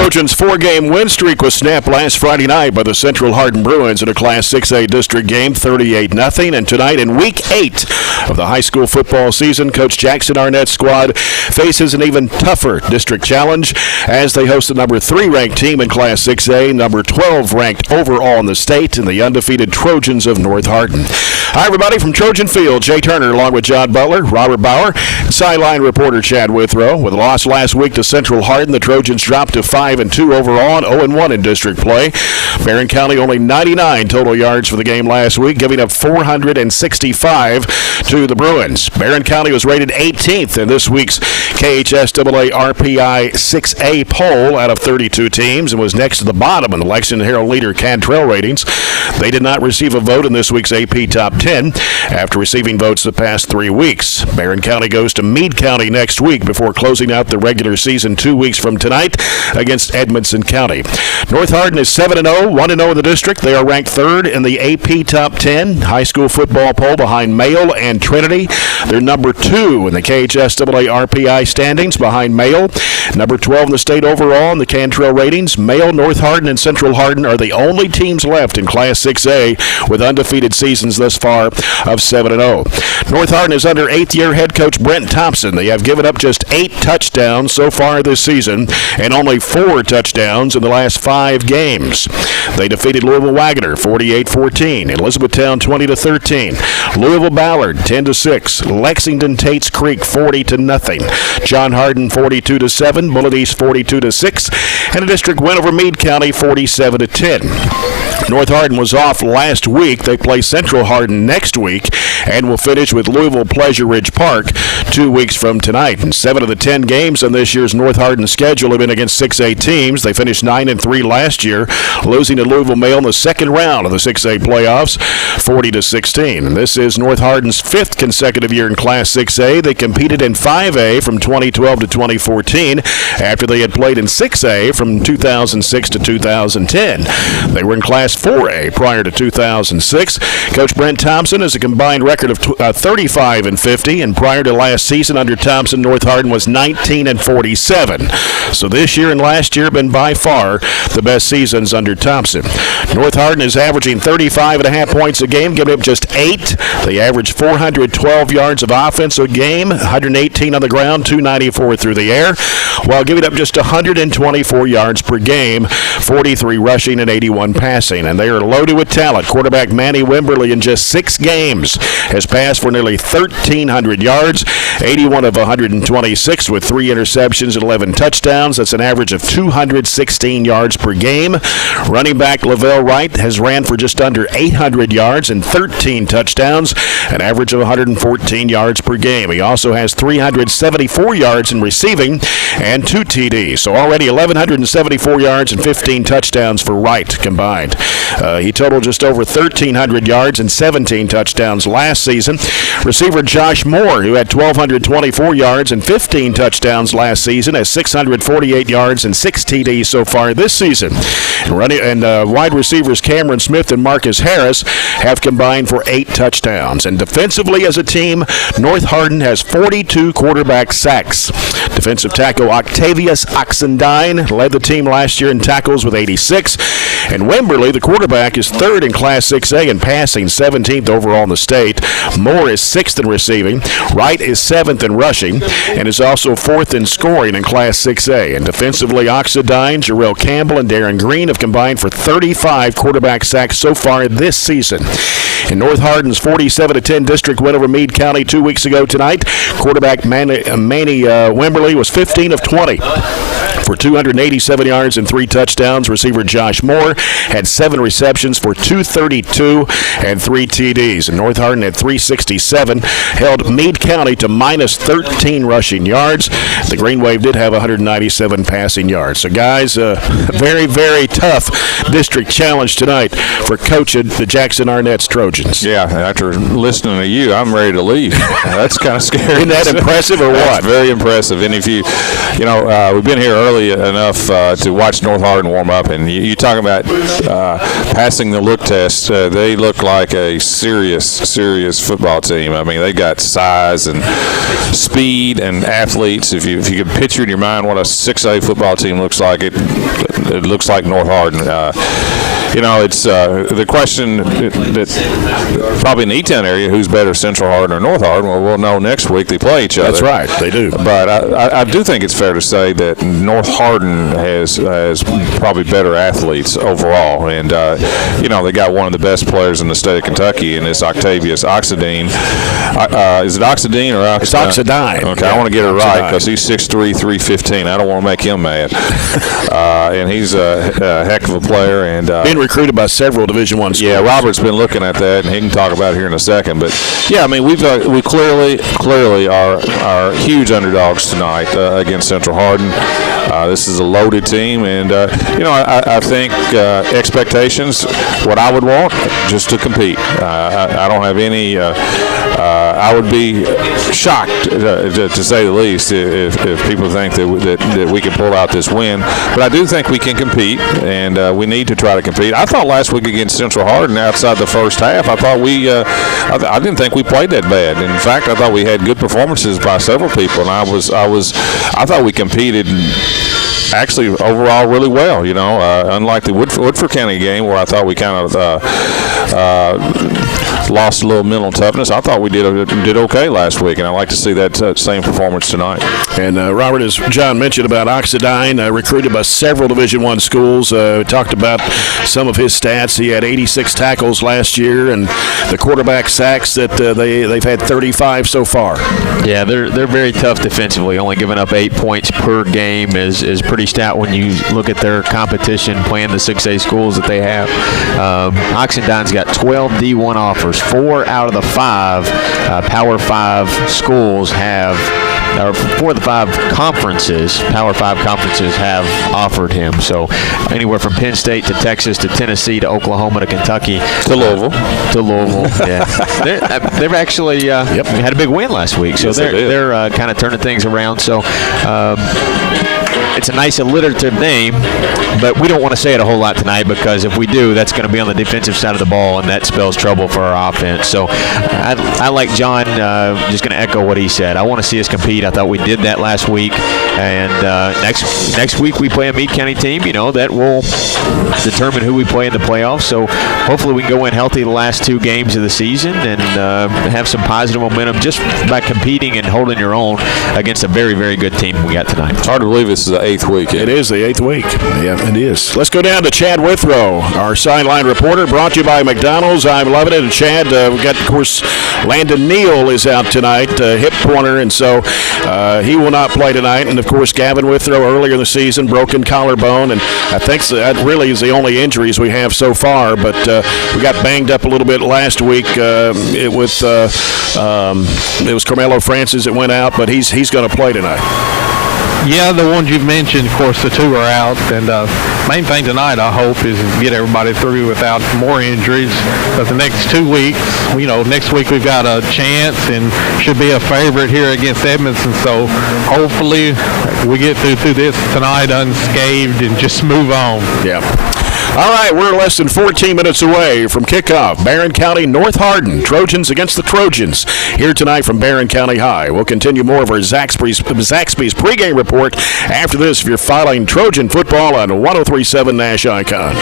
Trojans' four-game win streak was snapped last Friday night by the Central Hardin Bruins in a Class 6A district game, 38-0. And tonight in Week 8 of the high school football season, Coach Jackson Arnett's squad faces an even tougher district challenge as they host the number 3 ranked team in Class 6A, number 12 ranked overall in the state, and the undefeated Trojans of North Hardin. Hi, everybody, from Trojan Field. Jay Turner along with John Butler, Robert Bauer, sideline reporter Chad Withrow. With a loss last week to Central Hardin, the Trojans dropped to 5-2 overall and 0-1 in district play. Barren County only 99 total yards for the game last week, giving up 465 to the Bruins. Barren County was rated 18th in this week's KHSAA RPI 6A poll out of 32 teams and was next to the bottom in the Lexington Herald Leader Cantrell ratings. They did not receive a vote in this week's AP Top 10 after receiving votes the past 3 weeks. Barren County goes to Meade County next week before closing out the regular season 2 weeks from tonight against Edmonson County. North Hardin is 7-0, 1-0 in the district. They are ranked 3rd in the AP Top 10 high school football poll behind Mayle and Trinity. They're number 2 in the KHSAA RPI standings behind Mayle. Number 12 in the state overall in the Cantrell ratings. Mayle, North Hardin, and Central Hardin are the only teams left in Class 6A with undefeated seasons thus far of 7-0. North Hardin is under 8th-year head coach Brent Thompson. They have given up just 8 touchdowns so far this season and only 4 touchdowns in the last 5 games. They defeated Louisville Wagoner 48-14, Elizabethtown 20-13, Louisville Ballard 10-6, Lexington Tates Creek 40-0, John Hardin 42-7, Bullitt East 42-6, and a district win over Meade County 47-10. North Hardin was off last week. They play Central Hardin next week and will finish with Louisville Pleasure Ridge Park 2 weeks from tonight. And 7 of the 10 games on this year's North Hardin schedule have been against 6A teams. They finished 9-3 last year, losing to Louisville Mayle in the second round of the 6A playoffs, 40-16. And this is North Hardin's 5th consecutive year in Class 6A. They competed in 5A from 2012 to 2014 after they had played in 6A from 2006 to 2010. They were in Class 4A prior to 2006. Coach Brent Thompson has a combined record of 35-50, and prior to last season under Thompson, North Hardin was 19-47. So this year and last year have been by far the best seasons under Thompson. North Hardin is averaging 35.5 points a game, giving up just 8. They average 412 yards of offense a game, 118 on the ground, 294 through the air, while giving up just 124 yards per game, 43 rushing and 81 passing. And they are loaded with talent. Quarterback Manny Wimberly in just 6 games has passed for nearly 1,300 yards, 81 of 126 with 3 interceptions and 11 touchdowns. That's an average of 216 yards per game. Running back Lavelle Wright has ran for just under 800 yards and 13 touchdowns, an average of 114 yards per game. He also has 374 yards in receiving and 2 TDs. So already 1,174 yards and 15 touchdowns for Wright combined. He totaled just over 1,300 yards and 17 touchdowns last season. Receiver Josh Moore, who had 1,224 yards and 15 touchdowns last season, has 648 yards and 6 TDs so far this season. And wide receivers Cameron Smith and Marcus Harris have combined for 8 touchdowns. And defensively as a team, North Hardin has 42 quarterback sacks. Defensive tackle Octavius Oxendine led the team last year in tackles with 86. And Wimberly, the quarterback, is 3rd in Class 6A in passing, 17th overall in the state. Moore is 6th in receiving. Wright is 7th in rushing and is also 4th in scoring in Class 6A. And defensively, Oxendine, Jarrell Campbell, and Darren Green have combined for 35 quarterback sacks so far this season. In North Hardin's 47-10 district win over Meade County 2 weeks ago tonight, quarterback Manny Wimberly was 15 of 20 for 287 yards and 3 touchdowns. Receiver Josh Moore had 7 receptions for 232 and 3 TDs. And North Hardin had 367, held Meade County to minus 13 rushing yards. The Green Wave did have 197 passing yards. So, guys, very, very tough district challenge tonight for coaching the Jackson Arnett's Trojans. Yeah, after listening to you, I'm ready to leave. That's kind of scary. Isn't that impressive or what? That's very impressive. And if we've been here early enough to watch North Hardin warm up, and you talk about passing the look test. They look like a serious football team. I mean, they got size and speed and athletes. If you could picture in your mind what a 6A football team looks like, it looks like North Hardin. It's the question that probably in the E-Town area, who's better, Central Hardin or North Hardin? Well, we'll know next week. They play each other. That's right, they do. But I do think it's fair to say that North Hardin has probably better athletes overall, and they got one of the best players in the state of Kentucky, and it's Octavius Oxidine. Is it Oxidine or Oxidine? It's Oxidine. Okay, I want to get it right because he's 6'3", 315. I don't want to make him mad. And he's a heck of a player, and being recruited by several Division I schools. Yeah, Robert's been looking at that, and he can talk about it here in a second. But yeah, I mean, we clearly are huge underdogs tonight against Central Hardin. This is a loaded team, and I think expectations. What I would want just to compete. I don't have any. I would be shocked, to say the least, if people think that we can pull out this win. But I do think we can compete, and we need to try to compete. I thought last week against Central Hardin, outside the first half, I thought I didn't think we played that bad. In fact, I thought we had good performances by several people, and I thought we competed actually overall really well. Unlike the Woodford County game where I thought we kind of lost a little mental toughness. I thought we did okay last week, and I'd like to see that same performance tonight. And Robert, as John mentioned about Oxidine, recruited by several Division I schools. Talked about some of his stats. He had 86 tackles last year, and the quarterback sacks that they've had 35 so far. Yeah, they're very tough defensively. Only giving up 8 points per game is pretty stout when you look at their competition playing the 6A schools that they have. Oxidine's got 12 D1 offers. 4 out of the 5 Power 5 schools have, or 4 of the 5 conferences, Power 5 conferences have offered him. So anywhere from Penn State to Texas to Tennessee to Oklahoma to Kentucky to Louisville. Yeah, they've actually had a big win last week. So yes, they're kind of turning things around. So. It's a nice alliterative name, but we don't want to say it a whole lot tonight because if we do, that's going to be on the defensive side of the ball, and that spells trouble for our offense. So I like John, just going to echo what he said. I want to see us compete. I thought we did that last week, and next week we play a Meade County team, that will determine who we play in the playoffs. So hopefully we can go in healthy the last 2 games of the season and have some positive momentum just by competing and holding your own against a very, very good team we got tonight. It's hard to believe this is the 8th week. It is the 8th week. Yeah, it is. Let's go down to Chad Withrow, our sideline reporter, brought to you by McDonald's. I'm loving it. And Chad, we've got, of course, Landon Neal is out tonight, hip corner, and so he will not play tonight. And, of course, Gavin Withrow earlier in the season, broken collarbone, and I think that really is the only injuries we have so far. But we got banged up a little bit last week. It was Carmelo Francis that went out, but he's going to play tonight. Yeah, the ones you've mentioned, of course, the 2 are out. And main thing tonight, I hope, is get everybody through without more injuries. But the next 2 weeks, next week we've got a chance and should be a favorite here against Edmondson. So hopefully we get through this tonight unscathed and just move on. Yeah. All right, we're less than 14 minutes away from kickoff. Barren County, North Hardin Trojans against the Trojans here tonight from Barren County High. We'll continue more of our Zaxby's pregame report after this if you're following Trojan football on 103.7 Nash Icon.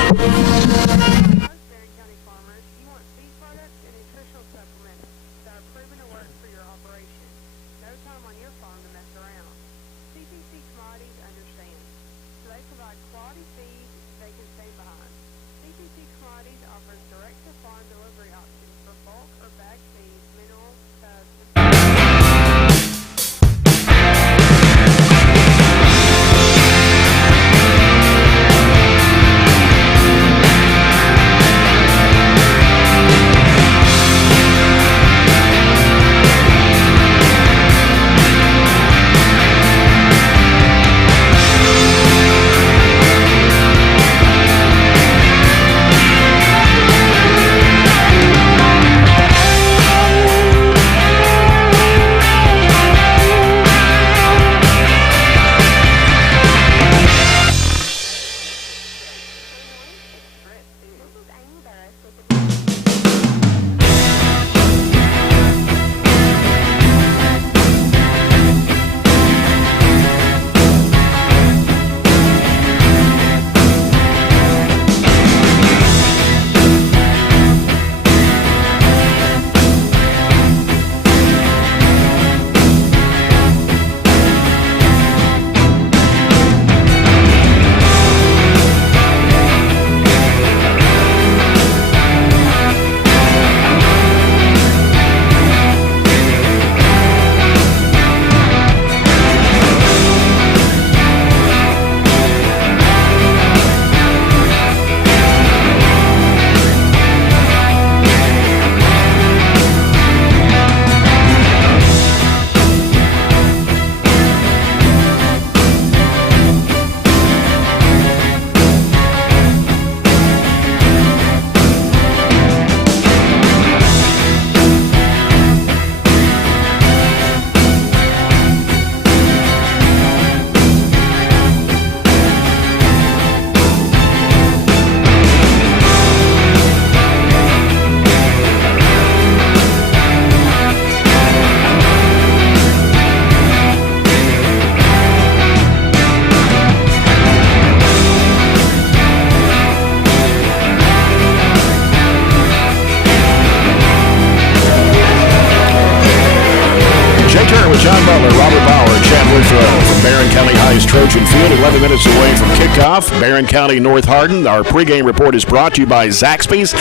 High's Trojan Field, 11 minutes away from kickoff. Barren County, North Hardin. Our pregame report is brought to you by Zaxby's.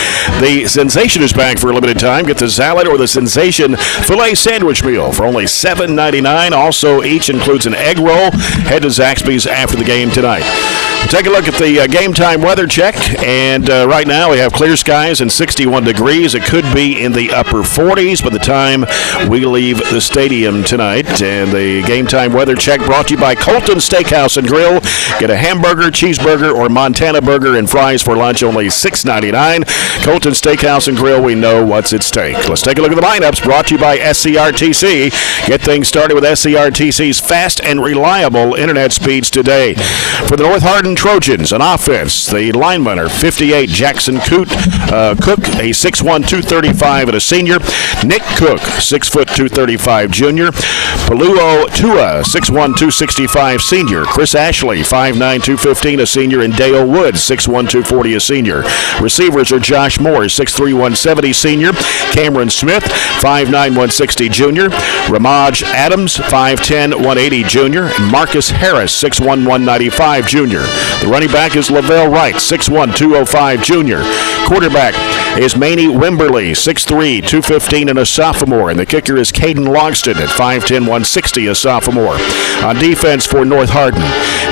The Sensation is back for a limited time. Get the salad or the Sensation filet sandwich meal for only $7.99. Also, each includes an egg roll. Head to Zaxby's after the game tonight. Take a look at the game time weather check, and right now we have clear skies and 61 degrees. It could be in the upper 40s by the time we leave the stadium tonight. And the game time weather check brought to you by Colton Steakhouse and Grill. Get a hamburger, cheeseburger, or Montana burger and fries for lunch, only $6.99. Colton Steakhouse and Grill, we know what's at stake. Let's take a look at the lineups brought to you by SCRTC. Get things started with SCRTC's fast and reliable internet speeds today. For the North Hardin Trojans on offense, the linemen are 58 Jackson Cook, a 6'1", 235 and a senior. Nick Cook, 6', 235 junior. Paluo Tua, 6'1", 265 senior. Chris Ashley, 5'9", 215 a senior. And Dale Woods, 6'1", 240 a senior. Receivers are Josh Moore, 6'3", 170 senior. Cameron Smith, 5'9", 160 junior. Ramaj Adams, 5'10", 180 junior. And Marcus Harris, 6'1", 195 junior. The running back is Lavelle Wright, 6'1", 205 junior. Quarterback is Maney Wimberly, 6'3", 215 and a sophomore. And the kicker is Caden Logston at 5'10", 160 a sophomore. On defense for North Hardin,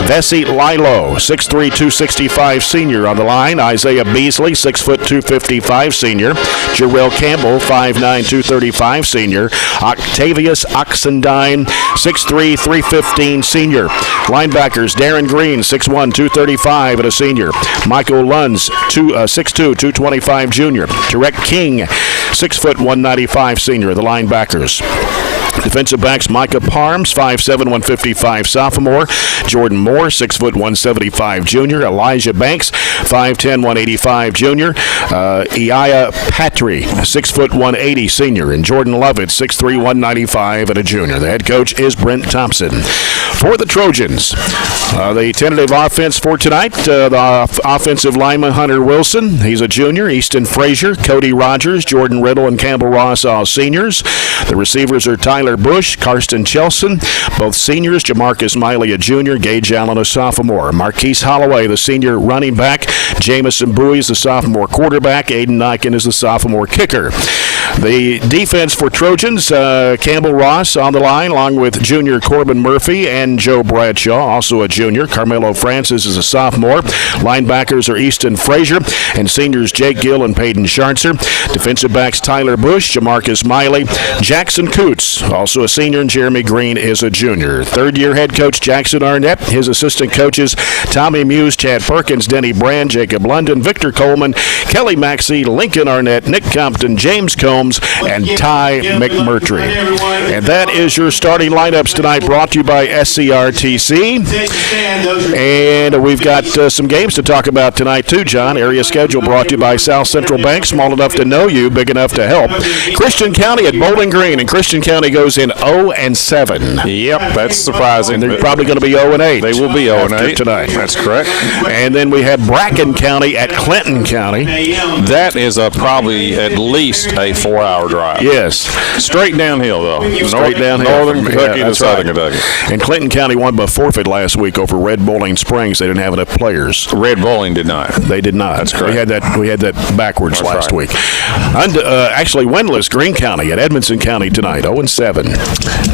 Vesey Lilo, 6'3", 265 senior on the line. Isaiah Beasley, 6', 255 senior. Jarrell Campbell, 5'9", 235 senior. Octavius Oxendine, 6'3", 315 senior. Linebackers Darren Green, 6'1", 235 and a senior. Michael Lunds, 6'2", 225 junior. Tarek King, 6', 195 senior. The linebackers. Defensive backs Micah Parms, 5'7", 155 sophomore. Jordan Moore, 6', 175 junior. Elijah Banks, 5'10", 185 junior. Iaya Patry, 6', 180 senior. And Jordan Lovett, 6'3", 195 and a junior. The head coach is Brent Thompson. For the Trojans, the tentative offense for tonight, the offensive lineman Hunter Wilson, he's a junior. Easton Frazier, Cody Rogers, Jordan Riddle, and Campbell Ross, all seniors. The receivers are Tyler Bush, Karsten Chelson, both seniors. Jamarcus Miley, a junior. Gage Allen, a sophomore. Marquise Holloway, the senior running back. Jamison Bowie is the sophomore quarterback. Aiden Niken is the sophomore kicker. The defense for Trojans, Campbell Ross on the line, along with junior Corbin Murphy and Joe Bradshaw, also a junior. Carmelo Francis is a sophomore. Linebackers are Easton Frazier and seniors Jake Gill and Peyton Schartzer. Defensive backs Tyler Bush, Jamarcus Miley, Jackson Coots, also a senior, and Jeremy Green is a junior. Third-year head coach Jackson Arnett. His assistant coaches Tommy Muse, Chad Perkins, Denny Brand, Jacob London, Victor Coleman, Kelly Maxey, Lincoln Arnett, Nick Compton, James Combs, and Ty McMurtry. And that is your starting lineups tonight, brought to you by SCRTC. And we've got some games to talk about tonight, too, John. Area schedule brought to you by South Central Bank. Small enough to know you, big enough to help. Christian County at Bowling Green, and Christian County goes in 0-7. Yep, that's surprising. And they're probably going to be 0-8. They will be 0-8 tonight. That's correct. And then we have Bracken County at Clinton County. That is probably at least a 4-hour drive. Yes. Straight downhill, though. Straight downhill. Northern Kentucky to Southern Kentucky. And Clinton County won by forfeit last week over Red Bowling Springs. They didn't have enough players. Red Bowling did not. They did not. That's correct. We had that backwards last week. Actually, winless Greene County at Edmonson County tonight, 0-7.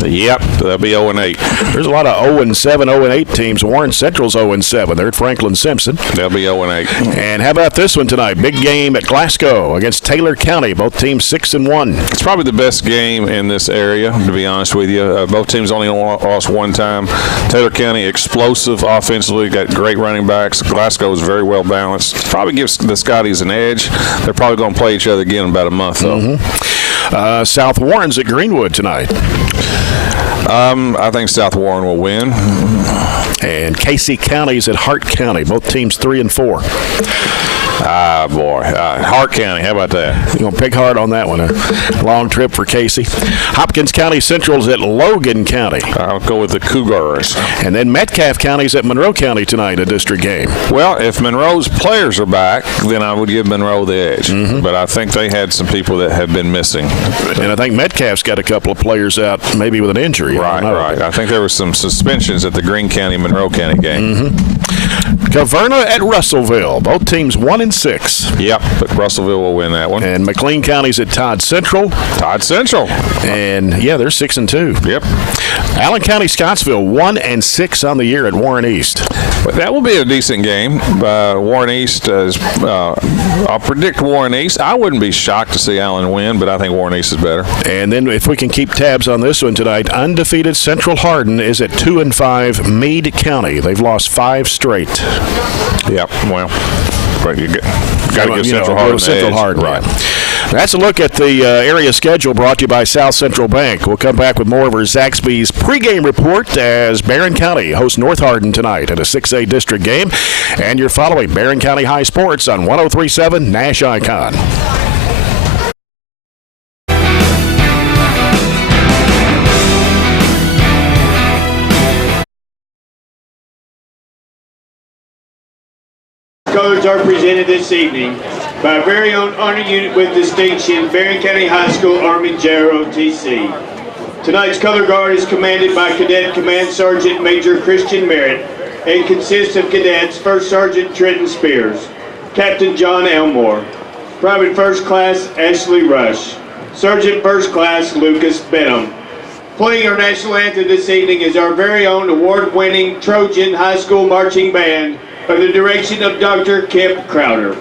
Yep, they'll be 0-8. There's a lot of 0-7, 0-8 teams. Warren Central's 0-7. They're at Franklin Simpson. They'll be 0-8. And how about this one tonight? Big game at Glasgow against Taylor County. Both teams 6-1. It's probably the best game in this area, to be honest with you. Both teams only lost one time. Taylor County explosive offensively, got great running backs. Glasgow is very well balanced. Probably gives the Scotties an edge. They're probably going to play each other again in about a month, though. South Warren's at Greenwood tonight. I think South Warren will win. And Casey County's at Hart County. Both teams 3-4. Ah, boy. Hart County, how about that? You're going to pick hard on that one. A long trip for Casey. Hopkins County Central's at Logan County. I'll go with the Cougars. And then Metcalfe County's at Monroe County tonight, a district game. Well, if Monroe's players are back, then I would give Monroe the edge. Mm-hmm. But I think they had some people that have been missing. And I think Metcalfe's got a couple of players out, maybe with an injury. Right. I think there were some suspensions at the Greene County Monroe Monroe County game. Caverna at Russellville. Both teams 1-6. Yep, but Russellville will win that one. And McLean County's at Todd Central. Todd Central. And, yeah, they're 6-2. Yep. Allen County Scottsville 1-6 on the year at Warren East. But that will be a decent game. Warren East is, I'll predict Warren East. I wouldn't be shocked to see Allen win, but I think Warren East is better. And then if we can keep tabs on this one tonight, undefeated Central Hardin is at 2-5 Meade County. They've lost 5 straight. Yep, well, got to give Central Hardin Central Hardin, right. That's a look at the area schedule brought to you by South Central Bank. We'll come back with more of our Zaxby's pregame report as Barren County hosts North Hardin tonight at a 6A district game. And you're following Barren County High Sports on 103.7 Nash Icon. Colors are presented this evening by our very own honor unit with distinction, Barren County High School Armagero TC. Tonight's color guard is commanded by Cadet Command Sergeant Major Christian Merritt and consists of cadets First Sergeant Trenton Spears, Captain John Elmore, Private First Class Ashley Rush, Sergeant First Class Lucas Benham. Playing our national anthem this evening is our very own award-winning Trojan High School Marching Band under the direction of Dr. Kip Crowder.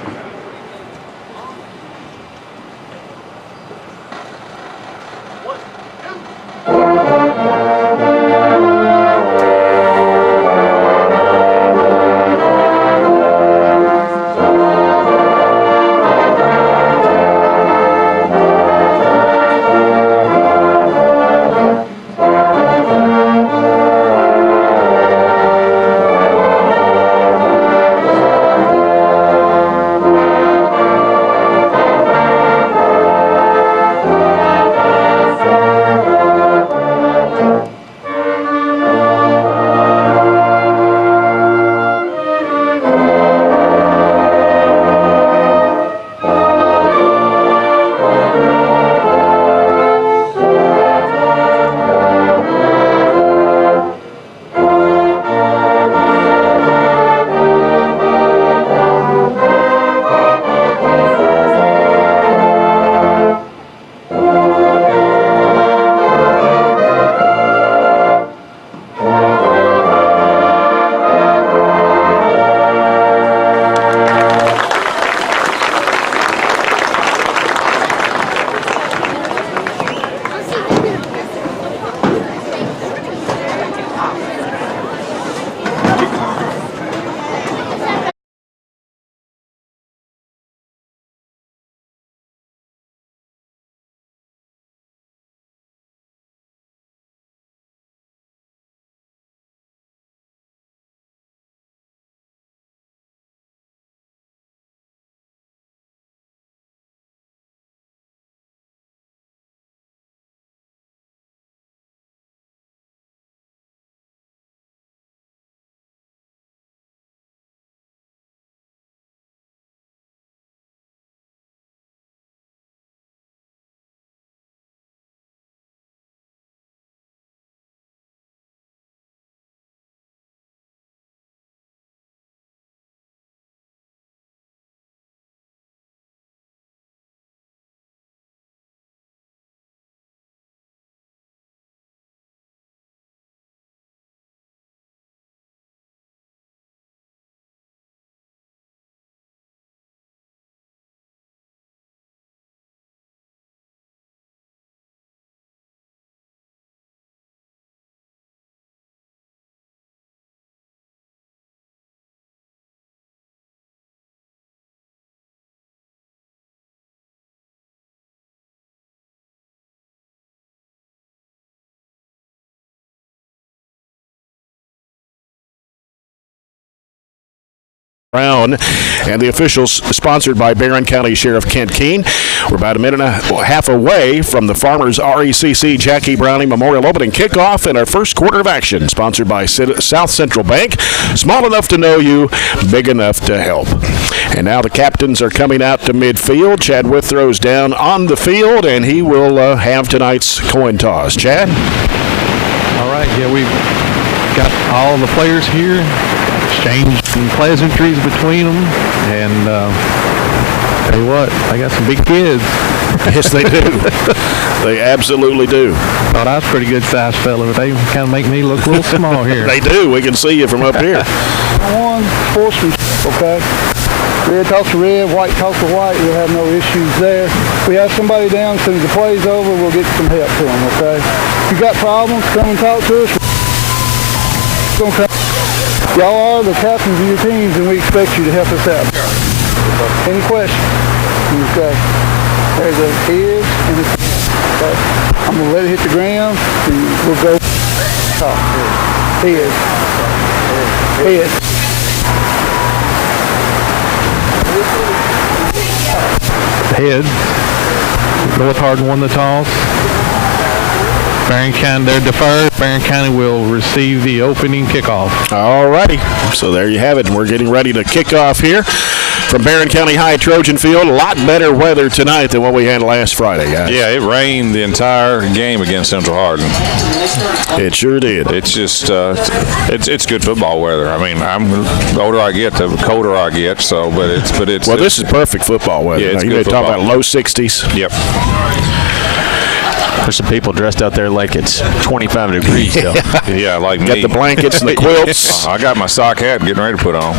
Brown and the officials sponsored by Barren County Sheriff Kent Keene. We're about a minute and a half away from the Farmers RECC Jackie Browning Memorial Opening Kickoff and our first quarter of action, sponsored by South Central Bank. Small enough to know you, big enough to help. And now the captains are coming out to midfield. Chad Withrow's down on the field, and he will have tonight's coin toss. Chad? All right, yeah, we got all the players here, exchanged some pleasantries between them, and tell you what, they got some big kids. Yes, they do. They absolutely do. Thought I was a pretty good sized fella, but they kind of make me look a little small here. They do. We can see you from up here. One, force some, okay? Red talks to red, white talks to white. We'll have no issues there. If we have somebody down, as soon as the play's over, we'll get some help to them, okay? If you got problems, come and talk to us. Y'all are the captains of your teams, and we expect you to help us out. Any questions? Okay. There's a head and a okay. I'm going to let it hit the ground, and we'll go top. Head. Head. Head. North Hardin won the toss. Barren County, they're deferred. Barren County will receive the opening kickoff. All righty. So there you have it. We're getting ready to kick off here from Barren County High Trojan Field. A lot better weather tonight than what we had last Friday, guys. Yeah, it rained the entire game against Central Hardin. It sure did. It's just it's good football weather. I mean, the older I get, the colder I get. So, but it's well, this is perfect football weather. Yeah, it's you good talk football. about low 60s. Yep. There's some people dressed out there like it's 25 degrees still. Yeah, like Got me. the blankets and the quilts. I got my sock hat getting ready to put on.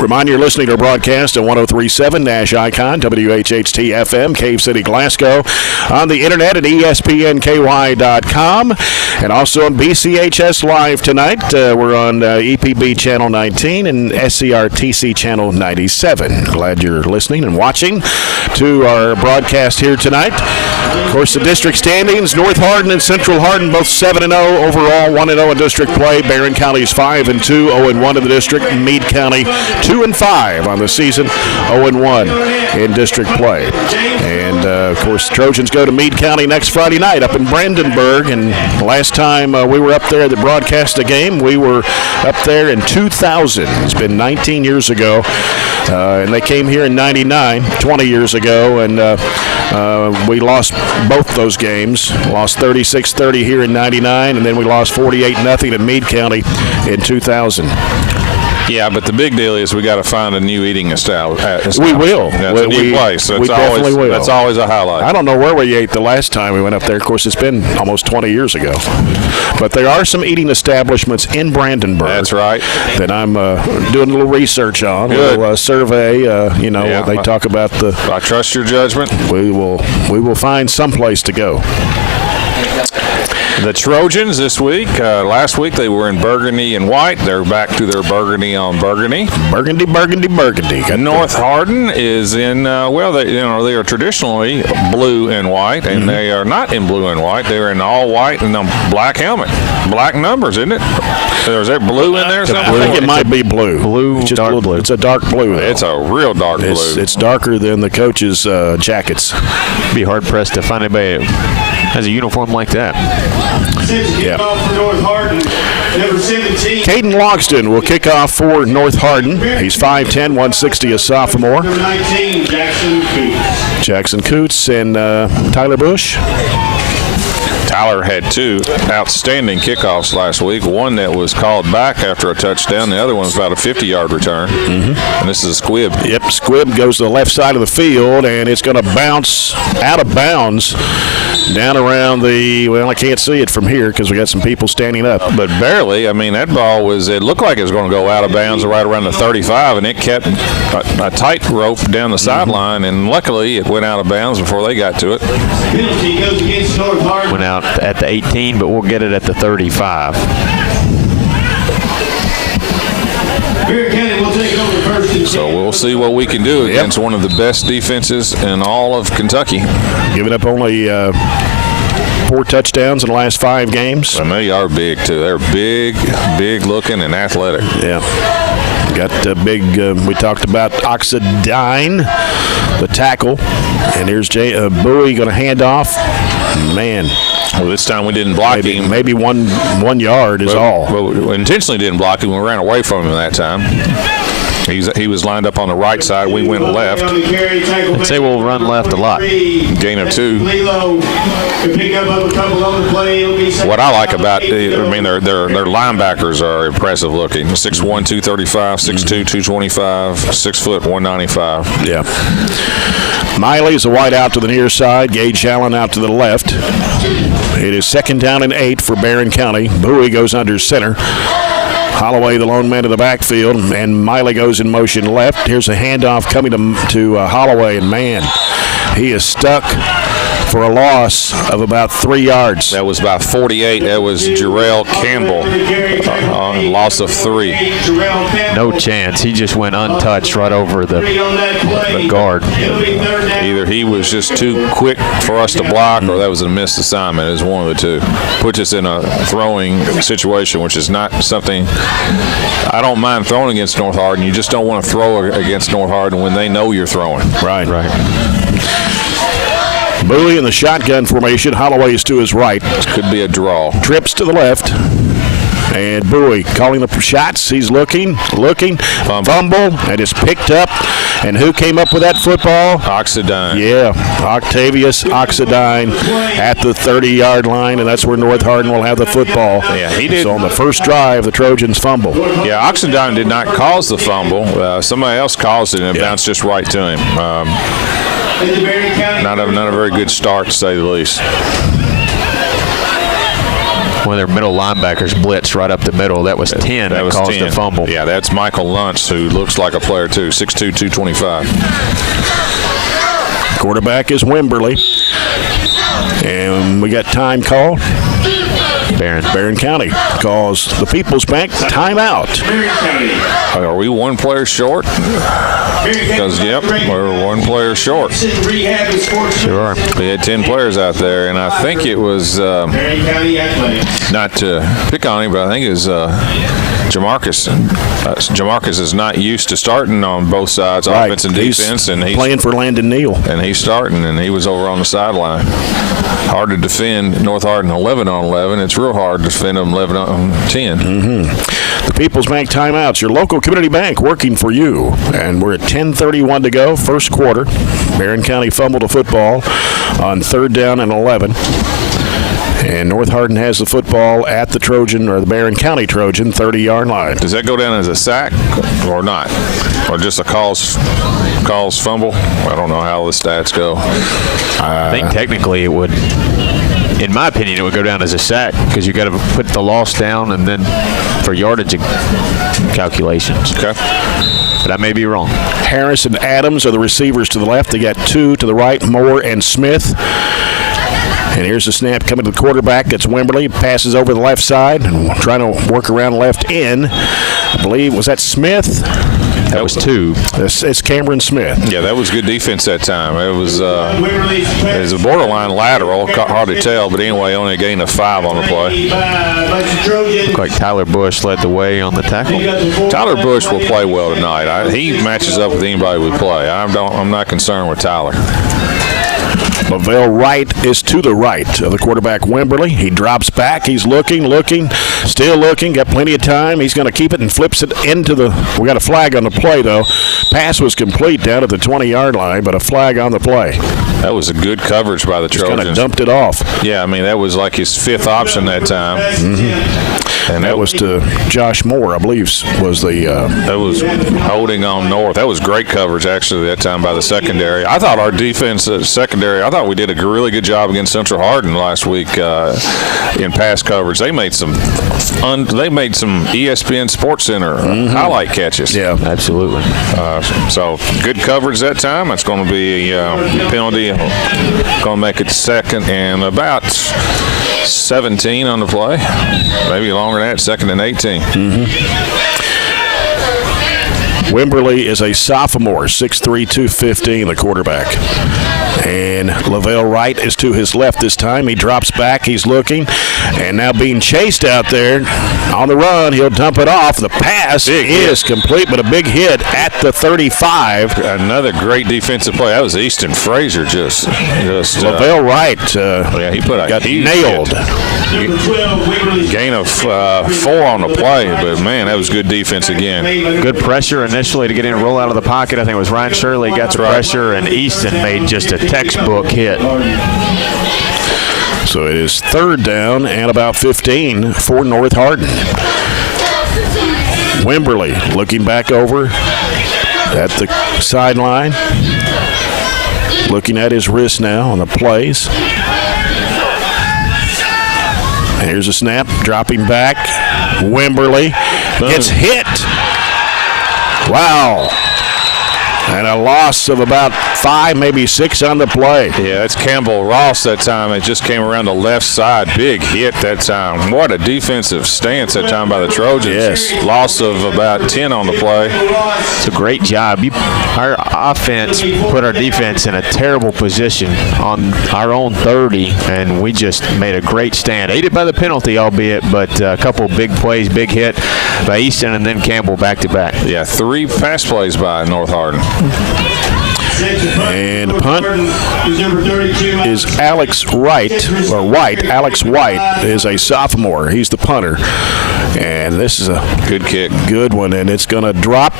Remind you, you're listening to a broadcast at 103.7 Nash Icon, WHHT FM, Cave City, Glasgow, on the internet at ESPNKY.com, and also on BCHS Live tonight. We're on EPB Channel 19 and SCRTC Channel 97. Glad you're listening and watching to our broadcast here tonight. Of course, the district standings, North Hardin and Central Hardin both 7-0 overall, 1-0 in district play. Barren County's 5-2, 0-1 in the district. Meade County 2-5 on the season, 0-1 in district play. And, of course, Trojans go to Meade County next Friday night up in Brandenburg. And last time we were up there to broadcast a game, we were up there in 2000. It's been 19 years ago. And they came here in 99, 20 years ago. And we lost both those games. Lost 36-30 here in 99, and then we lost 48-0 at Meade County in 2000. Yeah, but the big deal is we got to find a new eating establishment. We will. That's a new place. We definitely will. That's always a highlight. I don't know where we ate the last time we went up there. Of course, it's been almost 20 years ago. But there are some eating establishments in Brandenburg. That's right. That I'm doing a little research on. Good. A little survey. Yeah, they talk about the. I trust your judgment. We will find some place to go. The Trojans this week. Last week they were in burgundy and white. They're back to their burgundy on burgundy. Burgundy. North Hardin is in. They are traditionally blue and white, and they are not in blue and white. They're in all white and a black helmet, black numbers, isn't it? Is there blue in there? I think it might be blue. Blue, dark blue. It's a dark blue. Though. It's a real dark blue. It's darker than the coaches' jackets. Be hard pressed to find anybody that has a uniform like that. Yeah. For North Hardin, number 17. Caden Logston will kick off for North Hardin. He's 5'10", 160, a sophomore. Number 19, Jackson Coots. Jackson Coots and Tyler Bush. Tyler had two outstanding kickoffs last week. One that was called back after a touchdown. The other one was about a 50-yard return. And this is a squib. Yep, squib goes to the left side of the field, and it's going to bounce out of bounds down around the, well, I can't see it from here because we got some people standing up. But barely. I mean, that ball it looked like it was going to go out of bounds right around the 35, and it kept a tight rope down the sideline, and luckily it went out of bounds before they got to it. Penalty goes against North Hardin. Went out at the 18, but we'll get it at the 35. Barren County will take over first and So we'll see what we can do against one of the best defenses in all of Kentucky. Giving up only 4 touchdowns in the last 5 games. And they are big, too. They're big looking and athletic. Yeah. Got a big, we talked about Oxidine, the tackle. And here's Bowie going to hand off. Man. Well, this time we didn't block him. Maybe one yard is all. Well, we intentionally didn't block him. We ran away from him that time. He was lined up on the right side. We went left. I'd say we'll run left a lot. Gain of 2. What I like about, their linebackers are impressive looking. 6'1", 235, 6'2", 225, 6 foot, 195. Yeah. Miley's a wide out to the near side. Gage Allen out to the left. It is 2nd down and 8 for Barren County. Bowie goes under center. Holloway, the lone man in the backfield, and Miley goes in motion left. Here's a handoff coming to Holloway, and man, he is stuck for a loss of about 3 yards. That was about 48. That was Jarrell Campbell on a loss of 3. No chance. He just went untouched right over the guard. Either he was just too quick for us to block, or that was a missed assignment. It was one of the two. Puts us in a throwing situation, which is not something I don't mind throwing against North Hardin. You just don't want to throw against North Hardin when they know you're throwing. Right. Bowie in the shotgun formation. Holloway is to his right. Could be a draw. Trips to the left. And Bowie calling the shots. He's looking. Fumble. And it's picked up. And who came up with that football? Oxidine. Yeah, Octavius Oxidine at the 30-yard line, and that's where North Hardin will have the football. Yeah, he did. So on the first drive, the Trojans fumble. Yeah, Oxidine did not cause the fumble. Somebody else caused it, and it bounced just right to him. Not a very good start, to say the least. One of their middle linebackers blitzed right up the middle. That was 10 that caused 10. the fumble. Yeah, that's Michael Luntz, who looks like a player too, 6'2", 225. Quarterback is Wimberly. And we got time called. Barren County calls the People's Bank timeout. Are we one player short? Because, we're one player short. Sure. We had 10 players out there, and I think it was, not to pick on him, but I think it was Jamarcus. Jamarcus is not used to starting on both sides, offense and defense. And he's playing for Landon Neal. And he's starting, and he was over on the sideline. Hard to defend North Hardin 11 on 11. It's real hard to defend them 11 on 10. The People's Bank timeouts, your local community bank working for you. And we're at 10:31 to go, first quarter. Barren County fumbled a football on 3rd down and 11. And North Hardin has the football at the Trojan, or the Barren County Trojan, 30-yard line. Does that go down as a sack or not? Or just a calls fumble? I don't know how the stats go. I think technically it would, in my opinion, it would go down as a sack because you got to put the loss down and then for yardage calculations. Okay. But I may be wrong. Harris and Adams are the receivers to the left. They got 2 to the right, Moore and Smith. And here's the snap coming to the quarterback. That's Wimberly. Passes over the left side and trying to work around left in. I believe, was that Smith? That was 2. It's Cameron Smith. Yeah, that was good defense that time. It was a borderline lateral. Hard to tell, but anyway, only a gain of 5 on the play. Looked like Tyler Bush led the way on the tackle. Tyler Bush will play well tonight. He matches up with anybody we play. I'm not concerned with Tyler. Lavelle Wright is to the right of the quarterback, Wimberly. He drops back. He's looking, still looking. Got plenty of time. He's going to keep it and flips it into the – we got a flag on the play, though. Pass was complete down at the 20-yard line, but a flag on the play. That was a good coverage by the Trojans. Kind of dumped it off. Yeah, I mean, that was like his 5th option that time. And that was to Josh Moore, I believe, was the that was holding on North. That was great coverage, actually, that time by the secondary. I thought our defense secondary, I thought we did a really good job against Central Hardin last week in pass coverage. They made some ESPN Sports Center highlight catches. Yeah, absolutely. So good coverage that time. It's going to be a penalty. Going to make it 2nd and about 17 on the play. Maybe longer than that, 2nd and 18. Wimberly is a sophomore, 6'3", 215, the quarterback. And Lavelle Wright is to his left this time. He drops back. He's looking. And now being chased out there on the run. He'll dump it off. The pass is complete, but a big hit at the 35. Another great defensive play. That was Easton Frazier just Lavelle Wright he got nailed. Gain of 4 on the play, but, man, that was good defense again. Good pressure initially to get in and roll out of the pocket. I think it was Ryan Shirley got the pressure, and Easton made just a textbook hit. So it is 3rd down and about 15 for North Hardin. Wimberly looking back over at the sideline. Looking at his wrist now on the plays. Here's a snap, dropping back. Wimberly gets hit. Wow. And a loss of about 5, maybe 6 on the play. Yeah, that's Campbell Ross that time. It just came around the left side. Big hit that time. What a defensive stance that time by the Trojans. Yes. Loss of about 10 on the play. It's a great job. Our offense put our defense in a terrible position on our own 30, and we just made a great stand. Aided by the penalty, albeit, but a couple big plays, big hit by Easton and then Campbell back-to-back. Yeah, 3 pass plays by North Hardin. And punt is Alex White. Alex White is a sophomore. He's the punter. And this is a good kick. Good one. And it's going to drop.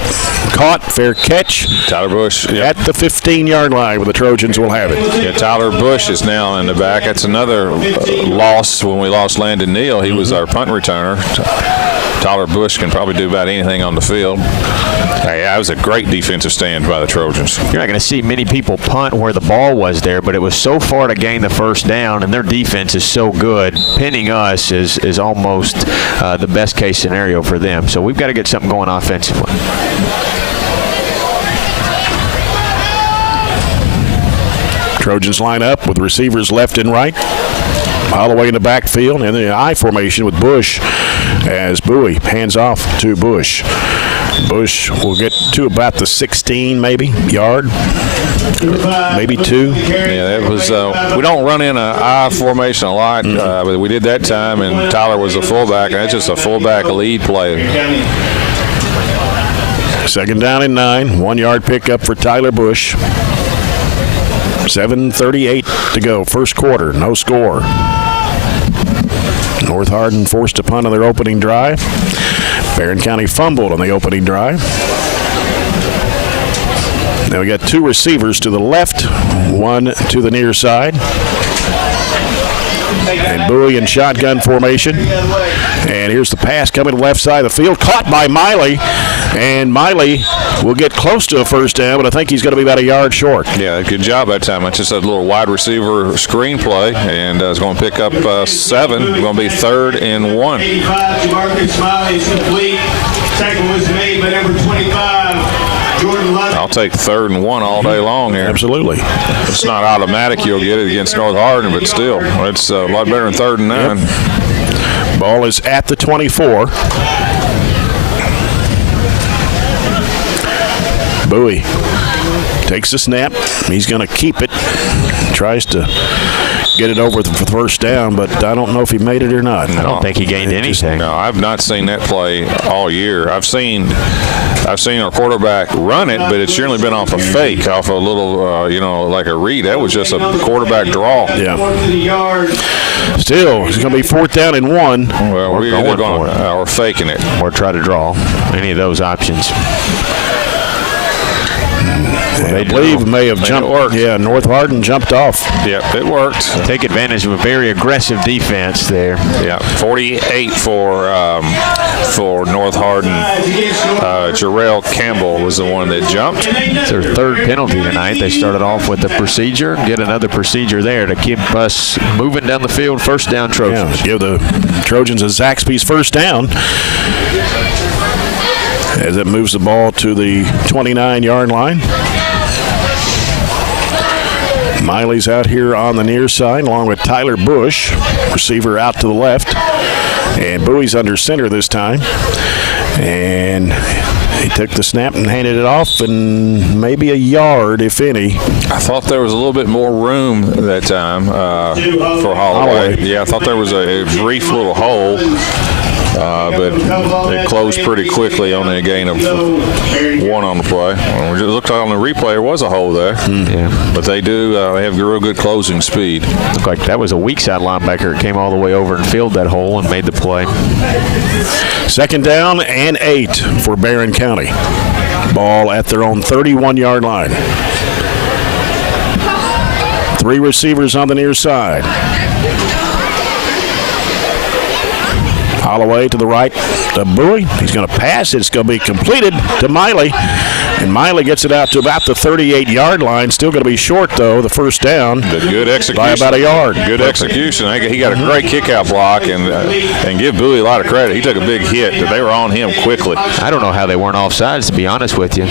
Caught. Fair catch. Tyler Bush. At the 15-yard line where the Trojans will have it. Yeah, Tyler Bush is now in the back. That's another loss when we lost Landon Neal. He was our punt returner. Tyler Bush can probably do about anything on the field. Hey, that was a great defensive stand by the Trojans. You're not going to see many people punt where the ball was there, but it was so far to gain the first down, and their defense is so good. Pinning us is almost the best case scenario for them. So we've got to get something going offensively. Trojans line up with receivers left and right. All the way in the backfield and the I formation with Bush as Bowie hands off to Bush. Bush will get to about the 16 maybe yard, maybe 2. Yeah, that was. We don't run in an I formation a lot, but we did that time, and Tyler was a fullback. And that's just a fullback lead play. 2nd down and 9, 1-yard pickup for Tyler Bush. 7:38 to go, first quarter, no score. North Hardin forced a punt on their opening drive. Barren County fumbled on the opening drive. Now we got 2 receivers to the left, 1 to the near side. And Bowie in shotgun formation. And here's the pass coming to the left side of the field. Caught by Miley. And Miley will get close to a first down, but I think he's going to be about a yard short. Yeah, good job that time. That's just a little wide receiver screen play, and it's going to pick up 7. It's going to be 3rd and 1. 85 to Marcus Miley is complete. Tackle was made by number 25, Jordan Lutz. I'll take 3rd and 1 all day long here. Absolutely. It's not automatic you'll get it against North Hardin, but still, it's a lot better than 3rd and 9. Yep. Ball is at the 24. Bowie takes the snap. He's going to keep it. Tries to get it over for the first down, but I don't know if he made it or not. I don't think he gained anything. No, I've not seen that play all year. I've seen our quarterback run it, but it's generally been off a fake, off a little, like a read. That was just a quarterback draw. Yeah. Still, it's going to be 4th down and 1. Well, we're faking it. Or try to draw any of those options. I believe may have jumped. Yeah, North Hardin jumped off. Yep, it worked. Take advantage of a very aggressive defense there. Yeah, 48 for North Hardin. Jarrell Campbell was the one that jumped. It's their 3rd penalty tonight. They started off with a procedure, get another procedure there to keep us moving down the field. First down, Trojans. Yeah, give the Trojans a Zaxby's first down. As it moves the ball to the 29-yard line. Miley's out here on the near side along with Tyler Bush, receiver out to the left. And Bowie's under center this time. And He took the snap and handed it off, and maybe a yard, if any. I thought there was a little bit more room that time for Holloway. Yeah, I thought there was a brief little hole. But it closed pretty quickly on a gain of 1 on the play. It looked like on the replay there was a hole there. Yeah. But they have real good closing speed. Looked like that was a weak side linebacker. It came all the way over and filled that hole and made the play. 2nd down and 8 for Barren County. Ball at their own 31-yard line. 3 receivers on the near side. Holloway to the right to Bowie. He's going to pass. It's going to be completed to Miley. And Miley gets it out to about the 38-yard line. Still going to be short, though, the first down. Good execution. By about a yard. Good execution. He got a great kick-out block, and give Bowie a lot of credit. He took a big hit. They were on him quickly. I don't know how they weren't offsides, to be honest with you.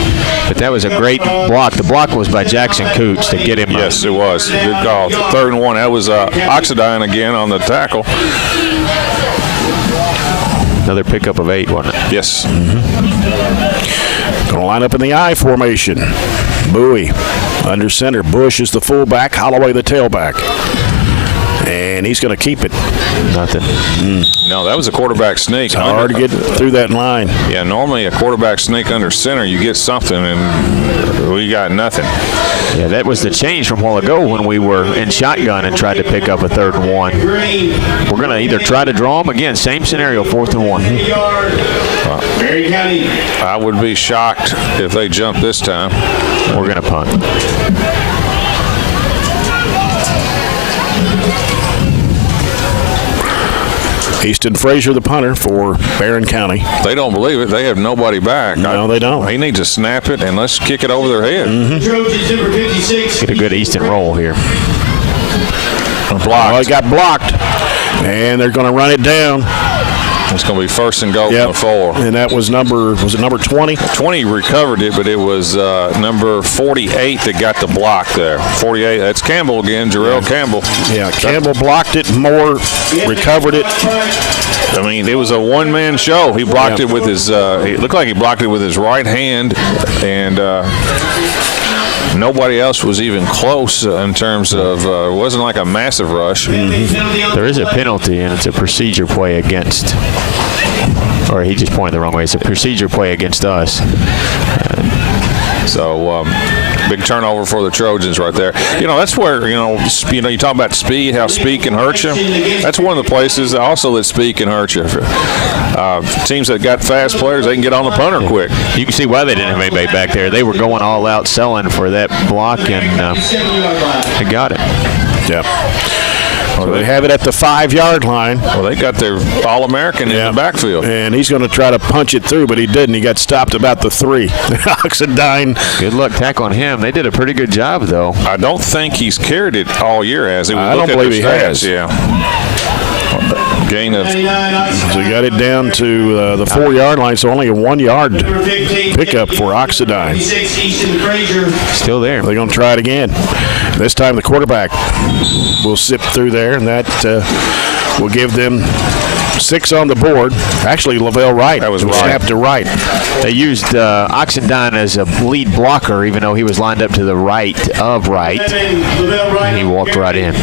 But that was a great block. The block was by Jackson Coots to get him. Yes, it was. Good call. 3rd and 1. That was Oxidine again on the tackle. Another pickup of 8, wasn't it? Yes. Going to line up in the I formation. Bowie under center. Bush is the fullback. Holloway the tailback. And he's going to keep it. Nothing. No, that was a quarterback sneak. It's hard to get through that line. Yeah, normally a quarterback sneak under center, you get something, and we got nothing. Yeah, that was the change from a while ago when we were in shotgun and tried to pick up a 3rd and 1. We're going to either try to draw them again, same scenario, 4th and 1. I would be shocked if they jump this time. We're going to punt. Easton Frazier, the punter for Barren County. They don't believe it. They have nobody back. No, they don't. He needs to snap it, and let's kick it over their head. Get a good Easton roll here. Blocked. Oh, he got blocked, and they're going to run it down. It's going to be 1st and goal from the 4. And that was number 20? 20 recovered it, but it was number 48 that got the block there. 48, that's Campbell again, Jarrell Campbell. Yeah, Campbell blocked it, Moore recovered it. I mean, it was a one-man show. He blocked it with his, it looked like he blocked it with his right hand, and nobody else was even close in terms of, it wasn't like a massive rush. There is a penalty, and it's a procedure play against, or he just pointed the wrong way. It's a procedure play against us. So big turnover for the Trojans right there. That's where, you talk about speed, how speed can hurt you. That's one of the places also that speed can hurt you. Teams that got fast players, they can get on the punter quick. You can see why they didn't have anybody back there. They were going all out selling for that block, and they got it. Yeah. So they have it at the 5-yard line. Well, they got their All-American in the backfield. And he's going to try to punch it through, but he didn't. He got stopped about the 3. Oxidine. Good luck tackling him. They did a pretty good job, though. I don't think he's carried it all year, has he? I don't believe he has. Yeah. Gain of. So he got it down to the 4-yard line, so only a 1-yard pickup for Oxidine. Still there. They're going to try it again. This time the quarterback will zip through there, and that will give them 6 on the board. Actually, Lavelle Wright. That was right. Snapped to right. They used Oxendine as a lead blocker, even though he was lined up to the right of Wright. And he walked right in.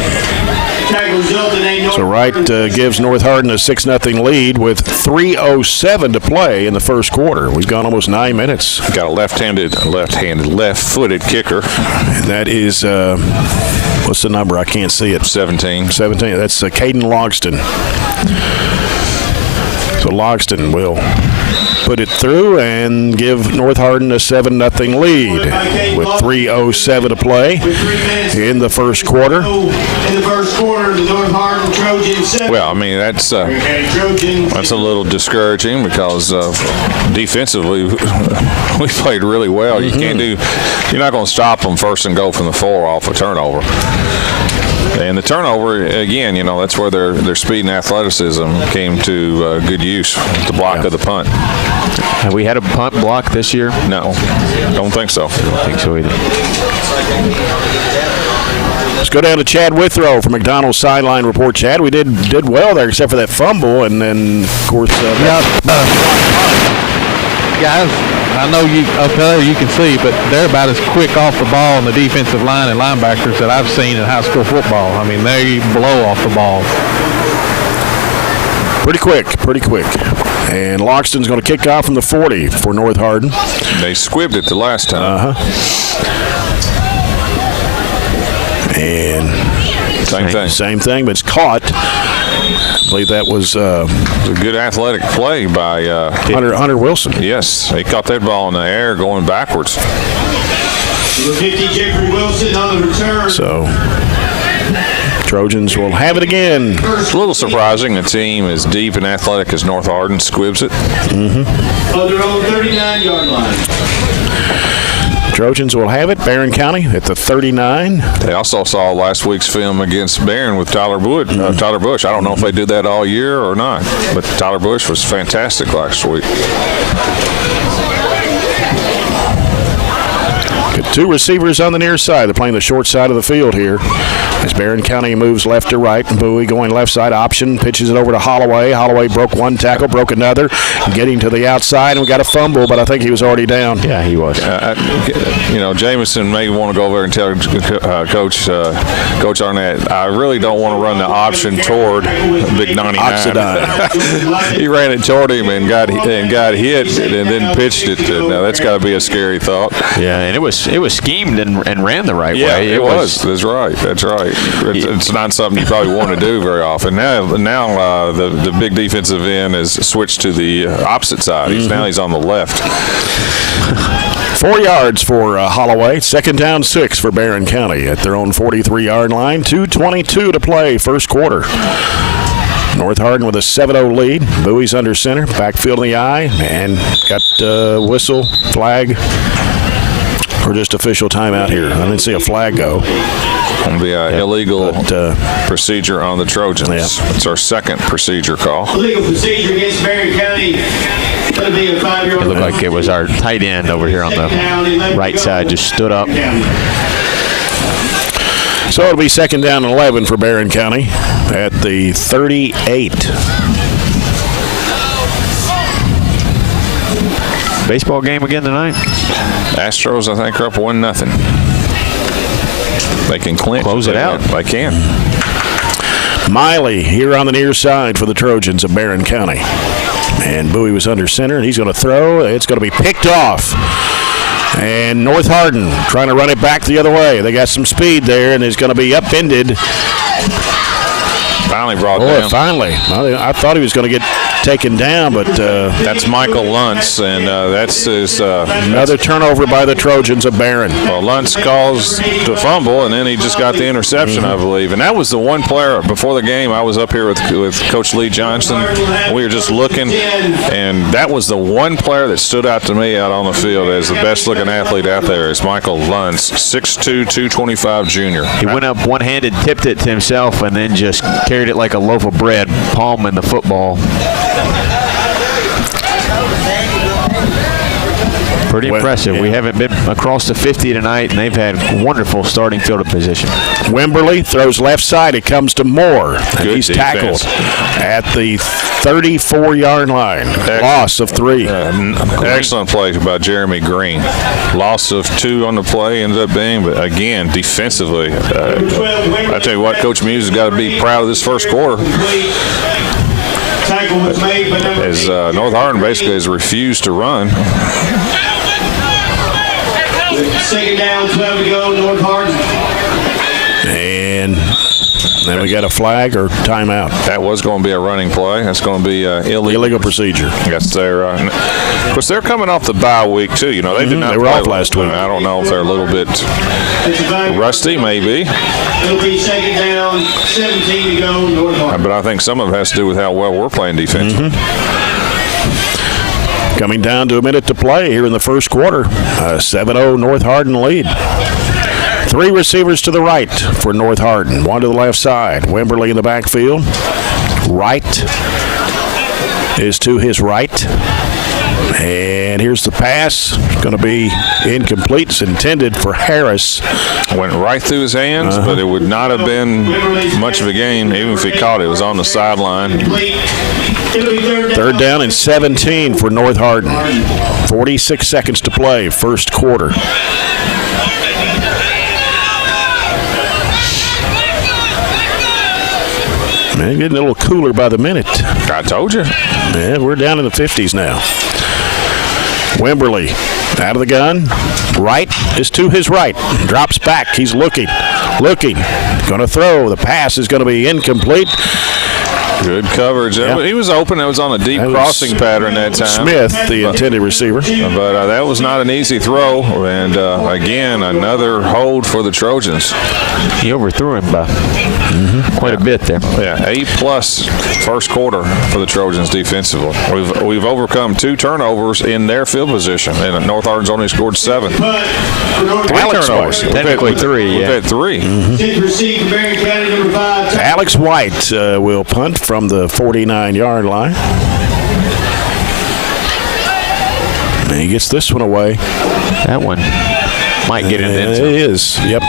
So Wright gives North Hardin a 6-0 lead with 3:07 to play in the first quarter. We've gone almost 9 minutes. Got a left-footed kicker. And that is, what's the number? I can't see it. 17. 17. That's Caden Logston. So Logston will put it through and give North Hardin a 7-0 lead with 3:07 to play in the first quarter. The North Hardin Trojans. Well, I mean, that's a little discouraging because defensively we played really well. You can't do. You're not going to stop them 1st and goal from the 4 off a turnover. And the turnover, again, that's where their speed and athleticism came to good use, the block of the punt. Have we had a punt block this year? No, don't think so. I don't think so either. Let's go down to Chad Withrow from McDonald's sideline report. Chad, we did well there except for that fumble, and then, of course, guys, I know you up there you can see, but they're about as quick off the ball on the defensive line and linebackers that I've seen in high school football. I mean, they blow off the ball. Pretty quick. And Loxton's going to kick off from the 40 for North Hardin. They squibbed it the last time. And same thing, but it's caught. I believe that was a good athletic play by Hunter Wilson. Yes, he caught that ball in the air going backwards. Number 50, Jeffrey Wilson on the return. So Trojans will have it again. It's a little surprising a team as deep and athletic as North Hardin squibs it. On their own 39-yard line. Trojans will have it. Barren County at the 39. They also saw last week's film against Barren with Tyler Bush. I don't know if they did that all year or not, but Tyler Bush was fantastic last week. Got two receivers on the near side. They're playing the short side of the field here. As Barren County moves left to right, and Bowie going left side option, pitches it over to Holloway. Holloway broke one tackle, broke another, getting to the outside, and we got a fumble, but I think he was already down. Yeah, he was. Jameson may want to go over and tell Coach Arnett, I really don't want to run the option toward Big 99. He ran it toward him and got hit, and then pitched it. Now that's got to be a scary thought. Yeah, and it was schemed and ran the right way. Yeah, it was. That's right. It's not something you probably want to do very often. Now the big defensive end has switched to the opposite side. Now he's on the left. 4 yards for Holloway. Second down, 6 for Barren County at their own 43-yard line. 2:22 to play, first quarter. North Hardin with a 7-0 lead. Bowie's under center, backfield in the eye, and got whistle, flag, or just official timeout here. I didn't see a flag go. It'll be an illegal procedure on the Trojans. Yeah. It's our second procedure call. Illegal procedure against Barren County. Going to be a 5-yard. It looked like it was our tight end over here on the right side, just stood up. So it'll be second down and 11 for Barren County at the 38. Baseball game again tonight? Astros, I think, are up 1-0. They can close it out. They can. Miley here on the near side for the Trojans of Barren County. And Bowie was under center, and he's going to throw. It's going to be picked off. And North Hardin trying to run it back the other way. They got some speed there, and it's going to be upended. Finally brought down. Finally. I thought he was going to get taken down, but that's Michael Luntz, and that's his another turnover by the Trojans of Barren. Well, Luntz caused the fumble, and then he just got the interception, I believe. And that was the one player before the game. I was up here with Coach Lee Johnson, and we were just looking, and that was the one player that stood out to me out on the field as the best-looking athlete out there is Michael Luntz, 6'2", 225 junior. He went up one-handed, tipped it to himself, and then just carried it like a loaf of bread, palming the football. Pretty impressive. Yeah. We haven't been across the 50 tonight, and they've had wonderful starting field position. Wimberly throws left side. It comes to Moore. He's tackled at the 34-yard line. Loss of 3. Excellent play by Jeremy Green. Loss of 2 on the play ended up being, but again, defensively, I tell you what, Coach Muse has got to be proud of this first quarter. As North Hardin basically has refused to run. Second down, 12 to go, North Hardin. And then we got a flag or timeout. That was going to be a running play. That's going to be illegal procedure. Yes, of course, they're coming off the bye week too. You know, they did not. They were off last week. I don't know if they're a little bit rusty, maybe. It'll be second down, 17 to go, North Hardin. But I think some of it has to do with how well we're playing defensively. Coming down to a minute to play here in the first quarter. 7-0 North Hardin lead. 3 receivers to the right for North Hardin. 1 to the left side. Wimberly in the backfield. Wright is to his right. And here's the pass. It's going to be incomplete. It's intended for Harris. Went right through his hands, but it would not have been much of a gain even if he caught it. It was on the sideline. It'll be Third down and 17 for North Hardin. 46 seconds to play, first quarter. Man, getting a little cooler by the minute. I told you. Yeah, we're down in the 50s now. Wimberly out of the gun. Right is to his right. Drops back. He's looking. Going to throw. The pass is going to be incomplete. Good coverage. Yep. He was open. It was on a deep crossing pattern that time. Smith, the intended receiver. But that was not an easy throw. And, again, another hold for the Trojans. He overthrew him by quite a bit there. Yeah, A-plus first quarter for the Trojans defensively. We've overcome 2 turnovers in their field position, and North Hardin's only scored 7. 3 turnovers. Technically 3, We've had 3. received Barren County number 5. Alex White will punt from the 49-yard line. And he gets this one away. That one might get in there. It is. Yep.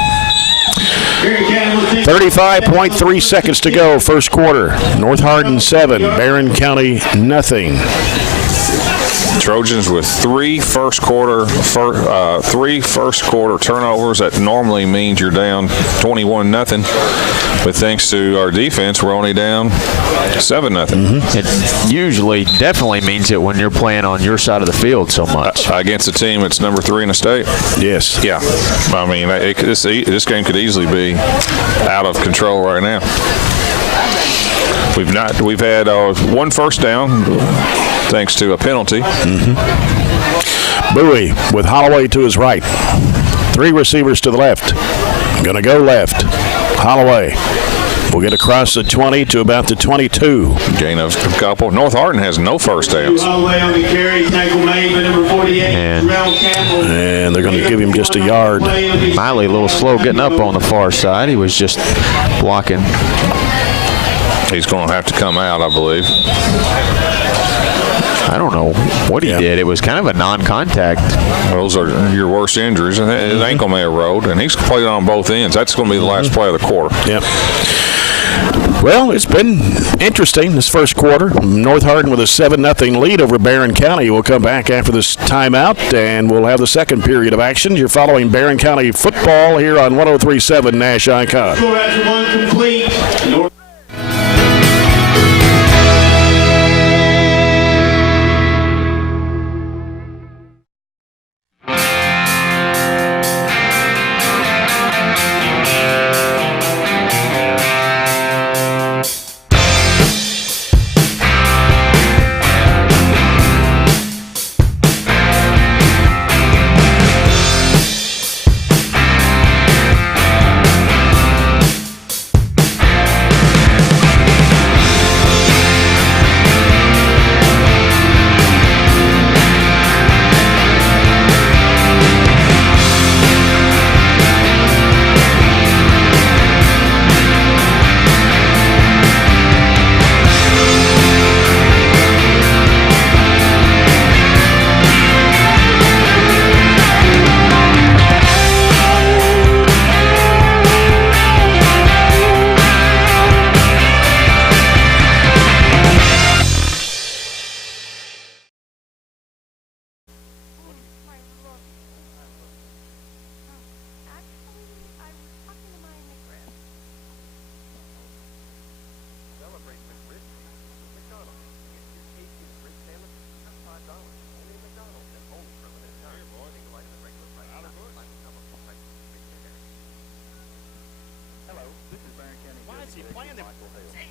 35.3 seconds to go, first quarter. North Hardin 7, Barren County nothing. Trojans with 3 first quarter turnovers. That normally means you're down 21-0. But thanks to our defense, we're only down 7-0. It usually definitely means it when you're playing on your side of the field so much. Against a team that's number 3 in the state. Yes. Yeah. I mean, this game could easily be out of control right now. We've had 1 first down thanks to a penalty. Bowie with Holloway to his right. 3 receivers to the left. Going to go left. Holloway will get across the 20 to about the 22. Gain of a couple. North Hardin has no first downs. Holloway on the carry, tackle made by number 48. And they're going to give him just a yard. Miley a little slow getting up on the far side. He was just blocking. He's going to have to come out, I believe. I don't know what he did. It was kind of a non-contact. Those are your worst injuries. And his ankle may have rolled, and he's played on both ends. That's going to be the last play of the quarter. Yep. Well, it's been interesting this first quarter. North Hardin with a 7-0 lead over Barren County. We'll come back after this timeout, and we'll have the second period of action. You're following Barren County football here on 103.7 Nash Icon. Score after 1 complete.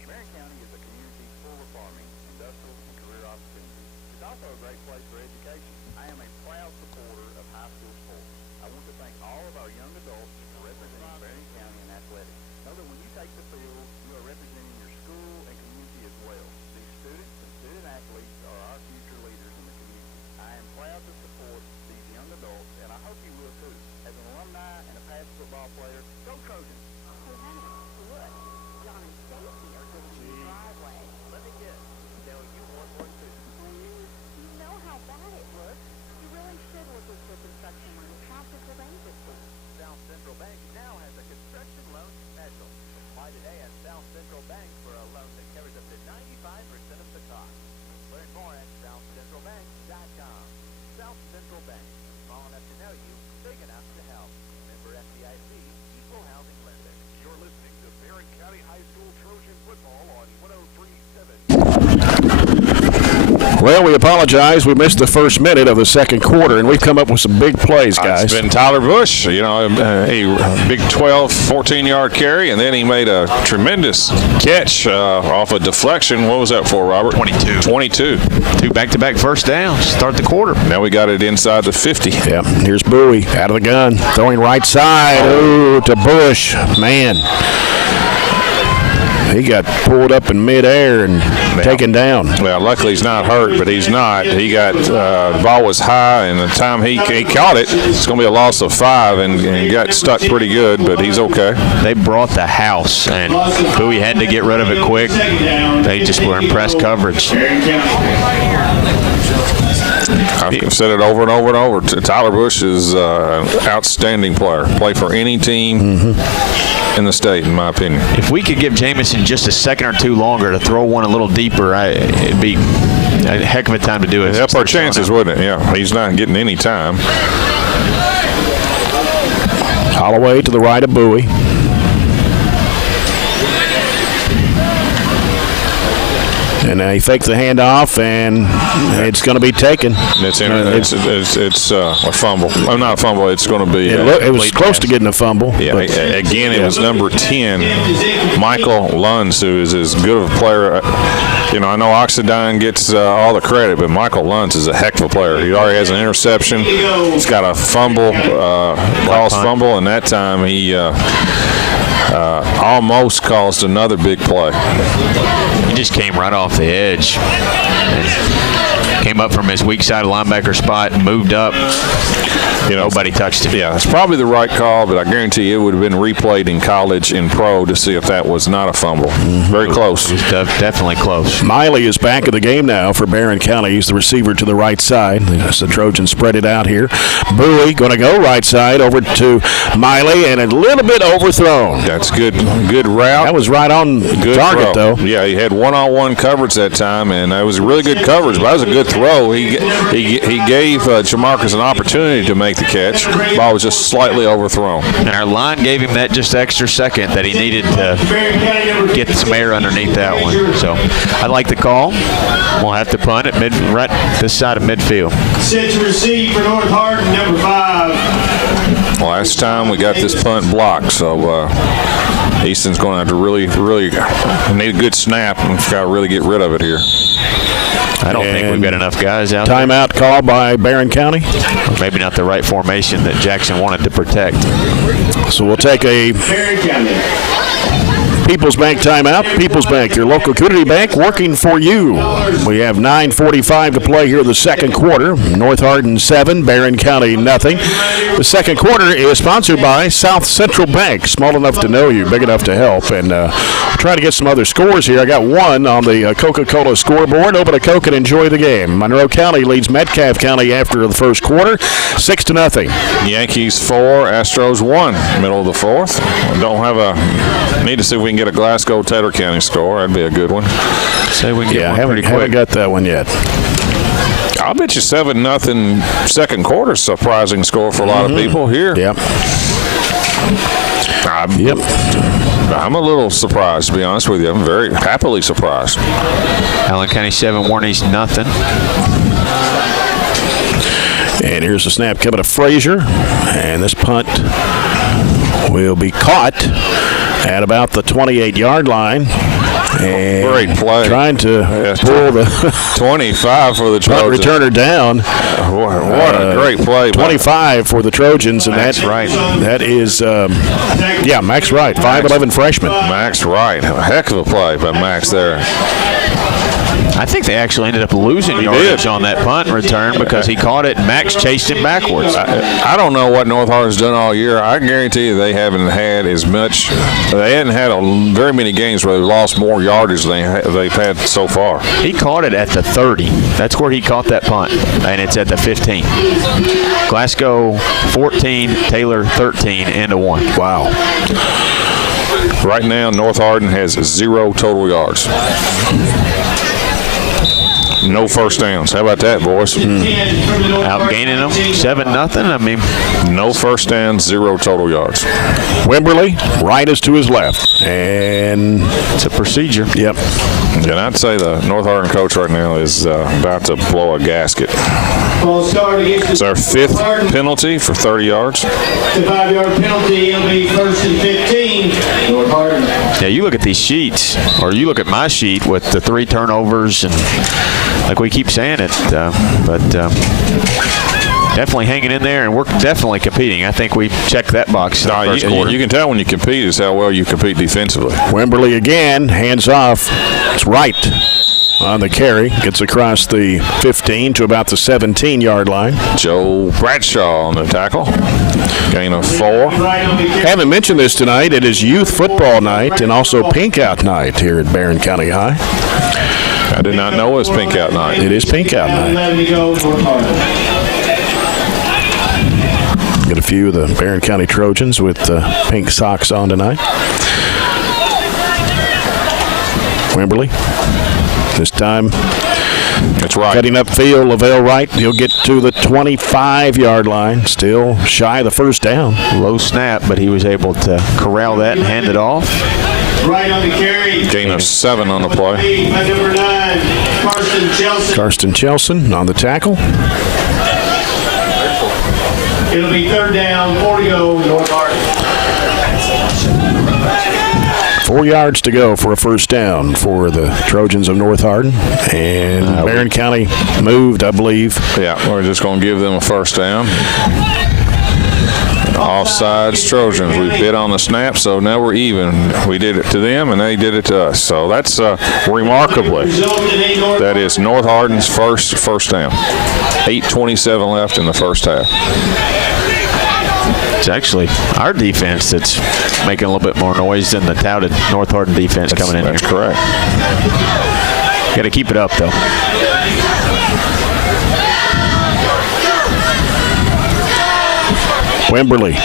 Barren County is a community full of farming, industrial, and career opportunities. It's also a great place for education. I am a proud supporter of high school sports. I want to thank all of our young adults for representing Barren County in athletics. Know that when you take the field, you are representing your school and community as well. These students and student athletes are our future leaders in the community. I am proud to support these young adults, and I hope you will too. As an alumni and a past football player, go Trojans! Look, John and Stacy are going to the driveway. Let me guess. Tell you one more too. You know how bad it looks. You really should look at the construction loan at South Central Bank this week. South Central Bank now has a construction loan special. Apply today at South Central Bank for a loan that covers up to 95% of the cost. Well, we apologize. We missed the first minute of the second quarter, and we've come up with some big plays, guys. It's been Tyler Bush, a big 12, 14-yard carry, and then he made a tremendous catch off a deflection. What was that for, Robert? 22. 2 back-to-back first downs. Start the quarter. Now we got it inside the 50. Yeah, here's Bowie out of the gun, throwing right side. Oh, to Bush. Man. He got pulled up in midair and taken down. Well, luckily he's not hurt, but he's not. He got the ball was high, and the time he caught it, it's going to be a loss of 5, and got stuck pretty good, but he's okay. They brought the house, and Bowie had to get rid of it quick. They just were in press coverage. I've said it over and over and over. Tyler Bush is an outstanding player. Play for any team in the state, in my opinion. If we could give Jamison just a second or two longer to throw one a little deeper, it'd be a heck of a time to do it. It'd help our chances, wouldn't it? Yeah, he's not getting any time. Holloway to the right of Bowie. And he faked the handoff, and it's going to be taken. It's a fumble. Oh, not a fumble. It's going to be. It was close to getting a fumble. Yeah. Again, it was number 10, Michael Lunds, who is as good of a player. I know Oxidine gets all the credit, but Michael Lunds is a heck of a player. He already has an interception. He's got a fumble, lost fumble, and that time he almost caused another big play. He just came right off the edge. Came up from his weak side linebacker spot and moved up. Nobody touched him. Yeah, it's probably the right call, but I guarantee you it would have been replayed in college in pro to see if that was not a fumble. Very close. Definitely close. Miley is back in the game now for Barren County. He's the receiver to the right side. As the Trojans spread it out here. Bowie going to go right side over to Miley, and a little bit overthrown. That's good route. That was right on target, though. Yeah, he had one-on-one coverage that time, and it was really good coverage, but that was a good throw. He gave Jamarcus an opportunity to make the catch. Ball was just slightly overthrown. And our line gave him that just extra second that he needed to get some air underneath that one. So I like the call. We'll have to punt at right this side of midfield. Set to receive for North Hardin, number 5. Last time we got this punt blocked, so Easton's going to have to really need a good snap and got to really get rid of it here. I don't think we've got enough guys out there. Timeout call by Barren County. Or maybe not the right formation that Jackson wanted to protect. So we'll take a People's Bank timeout. People's Bank, your local community bank, working for you. We have 9:45 to play here in the second quarter. North Hardin 7, Barren County nothing. The second quarter is sponsored by South Central Bank. Small enough to know you, big enough to help. And we'll try to get some other scores here. I got one on the Coca-Cola scoreboard. Open a Coke and enjoy the game. Monroe County leads Metcalfe County after the first quarter, 6-0. Yankees 4, Astros 1. Middle of the fourth. Need to see if we can get a Glasgow Taylor County score. That'd be a good one. Say we can get one pretty quick. Haven't got that one yet. I'll bet you 7-0 second quarter. Surprising score for a lot of people here. Yep. I'm a little surprised, to be honest with you. I'm very happily surprised. Allen County 7, Warney's nothing. And here's the snap coming to Frazier. And this punt will be caught at about the 28-yard line. And great play. Trying to pull the 25 for the Trojans. Returner down. What a great play. 25 for the Trojans. And Max Wright. That is, Max Wright, 5'11 freshman. Max Wright. A heck of a play by Max there. I think they actually ended up losing yardage on that punt return because he caught it and Max chased him backwards. I don't know what North Hardin's done all year. I guarantee you they haven't had as much. They hadn't had very many games where they've lost more yardage than they've had so far. He caught it at the 30. That's where he caught that punt, and it's at the 15. Glasgow 14, Taylor 13, and a 1. Wow. Right now, North Hardin has 0 total yards. no first downs. How about that, boys? Outgaining them 7-0. I mean, No first downs, 0 total yards. Wimberly, right is to his left. And it's a procedure. Yep. And I'd say the North Hardin coach right now is about to blow a gasket. It's our 5th penalty for 30 yards. The 5-yard penalty, it'll be 1st and 15. North Hardin. Yeah, you look at these sheets, or you look at my sheet with the 3 turnovers, and like we keep saying it, but definitely hanging in there, and we're definitely competing. I think we checked that box in the first quarter. You can tell when you compete is how well you compete defensively. Wimberly again, hands off. It's right on the carry. Gets across the 15 to about the 17-yard line. Joe Bradshaw on the tackle. Gain of 4. Haven't mentioned this tonight. It is youth football night and also pink out night here at Barren County High. I did not know it was pink out night. It is pink out night. Get a few of the Barren County Trojans with pink socks on tonight. Wimberly. This time, that's right. Cutting upfield, Lavelle Wright. He'll get to the 25-yard line. Still shy of the first down. Low snap, but he was able to corral that and hand it off. Right on the carry. Gain of 7 on the play. Number 9, Karsten Chelson. Karsten Chelson on the tackle. It'll be 3rd down, 4 to go, North Hardin. 4 yards to go for a first down for the Trojans of North Hardin. And Barren County moved, I believe. Yeah, we're just going to give them a first down. Offsides Trojans. We bid on the snap, so now we're even. We did it to them, and they did it to us. So that's remarkably. That is North Hardin's first down. 8:27 left in the first half. It's actually our defense that's making a little bit more noise than the touted North Hardin defense coming in here. That's correct. Got to keep it up, though. Wimberly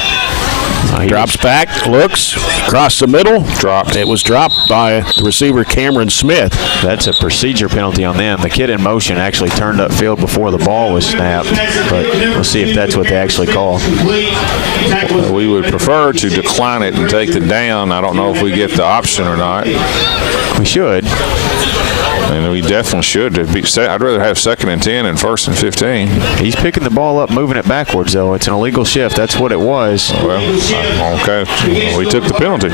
drops back, looks, across the middle. Dropped. It was dropped by the receiver Cameron Smith. That's a procedure penalty on them. The kid in motion actually turned upfield before the ball was snapped, but we'll see if that's what they actually call. We would prefer to decline it and take the down. I don't know if we get the option or not. We should. And we definitely should. I'd rather have 2nd and 10 and 1st and 15. He's picking the ball up, moving it backwards, though. It's an illegal shift. That's what it was. Well, okay. We took the penalty.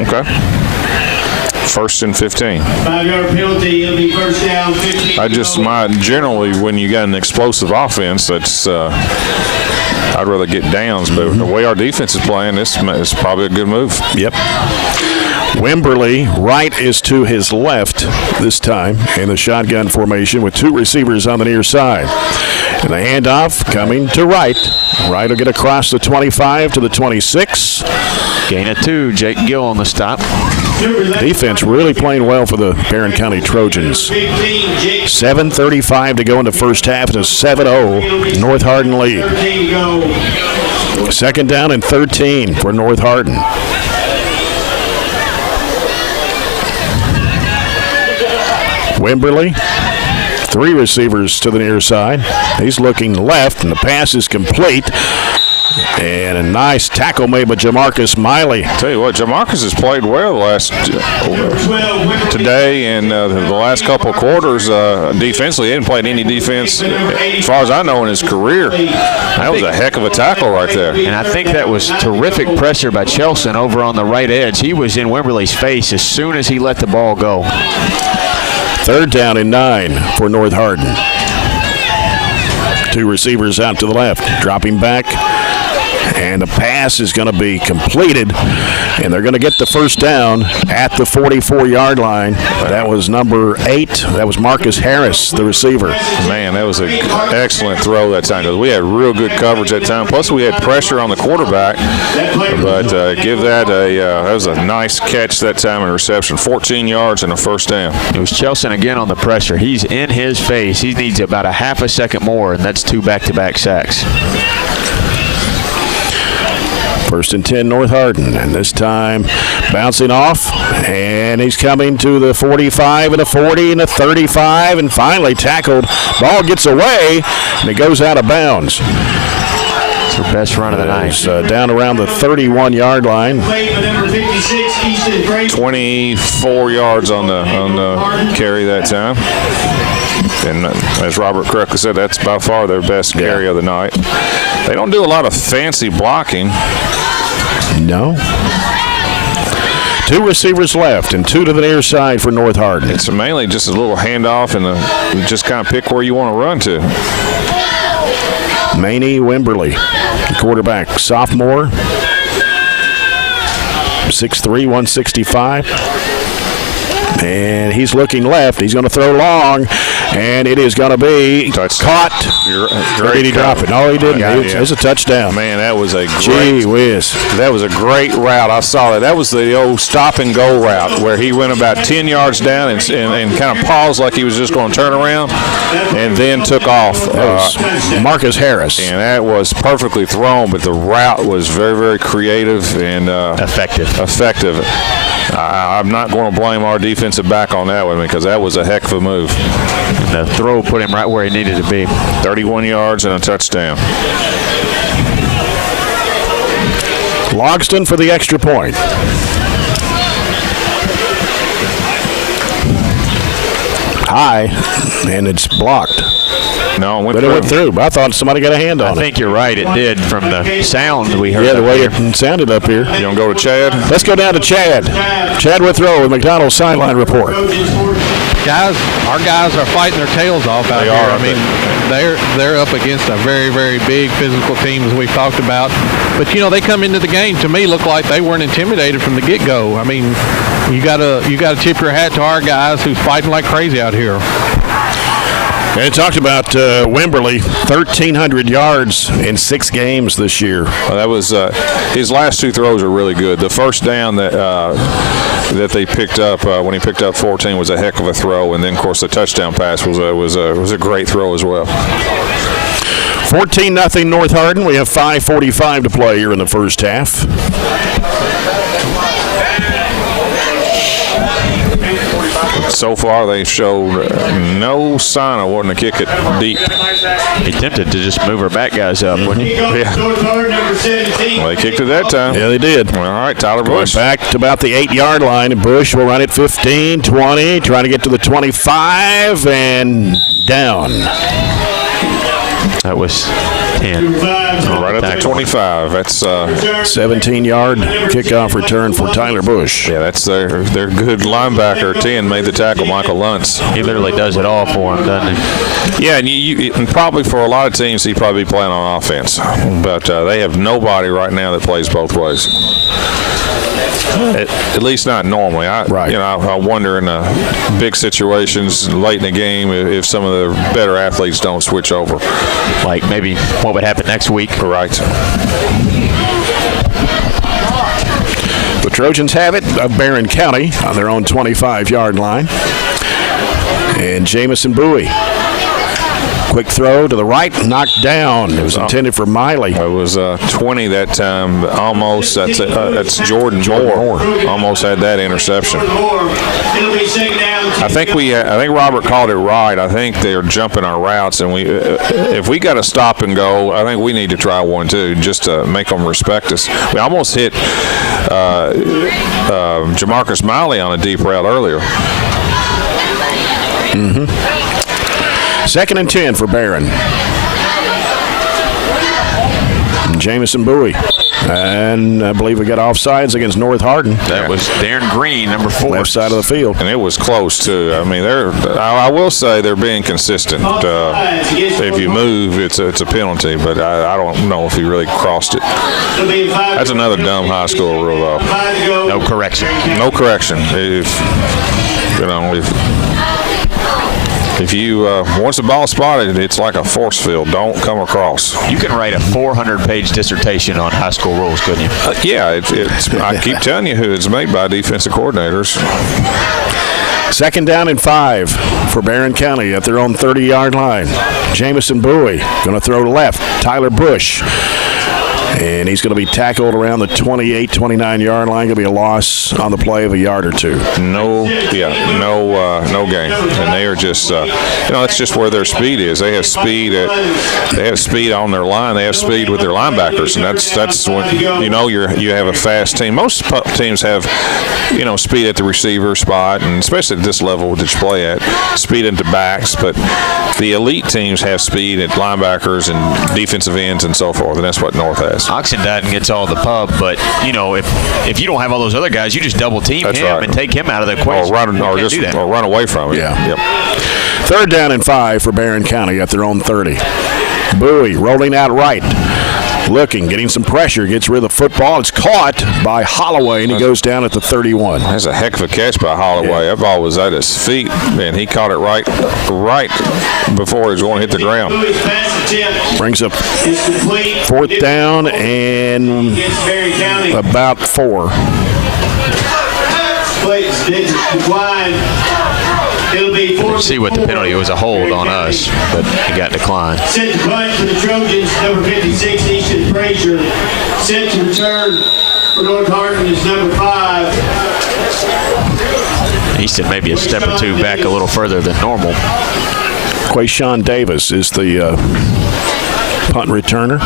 Okay. 1st and 15. 5-yard penalty. It'll be 1st down, 15. Generally, when you got an explosive offense, that's I'd rather get downs. But the way our defense is playing, this is probably a good move. Yep. Wimberly, right is to his left this time in the shotgun formation with 2 receivers on the near side. And the handoff coming to Wright. Wright will get across the 25 to the 26. Gain of 2. Jake Gill on the stop. Defense really playing well for the Barren County Trojans. 7:35 to go in the first half. It's a 7-0 North Hardin lead. 2nd down and 13 for North Hardin. Wimberly, 3 receivers to the near side. He's looking left, and the pass is complete. And a nice tackle made by Jamarcus Miley. Tell you what, Jamarcus has played well today and the last couple of quarters defensively. He hadn't played any defense, as far as I know, in his career. That was a heck of a tackle right there. And I think that was terrific pressure by Chelson over on the right edge. He was in Wimberly's face as soon as he let the ball go. 3rd down and 9 for North Hardin. 2 receivers out to the left, dropping back. And the pass is going to be completed, and they're going to get the first down at the 44-yard line. That was number 8. That was Marcus Harris, the receiver. Man, that was an excellent throw that time. We had real good coverage that time. Plus, we had pressure on the quarterback. But that was a nice catch that time in reception. 14 yards and a first down. It was Chelson again on the pressure. He's in his face. He needs about a half a second more, and that's 2 back-to-back sacks. First and 10, North Hardin. And this time bouncing off. And he's coming to the 45 and the 40 and the 35. And finally tackled. Ball gets away. And he goes out of bounds. It's her best run of the night. Down around the 31-yard line. 24 yards on the carry that time. And as Robert correctly said, that's by far their best carry of the night. They don't do a lot of fancy blocking. No. 2 receivers left and 2 to the near side for North Hardin. It's mainly just a little handoff and you just kind of pick where you want to run to. Maney Wimberly, the quarterback, sophomore, 6'3", 165. And he's looking left. He's going to throw long, and it is going to be caught. Or did he drop it? No, he didn't. It's a touchdown. Man, that was a Gee whiz. That was a great route. I saw that. That was the old stop and go route where he went about 10 yards down and kind of paused like he was just going to turn around and then took off. Marcus Harris. And that was perfectly thrown, but the route was very, very creative and effective. I'm not going to blame our defensive back on that one because that was a heck of a move. And the throw put him right where he needed to be. 31 yards and a touchdown. Logston for the extra point. High, and it's blocked. No, it went through. But I thought somebody got a hand on it. I think you're right. It did from the sound we heard. Yeah, the way it sounded up here. You want to go to Chad? Let's go down to Chad. Chad Withrow with McDonald's sideline report. Guys, our guys are fighting their tails off out here. I mean, they're up against a very, very big physical team, as we've talked about. But they come into the game, to me, look like they weren't intimidated from the get-go. I mean, you gotta tip your hat to our guys who's fighting like crazy out here. And talked about Wimberly, 1,300 yards in 6 games this year. Well, that was his last 2 throws are really good. The first down that they picked up when he picked up 14 was a heck of a throw, and then of course the touchdown pass was a great throw as well. 14-0 North Hardin. We have 5:45 to play here in the first half. So far, they showed no sign of wanting to kick it deep. He tempted to just move our back guys up, wouldn't he? Yeah. Well, they kicked it that time. Yeah, they did. All right, Tyler Bush. Back to about the 8-yard line, and Bush will run it 15, 20, trying to get to the 25, and down. That was 10. Right at the 25. That's 17-yard kickoff return for Tyler Bush. Yeah, that's their good linebacker. 10 made the tackle, Michael Luntz. He literally does it all for him, doesn't he? Yeah, and probably for a lot of teams, he'd probably be playing on offense. But they have nobody right now that plays both ways. At least not normally. I wonder in big situations late in the game if some of the better athletes don't switch over. Like maybe what would happen next week. Right. The Trojans have it of Barren County on their own 25-yard line. And Jamison Bowie. Quick throw to the right, knocked down. It was intended for Miley. It was 20 that time, almost. That's Jordan Moore. Almost had that interception. I think Robert called it right. I think they're jumping our routes, and if we got to stop and go, I think we need to try one too, just to make them respect us. We almost hit Jamarcus Miley on a deep route earlier. Mm-hmm. 2nd and 10 for Barren. And Jamison Bowie. And I believe we got offsides against North Hardin. That was Darren Green, number 4. Left side of the field. And it was close, too. I mean, I will say they're being consistent. If you move, it's a penalty, but I don't know if he really crossed it. That's another dumb high school rule, though. No correction. No correction. If you once the ball spotted, it's like a force field. Don't come across. You can write a 400-page dissertation on high school rules, couldn't you? Yeah, I keep telling you who it's made by defensive coordinators. 2nd down and 5 for Barren County at their own 30-yard line. Jamison Bowie going to throw to left. Tyler Bush. And he's going to be tackled around the 28, 29-yard line. Going to be a loss on the play of a yard or two. No gain. And they are just, that's just where their speed is. They have speed on their line. They have speed with their linebackers, and that's when you have a fast team. Most teams have, speed at the receiver spot, and especially at this level that you play at, speed into backs. But the elite teams have speed at linebackers and defensive ends and so forth, and that's what North has. Oxendine gets all the pub, but if you don't have all those other guys, you just double team him and take him out of the equation. Or run away from him. Yeah. Yep. 3rd down and 5 for Barren County at their own 30. Bowie rolling out right. Looking, getting some pressure, gets rid of the football. It's caught by Holloway, and he goes down at the 31. That's a heck of a catch by Holloway. That ball was at his feet, and he caught it right before he was going to hit the ground. Brings up 4th down and about 4. Let's see what the penalty was. A hold on us, but it got declined. Sent to punt for the Trojans, number 56, Easton Frazier. Sent to return for North Hardin is number 5. Easton maybe a step or two back a little further than normal. Quayshawn Davis is the punt returner.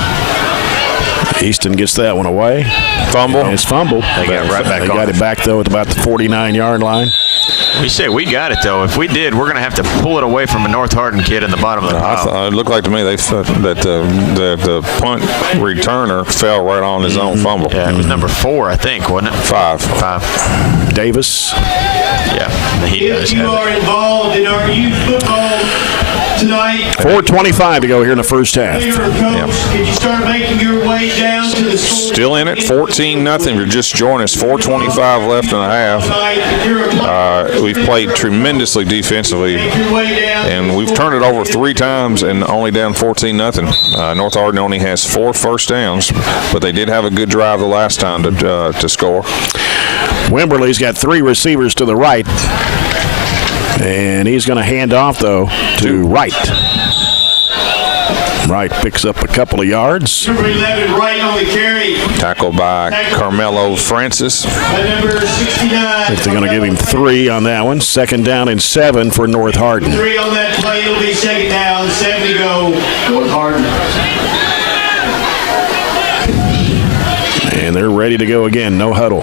Easton gets that one away. Fumble. And it's fumbled. They got right back They on got it back, though, at about the 49-yard line. We say we got it, though. If we did, we're going to have to pull it away from a North Hardin kid in the bottom of the pile. It looked like to me they thought that the punt returner fell right on his own fumble. Yeah, it was number 4, I think, wasn't it? 5. Davis. Yeah, he does. If you are involved in our youth football tonight, 4:25 to go here in the first half. Could you start making your way down to the school? Still in it, 14-0. You're just joining us. 4:25 left in the half. We've played tremendously defensively, and we've turned it over 3 times and only down 14-0. North Hardin only has 4 first downs, but they did have a good drive the last time to score. Wimberley's got 3 receivers to the right, and he's going to hand off, though, to Wright. Wright picks up a couple of yards. Number 11, right on the carry. Tackled by Carmelo Francis. Number 69. They're going to give him 3 on that one. 2nd down and 7 for North Hardin. 3 on that play. It'll be 2nd down, 7 to go. North Hardin. And they're ready to go again. No huddle.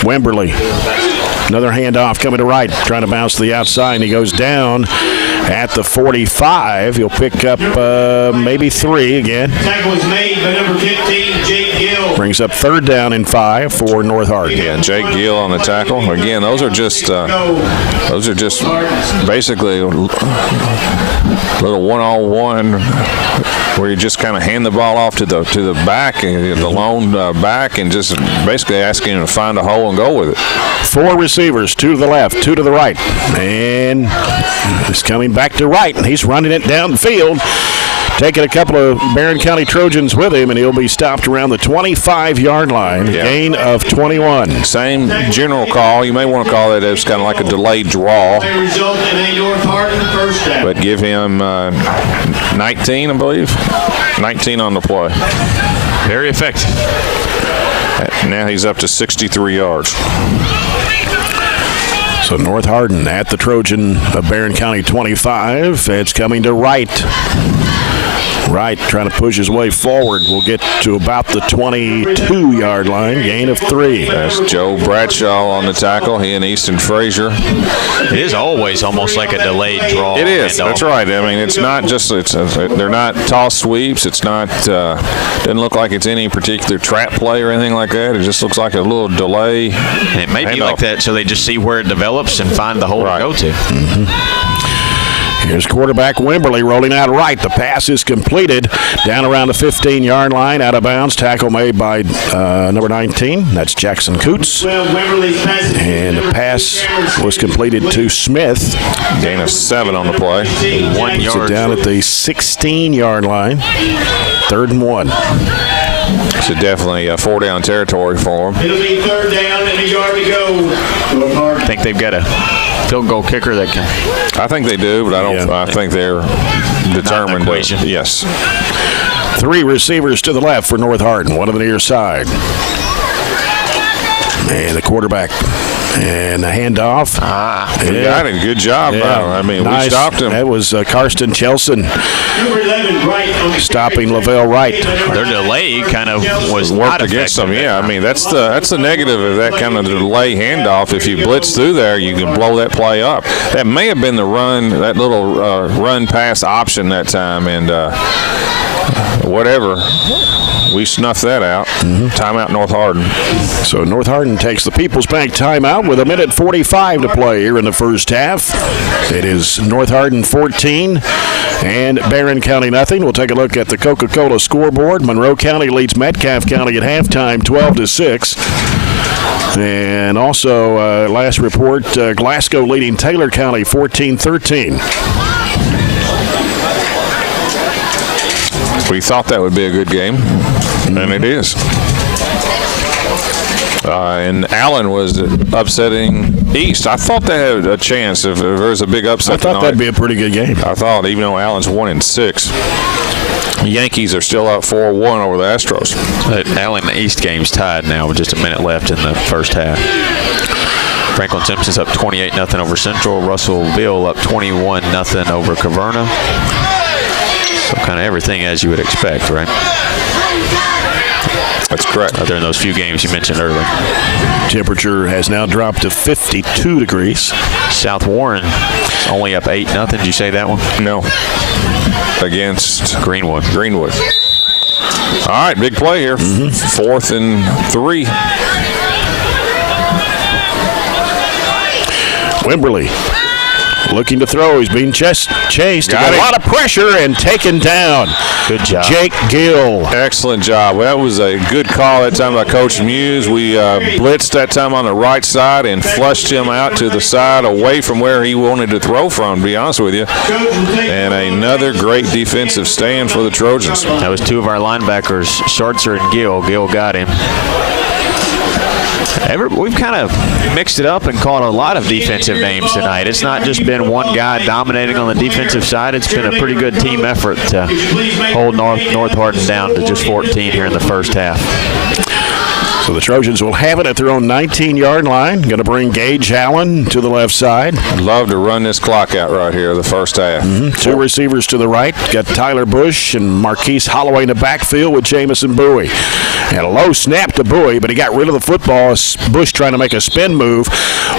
Wimberley. Another handoff coming to Wright, trying to bounce to the outside, and he goes down at the 45. He'll pick up maybe 3 again. Tackle was made by number 15, Jake Gill. Brings up 3rd down and 5 for North Hardin. Yeah, Jake Gill on the tackle. Again, those are just basically a little one-on-one where you just kind of hand the ball off to the back, the lone back, and just basically asking him to find a hole and go with it. 4 receivers, 2 to the left, 2 to the right. And he's coming back to Wright, and he's running it downfield. Taking a couple of Barren County Trojans with him, and he'll be stopped around the 25-yard line. Yeah. Gain of 21. Same general call. You may want to call that as kind of like a delayed draw. They result in a North Hardin first down. But give him 19, I believe. 19 on the play. Very effective. Now he's up to 63 yards. So North Hardin at the Trojan of Barren County 25. It's coming to Wright. Wright trying to push his way forward. We'll get to about the 22-yard line. Gain of 3. That's Joe Bradshaw on the tackle. He and Easton Frazier. It is always almost like a delayed draw. It is. That's right. I mean, it's not just they're not toss sweeps. It's not doesn't look like it's any particular trap play or anything like that. It just looks like a little delay. And it may be like that so they just see where it develops and find the hole to go to. Mm-hmm. Here's quarterback Wimberley rolling out right. The pass is completed down around the 15-yard line, out of bounds. Tackle made by number 19. That's Jackson Coots. And the pass was completed to Smith. Gain of 7 on the play. 1 So yard. down at the 16-yard line. 3rd and 1. So definitely 4-down territory for them. It'll be 3rd down and a yard to go. North Hardin. I think they've got a field goal kicker that can. I think they do, but I don't. Yeah. I think they're determined. equation. Yes. 3 receivers to the left for North Hardin, 1 on the near side. And the quarterback. And the handoff. We got it. Good job. Yeah. I mean, Nice. we stopped him. That was Karsten Chelson Number 11, right on the stopping Lavelle Wright. Their delay kind of was Worked not against them. effective. Yeah, I mean that's the negative of that kind of delay handoff. If you blitz through there, you can blow that play up. That may have been the run, that little run pass option that time, and whatever. We snuffed that out. Timeout, North Hardin. So North Hardin takes the People's Bank timeout with 1:45 to play here in the first half. It is North Hardin 14 and Barren County nothing. We'll take a look at the Coca-Cola scoreboard. Monroe County leads Metcalfe County at halftime 12-6. And also, last report, Glasgow leading Taylor County 14-13. We thought that would be a good game, and it is. And Allen was upsetting East. I thought they had a chance if there was a big upset I thought tonight. that'd be a pretty good game. I thought, even though Allen's 1-6, the Yankees are still up 4-1 over the Astros. Allen, the East game's tied now with just a minute left in the first half. Franklin Simpson's up 28-0 over Central. Russellville up 21-0 over Caverna. So kind of everything as you would expect, right? That's correct. Other than those few games you mentioned earlier. Temperature has now dropped to 52 degrees. South Warren is only up 8-0. Did you say that one? No. Against Greenwood. All right, big play here. 4th and 3. Wimberly looking to throw. He's being chased. He Got got a it. lot of pressure and taken down. Good job. Jake Gill. Excellent job. That was a good call that time by Coach Muse. We blitzed that time on the right side and flushed him out to the side away from where he wanted to throw from, to be honest with you. And another great defensive stand for the Trojans. That was 2 of our linebackers, Schartzer and Gill. Gill got him. We've kind of mixed it up and called a lot of defensive names tonight. It's not just been one guy dominating on the defensive side. It's been a pretty good team effort to hold North Hardin down to just 14 here in the first half. So the Trojans will have it at their own 19-yard line. Going to bring Gage Allen to the left side. Love to run this clock out right here, the first half. 2 receivers to the right. Got Tyler Bush and Marquise Holloway in the backfield with Jamison Bowie. And a low snap to Bowie, but he got rid of the football. Bush trying to make a spin move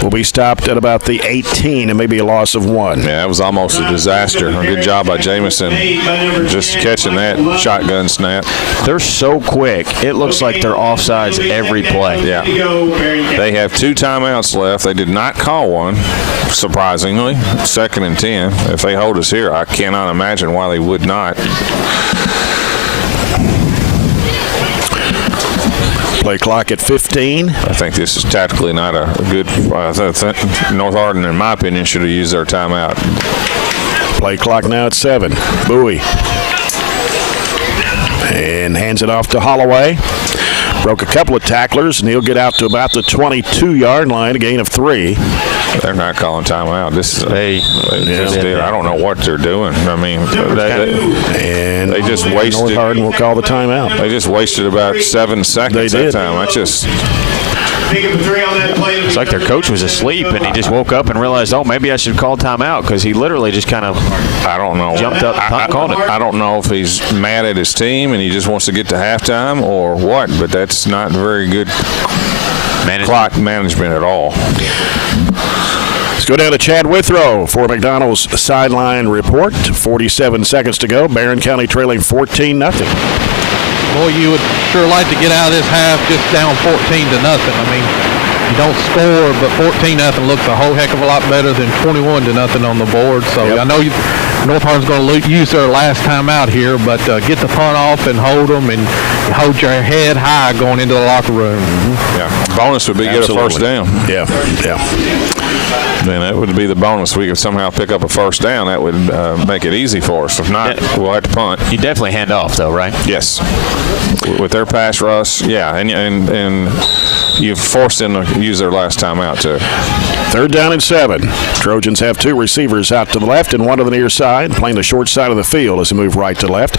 will be stopped at about the 18 and maybe a loss of 1. Yeah, that was almost a disaster. A good job by Jamison just catching that shotgun snap. They're so quick. It looks like they're offsides every play. Yeah. They have 2 timeouts left. They did not call one, surprisingly. 2nd and 10. If they hold us here, I cannot imagine why they would not. Play clock at 15. I think this is tactically not a good. North Hardin, in my opinion, should have used their timeout. Play clock now at 7. Bowie. And hands it off to Holloway. Broke a couple of tacklers, and he'll get out to about the 22-yard line, a gain of 3. They're not calling timeout. This is They just did. I don't know what they're doing. I mean, And they just wasted. North Hardin will call the timeout. They just wasted about 7 seconds They that did. time. I just. It's like their coach was asleep and he just woke up and realized, oh, maybe I should call timeout because he literally just kind of I don't know. jumped up and called it. I don't know if he's mad at his team and he just wants to get to halftime or what, but that's not very good clock management at all. Let's go down to Chad Withrow for McDonald's sideline report. 47 seconds to go. Barren County trailing 14-0. Boy, you would sure like to get out of this half just down 14-0. I mean, you don't score, but 14-0 looks a whole heck of a lot better than 21-0 on the board. So Yep. I know North Hardin's going to use their last time out here, but get the punt off and hold them and hold your head high going into the locker room. Yeah, bonus would be get a first down. Yeah. Then that would be the bonus. We could somehow pick up a first down. That would make it easy for us. If not, we'll have to punt. You definitely hand off, though, right? Yes. With their pass rush, yeah, and you've forced them to use their last time out, too. 3rd down and 7. Trojans have 2 receivers out to the left and 1 to the near side, playing the short side of the field as they move right to left.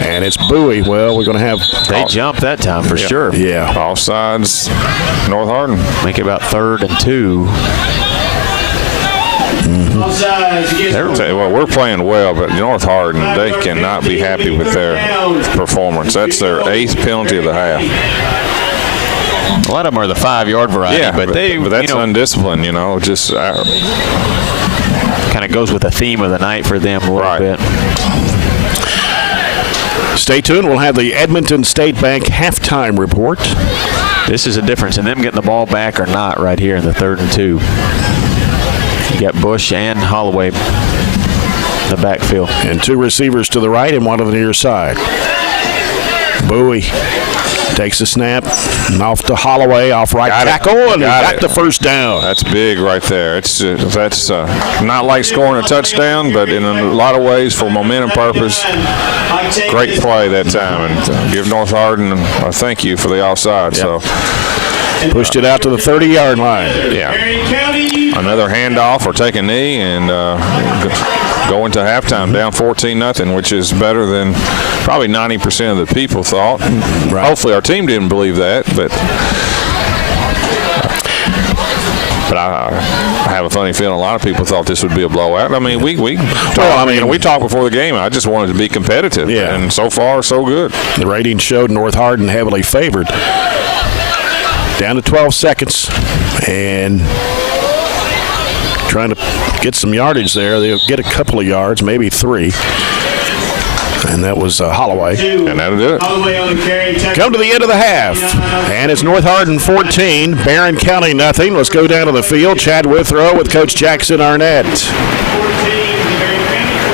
And it's Bowie. Well, we're going to have... They jumped that time for sure. Yeah. All sides, North Hardin. Make it about 3rd and 2. Well, we're playing well, but North Hardin, they cannot be happy with their performance. That's their 8th penalty of the half. A lot of them are the 5-yard variety, but that's undisciplined, just kind of goes with the theme of the night for them a little bit. Stay tuned. We'll have the Edmonton State Bank halftime report. This is a difference in them getting the ball back or not right here in the 3rd and 2. You got Bush and Holloway in the backfield. And 2 receivers to the right and 1 to the near side. Bowie takes the snap and off to Holloway, off right tackle, and got the first down. That's big right there. That's not like scoring a touchdown, but in a lot of ways for momentum purpose, great play that time. And give North Hardin a thank you for the offside. Yep. So pushed it out to the 30-yard line. Yeah. Another handoff or take a knee and go into halftime down 14-0, which is better than probably 90% of the people thought. Right. Hopefully our team didn't believe that, but I have a funny feeling a lot of people thought this would be a blowout. I mean, we talked before the game. I just wanted to be competitive, and so far so good. The ratings showed North Hardin heavily favored. Down to 12 seconds, and trying to get some yardage there. They'll get a couple of yards, maybe 3. And that was Holloway. And that'll do it. Come to the end of the half. And it's North Hardin 14, Barren County nothing. Let's go down to the field. Chad Withrow with Coach Jackson Arnett.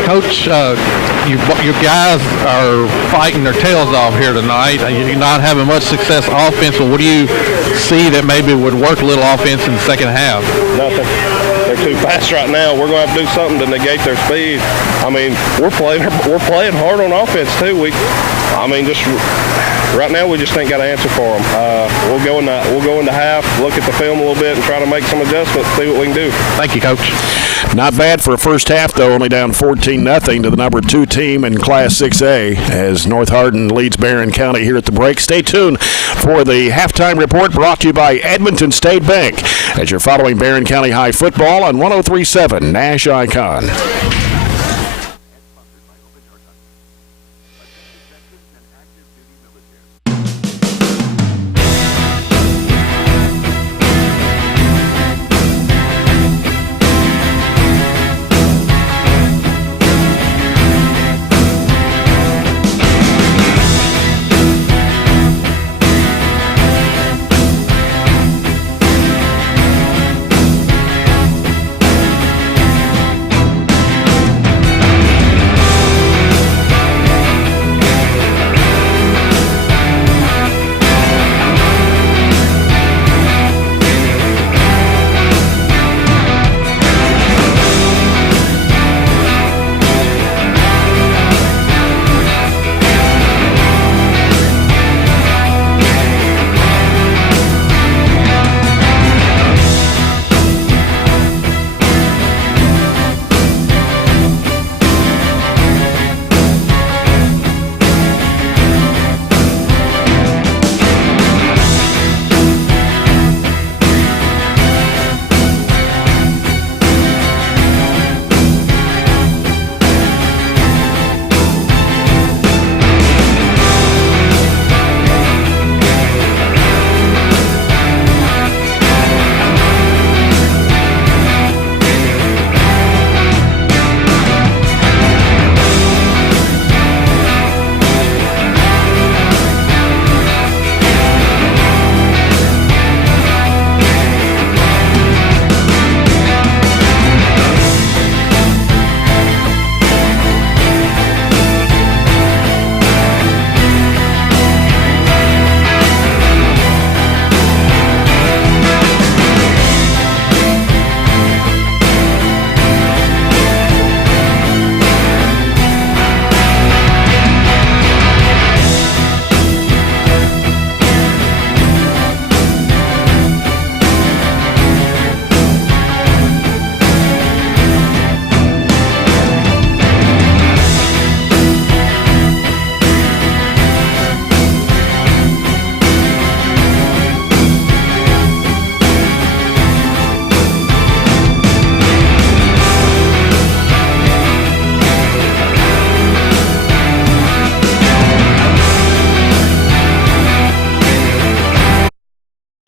Coach, your guys are fighting their tails off here tonight. You're not having much success offensively. What do you see that maybe would work a little offense in the second half? Nothing. They're too fast right now. We're going to have to do something to negate their speed. I mean, we're playing hard on offense too. Just right now we just ain't got an answer for them. We'll go into half, look at the film a little bit, and try to make some adjustments, see what we can do. Thank you, Coach. Not bad for a first half, though. Only down 14-0 to the number 2 team in Class 6A as North Hardin leads Barren County here at the break. Stay tuned for the halftime report brought to you by Edmonton State Bank as you're following Barren County High football on 103.7 Nash Icon.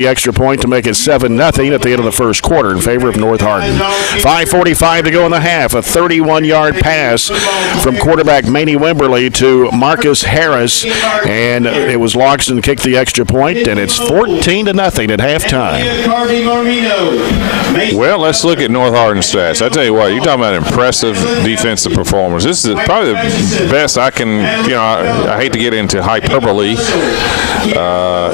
The extra point to make it 7-0 at the end of the first quarter in favor of North Hardin. 5:45 to go in the half. A 31-yard pass from quarterback Maney Wimberly to Marcus Harris, and it was Logston kicked the extra point, and it's 14-0 at halftime. Well, let's look at North Hardin stats. I tell you what, you're talking about impressive defensive performance. This is probably the best I can, I hate to get into hyperbole,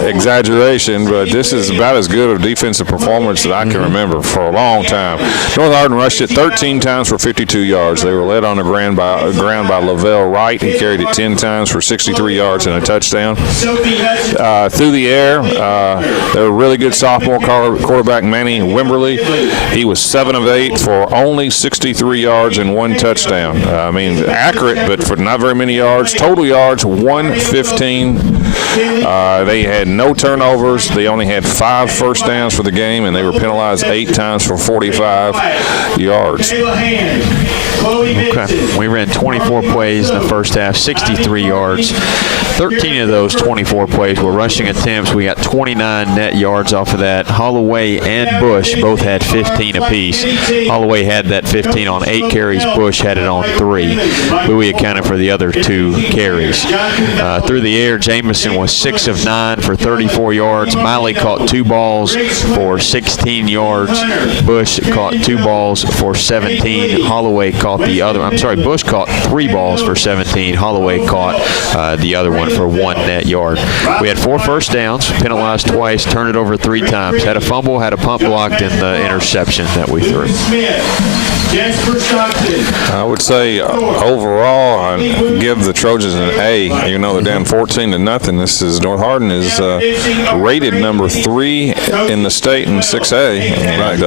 exaggeration, but this is about as good a defensive performance that I can remember for a long time. North Hardin rushed it 13 times for 52 yards. They were led on the ground by Lavelle Wright. He carried it 10 times for 63 yards and a touchdown. Through the air, they were really good sophomore quarterback Manny Wimberly. He was 7 of 8 for only 63 yards and 1 touchdown. Accurate, but for not very many yards. Total yards, 115. They had no turnovers. They only had 5 first downs for the game, and they were penalized 8 times for 45 yards. Okay. We ran 24 plays in the first half, 63 yards. 13 of those 24 plays were rushing attempts. We got 29 net yards off of that. Holloway and Bush both had 15 apiece. Holloway had that 15 on 8 carries. Bush had it on 3. Bowie accounted for the other 2 carries. Through the air, Jamison was 6 of 9 for 34 yards. Miley caught 2 balls for 16 yards. Bush caught 2 balls for 17. Holloway caught Bush caught 3 balls for 17. Holloway caught the other one for 1 net yard. We had 4 first downs, penalized twice, turned it over 3 times. Had a fumble, had a punt blocked, and the interception that we threw. I would say overall, I give the Trojans an A. They're down 14-0. This is North Hardin is rated number 3 in the state in 6A, and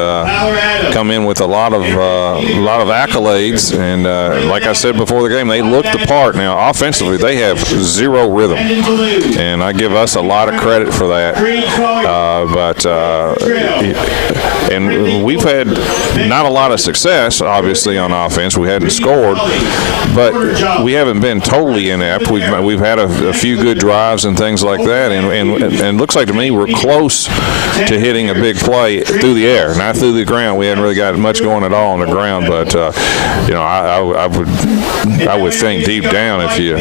come in with a lot of accolades. And like I said before the game, they look the part. Now, offensively, they have 0 rhythm, and I give us a lot of credit for that. And we've had not a lot of success, obviously, on offense. We hadn't scored, but we haven't been totally inept. We've had a few good drives and things like that, and looks like to me we're close to hitting a big play through the air, not through the ground. We hadn't really got much going at all on the ground, but I would think deep down, if you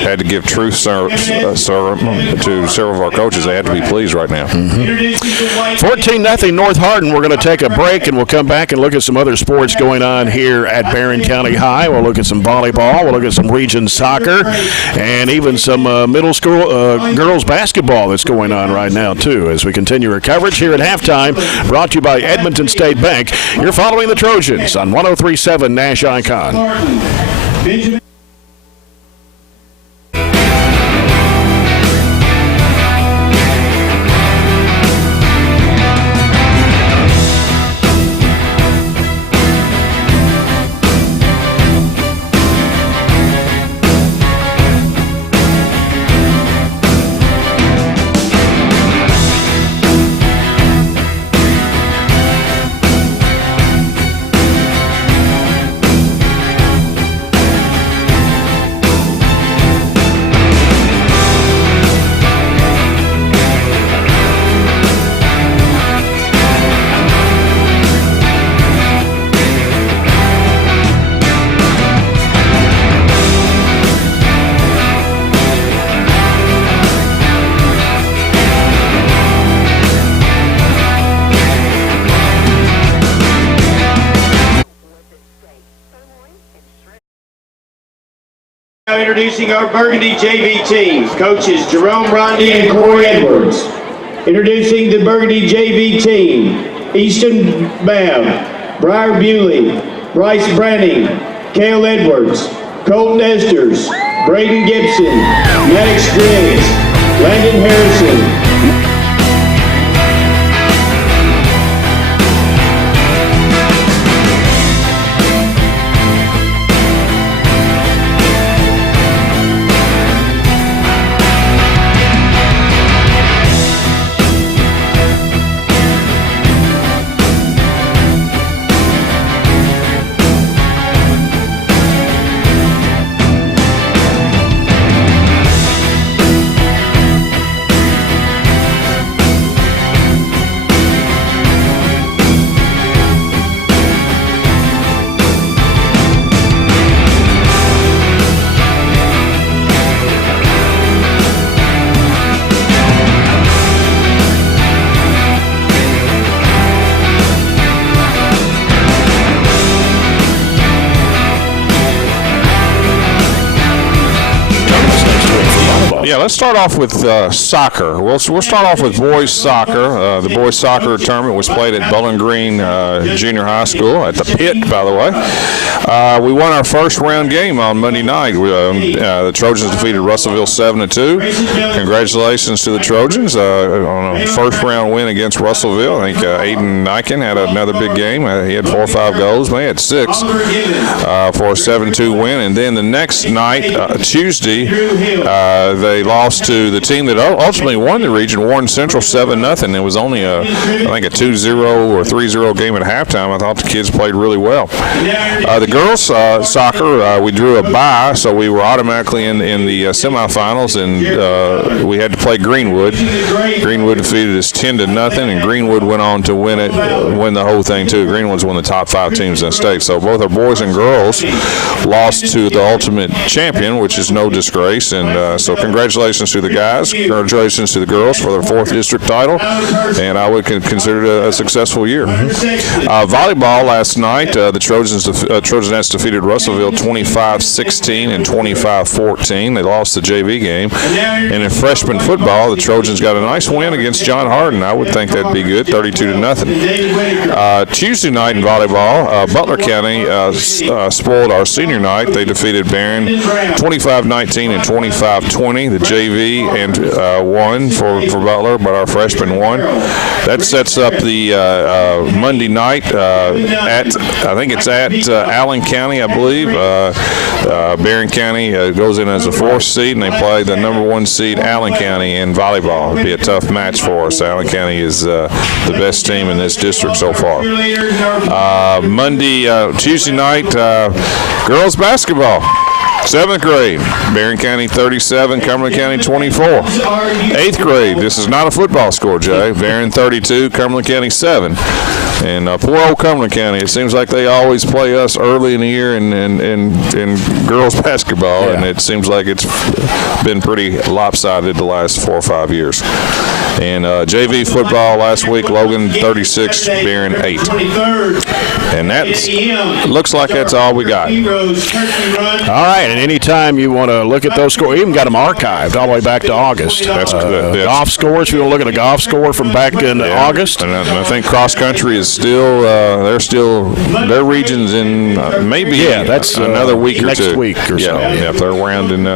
had to give truth to several of our coaches, they had to be pleased right now. 14-0 North Hardin. We're going to take a break, and we'll come back and look at some other sports going on here at Barren County High. We'll look at some volleyball. We'll look at some region soccer, and even some middle school girls basketball that's going on right now, too, as we continue our coverage here at halftime, brought to you by Edmonton State Bank. You're following the Trojans on 103.7 Nash Icon. Now introducing our Burgundy JV team, coaches Jerome Rondi and Corey Edwards. Introducing the Burgundy JV team, Easton Babb, Briar Bewley, Bryce Branning, Cale Edwards, Colton Esters, Braden Gibson, Maddox Griggs, Landon Harrison, Yeah, let's start off with soccer. We'll start off with boys soccer. The boys soccer tournament was played at Bowling Green Junior High School at the Pit, by the way. We won our first round game on Monday night. The Trojans defeated Russellville 7-2. Congratulations to the Trojans on a first round win against Russellville. I think Aiden Niken had another big game. He had 4 or 5 goals. They had 6 for a 7-2 win. And then the next night, Tuesday, they lost to the team that ultimately won the region, Warren Central 7-0. It was only I think a 2-0 or 3-0 game at halftime. I thought the kids played really well. The girls soccer, we drew a bye, so we were automatically in the semifinals, and we had to play Greenwood. Greenwood defeated us 10-0, and Greenwood went on to win the whole thing too. Greenwood's one of the top 5 teams in the state. So both our boys and girls lost to the ultimate champion, which is no disgrace. And so congratulations to the guys. Congratulations to the girls for their 4th district title. And I would consider it a successful year. Volleyball last night, the Trojanettes defeated Russellville 25-16 and 25-14. They lost the JV game. And in freshman football, the Trojans got a nice win against John Hardin. I would think that'd be good, 32-0. Tuesday night in volleyball, Butler County spoiled our senior night. They defeated Barren 25-19 and 25-20. The JV and won for Butler, but our freshmen won. That sets up the Monday night I think it's at Allen County, I believe. Barren County goes in as a 4th seed, and they play the number 1 seed Allen County in volleyball. It'll be a tough match for us. Allen County is the best team in this district so far. Tuesday night, girls basketball. 7th grade, Barren County 37, Cumberland County 24. 8th grade, this is not a football score, Jay. Barren 32, Cumberland County 7. And poor old Cumberland County, it seems like they always play us early in the year in girls basketball, and it seems like it's been pretty lopsided the last 4 or 5 years. And JV football last week, Logan 36, Barren 8. And that looks like that's all we got. All right, and anytime you want to look at those scores, we even got them archived all the way back to August. That's good. Golf scores, if you want to look at a golf score from back in August. And I think cross country is still, their region's in maybe that's another week or next 2. Week or so. Yeah, if they're rounding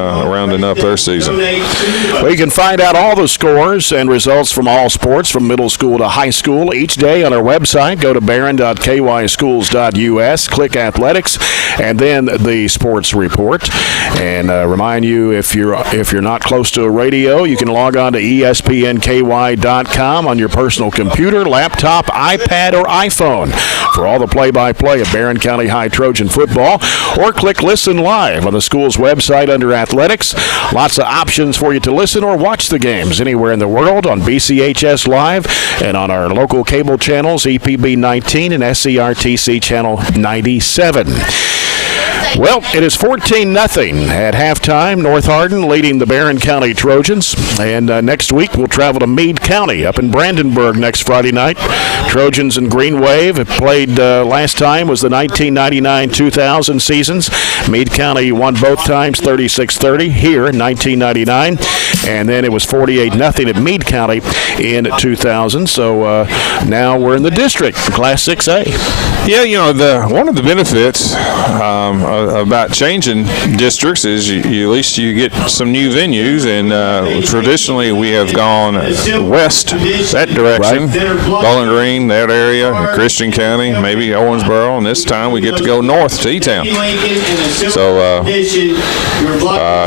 up their season. Well, you can find out all the scores and results from all sports from middle school to high school each day on our website. Go to barron.kyschools.us, click athletics, and then the sports report. And remind you, if you're not close to a radio, you can log on to espnky.com on your personal computer, laptop, iPad, or iPhone for all the play-by-play of Barren County High Trojan football, or click Listen Live on the school's website under Athletics. Lots of options for you to listen or watch the games anywhere in the world on BCHS Live and on our local cable channels, EPB 19 and SCRTC Channel 97. Well, it is 14-0 at halftime. North Hardin leading the Barren County Trojans. And next week we'll travel to Meade County up in Brandenburg next Friday night. Trojans and Green Wave have played last time was the 1999-2000 seasons. Meade County won both times 36-30 here in 1999. And then it was 48-0 at Meade County in 2000. So now we're in the district, Class 6A. Yeah, one of the benefits about changing districts is at least you get some new venues, and traditionally we have gone west that direction, Bowling Green, that area, Christian County, maybe Owensboro, and this time we get to go north to E-Town. So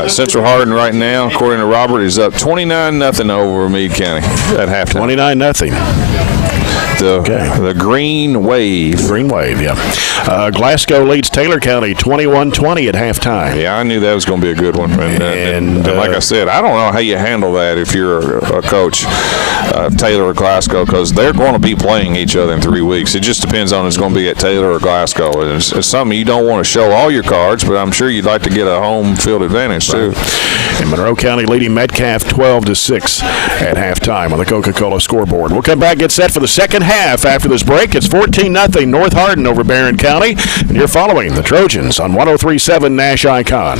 Central Hardin right now, according to Robert, is up 29-0 over Meade County at halftime. 29-0. The Green Wave. Green Wave, yeah. Glasgow leads Taylor County 21-20 at halftime. Yeah, I knew that was going to be a good one. And like I said, I don't know how you handle that if you're a coach, Taylor or Glasgow, because they're going to be playing each other in 3 weeks. It just depends on if it's going to be at Taylor or Glasgow. And it's something you don't want to show all your cards, but I'm sure you'd like to get a home field advantage, too. And Monroe County leading Metcalf 12-6 at halftime on the Coca-Cola scoreboard. We'll come back, get set for the second half after this break. It's 14-0 North Hardin over Barren County, and you're following the Trojans on 103.7 Nash Icon.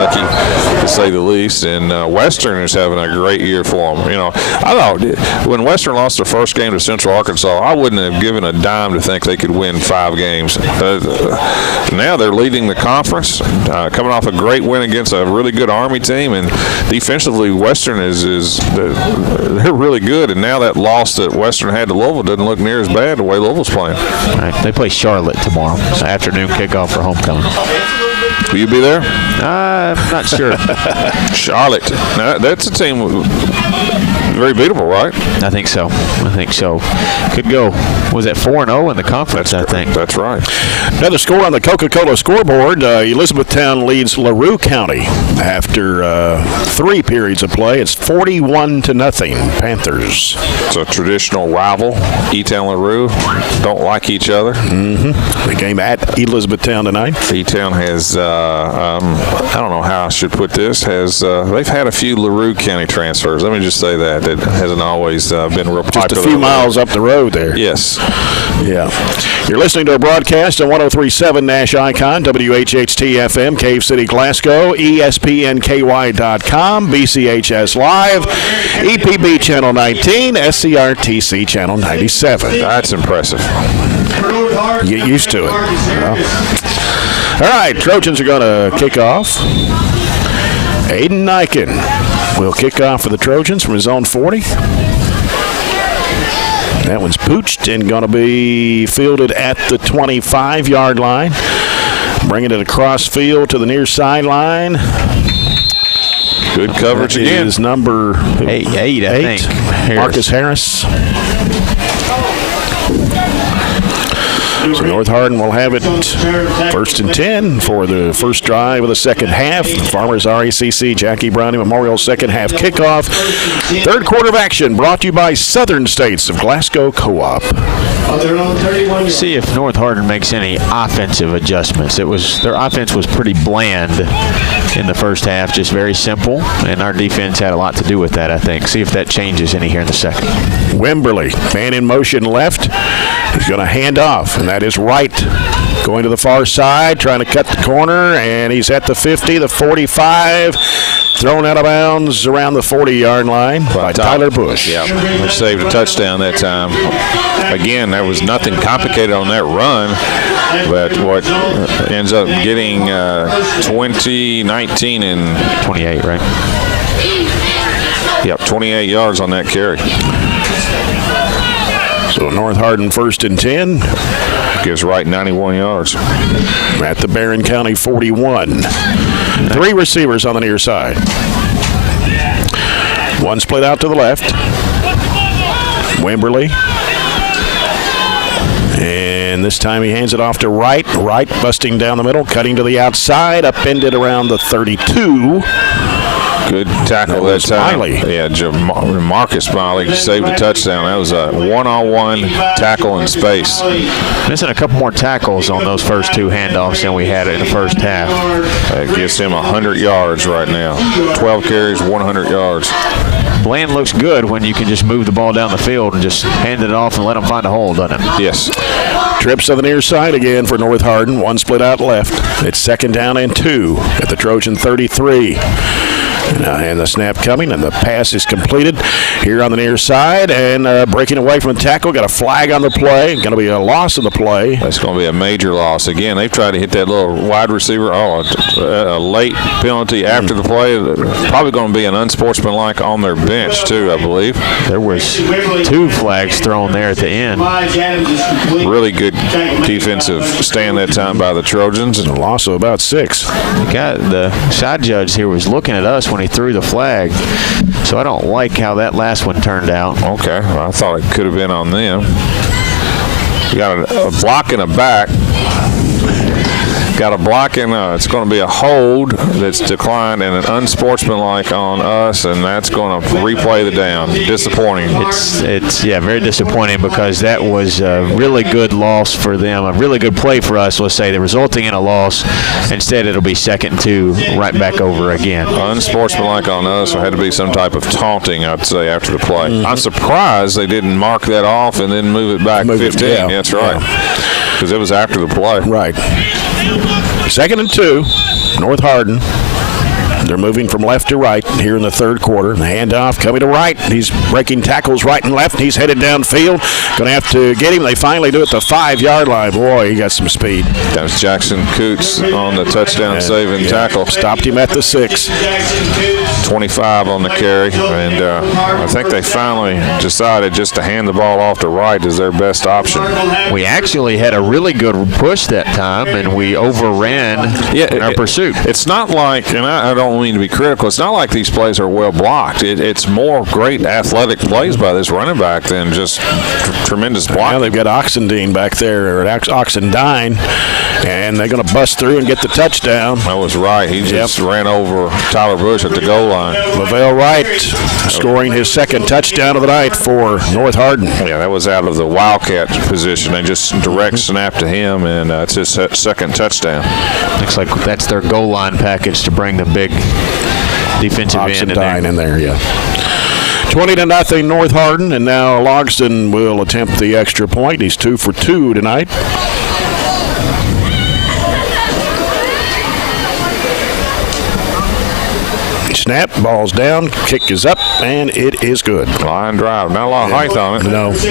Lucky, to say the least, and Western is having a great year for them. You know, I thought when Western lost their first game to Central Arkansas, I wouldn't have given a dime to think they could win 5 games. Now they're leading the conference, coming off a great win against a really good Army team, and defensively, Western they're really good. And now that loss that Western had to Louisville doesn't look near as bad the way Louisville's playing. All right, they play Charlotte tomorrow. It's afternoon kickoff for homecoming. Will you be there? I'm not sure. Charlotte. Now, that's a team very beatable, right? I think so. Could go. Was it 4-0 in the conference? I think that's right. Another score on the Coca-Cola scoreboard. Elizabethtown leads LaRue County after 3 periods of play. It's 41-0 Panthers. It's a traditional rival. E-Town LaRue don't like each other. The game at Elizabethtown tonight. E-Town has I don't know how I should put this. They've had a few LaRue County transfers. Let me just say that. It hasn't always been real popular. Just a few miles up the road there. Yes. Yeah. You're listening to a broadcast on 103.7 Nash Icon, WHHT-FM, Cave City, Glasgow, ESPNKY.com, BCHS Live, EPB Channel 19, SCRTC Channel 97. That's impressive. Get used to it. All right, Trojans are going to kick off. Aiden Nyken will kick off for the Trojans from his own 40. That one's pooched and going to be fielded at the 25-yard line. Bringing it across field to the near sideline. Good coverage that again. Is number 8, I think. Marcus Harris. So North Hardin will have it 1st and 10 for the first drive of the second half. Farmers RACC Jackie Browning Memorial second half kickoff. Third quarter of action brought to you by Southern States of Glasgow Co-op. See if North Hardin makes any offensive adjustments. Their offense was pretty bland in the first half, just very simple, and our defense had a lot to do with that, I think. See if that changes any here in the second. Wimberly, man in motion left. He's going to hand off, and that is Wright going to the far side, trying to cut the corner, and he's at the 50, the 45, thrown out of bounds around the 40-yard line by Tyler Bush. Yeah, we saved a touchdown that time. Again, there was nothing complicated on that run, but what ends up getting 20, 19, and 28, right? Yep, 28 yards on that carry. So North Hardin 1st and 10. Gives Wright 91 yards. At the Barren County 41. 3 receivers on the near side. One split out to the left. Wimberly. And this time he hands it off to Wright. Wright busting down the middle, cutting to the outside, upended around the 32. Good tackle that time. Smiley. Yeah, Marcus Smiley saved a touchdown. That was a one-on-one tackle in space. Missing a couple more tackles on those first 2 handoffs than we had in the first half. That gives him 100 yards right now. 12 carries, 100 yards. Bland looks good when you can just move the ball down the field and just hand it off and let him find a hole, doesn't it? Yes. Trips to the near side again for North Hardin. One split out left. It's 2nd down and 2 at the Trojan 33. And the snap coming, and the pass is completed here on the near side, and breaking away from the tackle. Got a flag on the play. Going to be a loss of the play. That's going to be a major loss. Again, they've tried to hit that little wide receiver. A late penalty after the play. Probably going to be an unsportsmanlike on their bench, too, I believe. There was 2 flags thrown there at the end. Really good defensive stand that time by the Trojans. And a loss of about 6. The side judge here was looking at us when he threw the flag, so I don't like how that last one turned out. Okay, well, I thought it could have been on them. You got a block in the back. got a block and it's going to be a hold that's declined and an unsportsmanlike on us, and that's going to replay the down. Disappointing. It's very disappointing because that was a really good loss for them, a really good play for us, let's say, resulting in a loss. Instead, it'll be 2nd and 2 right back over again. Unsportsmanlike on us. There had to be some type of taunting, I'd say, after the play. I'm surprised they didn't mark that off and then move it back 15. Yeah. That's right. Because it was after the play. Right. 2nd and 2, North Hardin. They're moving from left to right here in the third quarter. The handoff coming to right. He's breaking tackles right and left. He's headed downfield. Going to have to get him. They finally do it at the 5-yard line. Boy, he got some speed. That was Jackson Coots on the touchdown saving tackle. Stopped him at the 6. 25 on the carry, and I think they finally decided just to hand the ball off to right is their best option. We actually had a really good push that time, and we overran in our pursuit. It's not like, and I don't mean to be critical, it's not like these plays are well blocked. It's more great athletic plays by this running back than just tremendous blocking. Now they've got Oxendine back there, or Oxendine, and they're going to bust through and get the touchdown. That was right. He just ran over Tyler Bush at the goal line. Lavelle Wright scoring his 2nd touchdown of the night for North Hardin. Yeah, that was out of the Wildcat position. They just direct snap to him, and it's his 2nd touchdown. Looks like that's their goal line package to bring the big defensive end in there. 20-0 North Hardin, and now Logsdon will attempt the extra point. He's 2 for 2 tonight. Snap, ball's down, kick is up, and it is good. Line drive, not a lot of height on it. No. So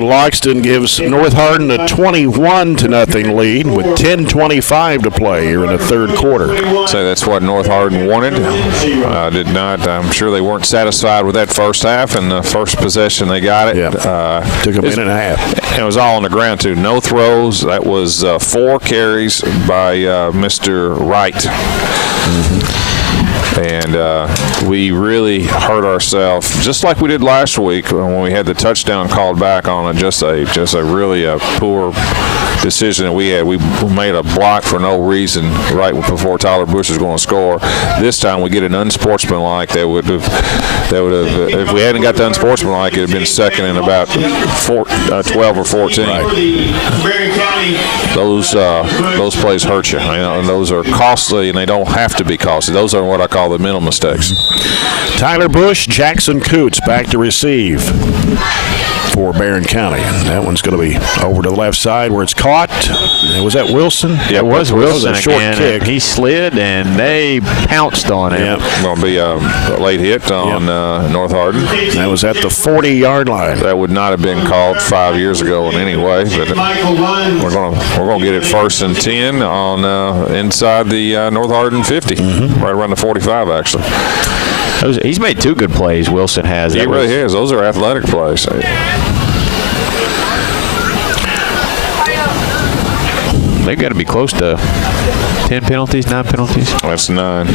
Logsdon gives North Hardin a 21-0 lead with 10:25 to play here in the third quarter. Say that's what North Hardin wanted. Did not. I'm sure they weren't satisfied with that first half, and the first possession they got it. Took a minute and a half. And it was all on the ground too. No throws. That was 4 carries by Mr. Wright. And we really hurt ourselves, just like we did last week when we had the touchdown called back on it. Just a really poor decision that we had. We made a block for no reason right before Tyler Bush was going to score. This time we get an unsportsmanlike that would have if we hadn't got the unsportsmanlike, it would have been 2nd and about 12 or 14. Right. Those plays hurt you. And those are costly, and they don't have to be costly. Those are what I call the mental mistakes. Tyler Bush, Jackson Coots back to receive for Barren County. And that one's going to be over to the left side where it's caught. Was that Wilson? Yeah, it was Wilson. A short kick. He slid, and they pounced on him. Yep. Going to be a late hit on North Hardin. That was at the 40-yard line. That would not have been called 5 years ago in any way. But we're going to get it 1st and 10 on inside the North Hardin 50, right around the 45 actually. He's made 2 good plays, Wilson has. He really has. Those are athletic plays. They've got to be close to 10 penalties, 9 penalties. That's 9.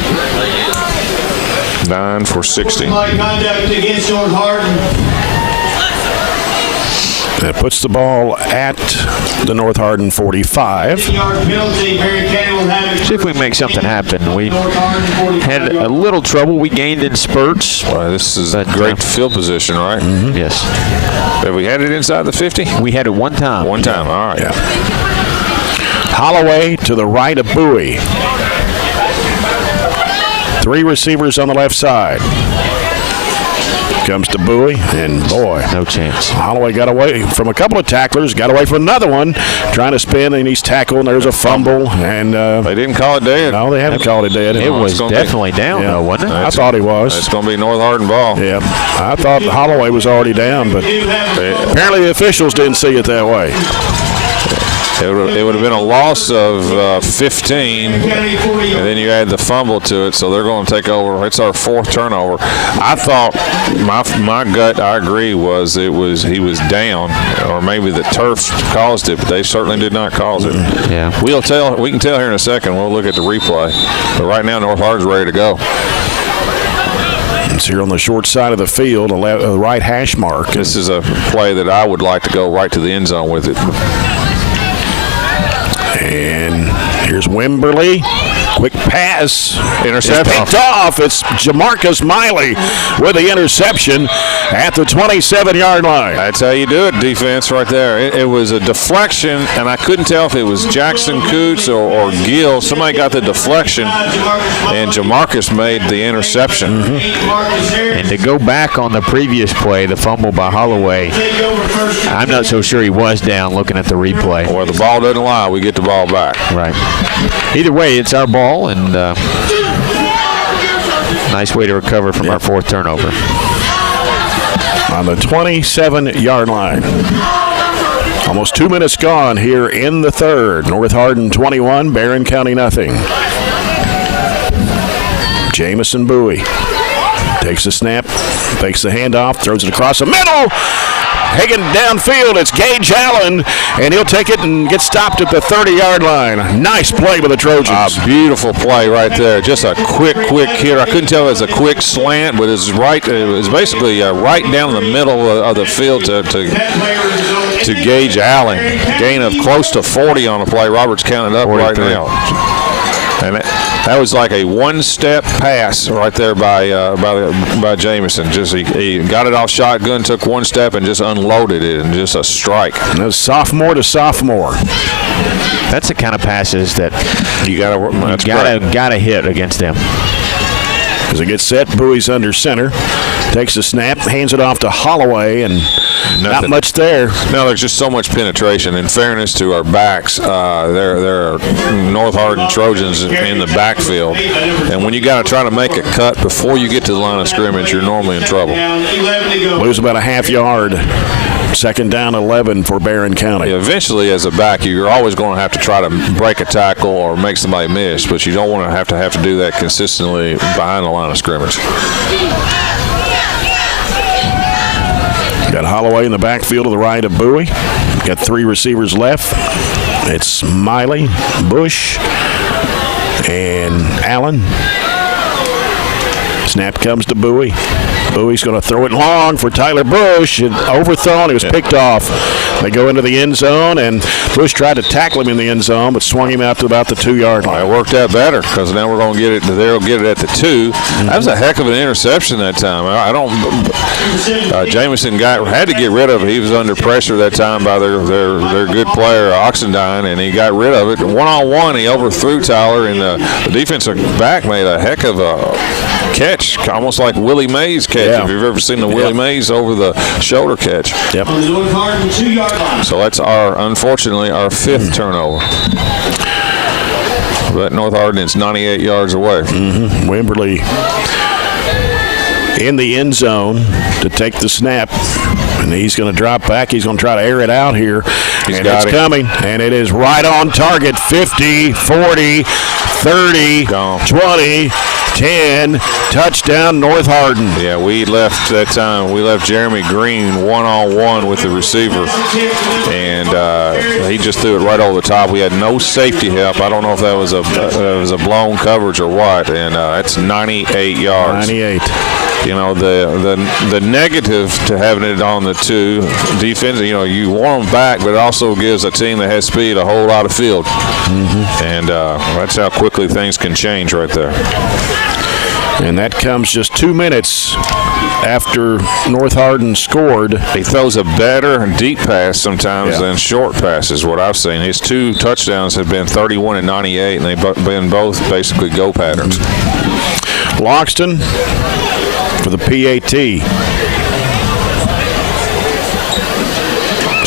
9 for 60. Conduct against North Hardin. That puts the ball at the North Hardin 45. See if we can make something happen. We had a little trouble. We gained in spurts. Well, this is a great field position, right? Yes. Have we had it inside the 50? We had it one time. One time, all right. Yeah. Holloway to the right of Bowie. 3 receivers on the left side. Comes to Bowie, and boy, no chance. Holloway got away from a couple of tacklers, got away from another one, trying to spin, and he's tackled, and there's a fumble. And they didn't call it dead. No, they haven't called it dead. It was definitely down, though, wasn't it? I thought he was. It's going to be North Hardin ball. Yeah, I thought Holloway was already down, but apparently the officials didn't see it that way. It would have been a loss of 15, and then you add the fumble to it, so they're going to take over. It's our 4th turnover. I thought my gut, I agree, was he was down, or maybe the turf caused it, but they certainly did not cause it. Yeah, we can tell here in a second. We'll look at the replay, but right now North Hardin's ready to go. It's here on the short side of the field, a right hash mark. This is a play that I would like to go right to the end zone with it. And here's Wimberly. Quick pass. Interception. It's picked off. It's Jamarcus Miley with the interception at the 27-yard line. That's how you do it, defense, right there. It was a deflection, and I couldn't tell if it was Jackson Coots or Gill. Somebody got the deflection, and Jamarcus made the interception. And to go back on the previous play, the fumble by Holloway, I'm not so sure he was down looking at the replay. Well, the ball doesn't lie. We get the ball back. Right. Either way, it's our ball, and nice way to recover from our fourth turnover. On the 27-yard line. Almost 2 minutes gone here in the third. North Hardin 21, Barren County nothing. Jamison Bowie takes the snap, fakes the handoff, throws it across the middle. Hagen downfield, it's Gage Allen, and he'll take it and get stopped at the 30-yard line. Nice play by the Trojans. Beautiful play right there. Just a quick hit. I couldn't tell it was a quick slant, but it was basically right down the middle of the field to Gage Allen. Gain of close to 40 on the play. Robert's counting up 43. Right now. And that was like a one-step pass right there by Jamison. Just he got it off shotgun, took one step, and just unloaded it, and just a strike. And it was sophomore to sophomore. That's the kind of passes that you gotta hit against them. As it gets set, Bowie's under center. Takes the snap, hands it off to Holloway, and not much there. No, there's just so much penetration. In fairness to our backs, there are North Hardin Trojans in the backfield, and when you got to try to make a cut before you get to the line of scrimmage, you're normally in trouble. Lose about a half yard. Second down 11 for Barren County. Yeah, eventually, as a back, you're always going to have to try to break a tackle or make somebody miss, but you don't want to have to do that consistently behind the line of scrimmage. Got Holloway in the backfield to the right of Bowie. Got three receivers left. It's Miley, Bush, and Allen. Snap comes to Bowie. Bowie's going to throw it long for Tyler Bush. And overthrown. He was picked off. They go into the end zone, and Bush tried to tackle him in the end zone, but swung him out to about the 2-yard line. It worked out better because now we're going to get it. They'll get it at the 2. That was a heck of an interception that time. Jamison had to get rid of it. He was under pressure that time by their good player Oxendine, and he got rid of it. One-on-one, he overthrew Tyler, and the defensive back made a heck of a catch, almost like Willie Mays catch. If you've ever seen the Willie Mays over the shoulder catch. Yep. So that's unfortunately our 5th turnover. But North Hardin's 98 yards away. Wimberly in the end zone to take the snap. And he's going to drop back. He's going to try to air it out here. And it's coming. And it is right on target. 50, 40, 30, 20, 10. Touchdown, North Hardin. Yeah, we left that time. We left Jeremy Green one-on-one with the receiver. And he just threw it right over the top. We had no safety help. I don't know if that was a blown coverage or what. And that's 98 yards. 98. You know, the negative to having it on the 2 defense, you want them back, but it also gives a team that has speed a whole lot of field. And that's how quickly things can change right there. And that comes just 2 minutes after North Hardin scored. He throws a better deep pass sometimes than short passes, what I've seen. His 2 touchdowns have been 31 and 98, and they've been both basically go patterns. Loxton for the PAT.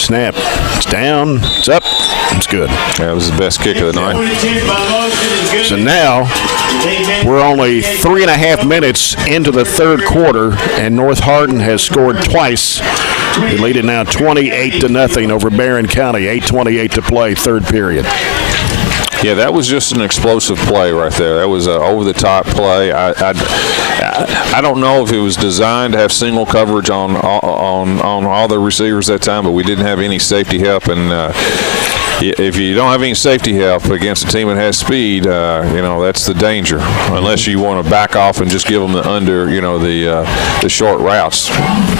Snap. It's down. It's up. It's good. That was the best kick of the night. So now we're only 3.5 minutes into the third quarter, and North Hardin has scored twice. They lead it now 28-0 over Barren County. 8:28 to play, third period. Yeah, that was just an explosive play right there. That was an over-the-top play. I don't know if it was designed to have single coverage on all the receivers that time, but we didn't have any safety help, and if you don't have any safety help against a team that has speed, that's the danger. Unless you want to back off and just give them the short routes.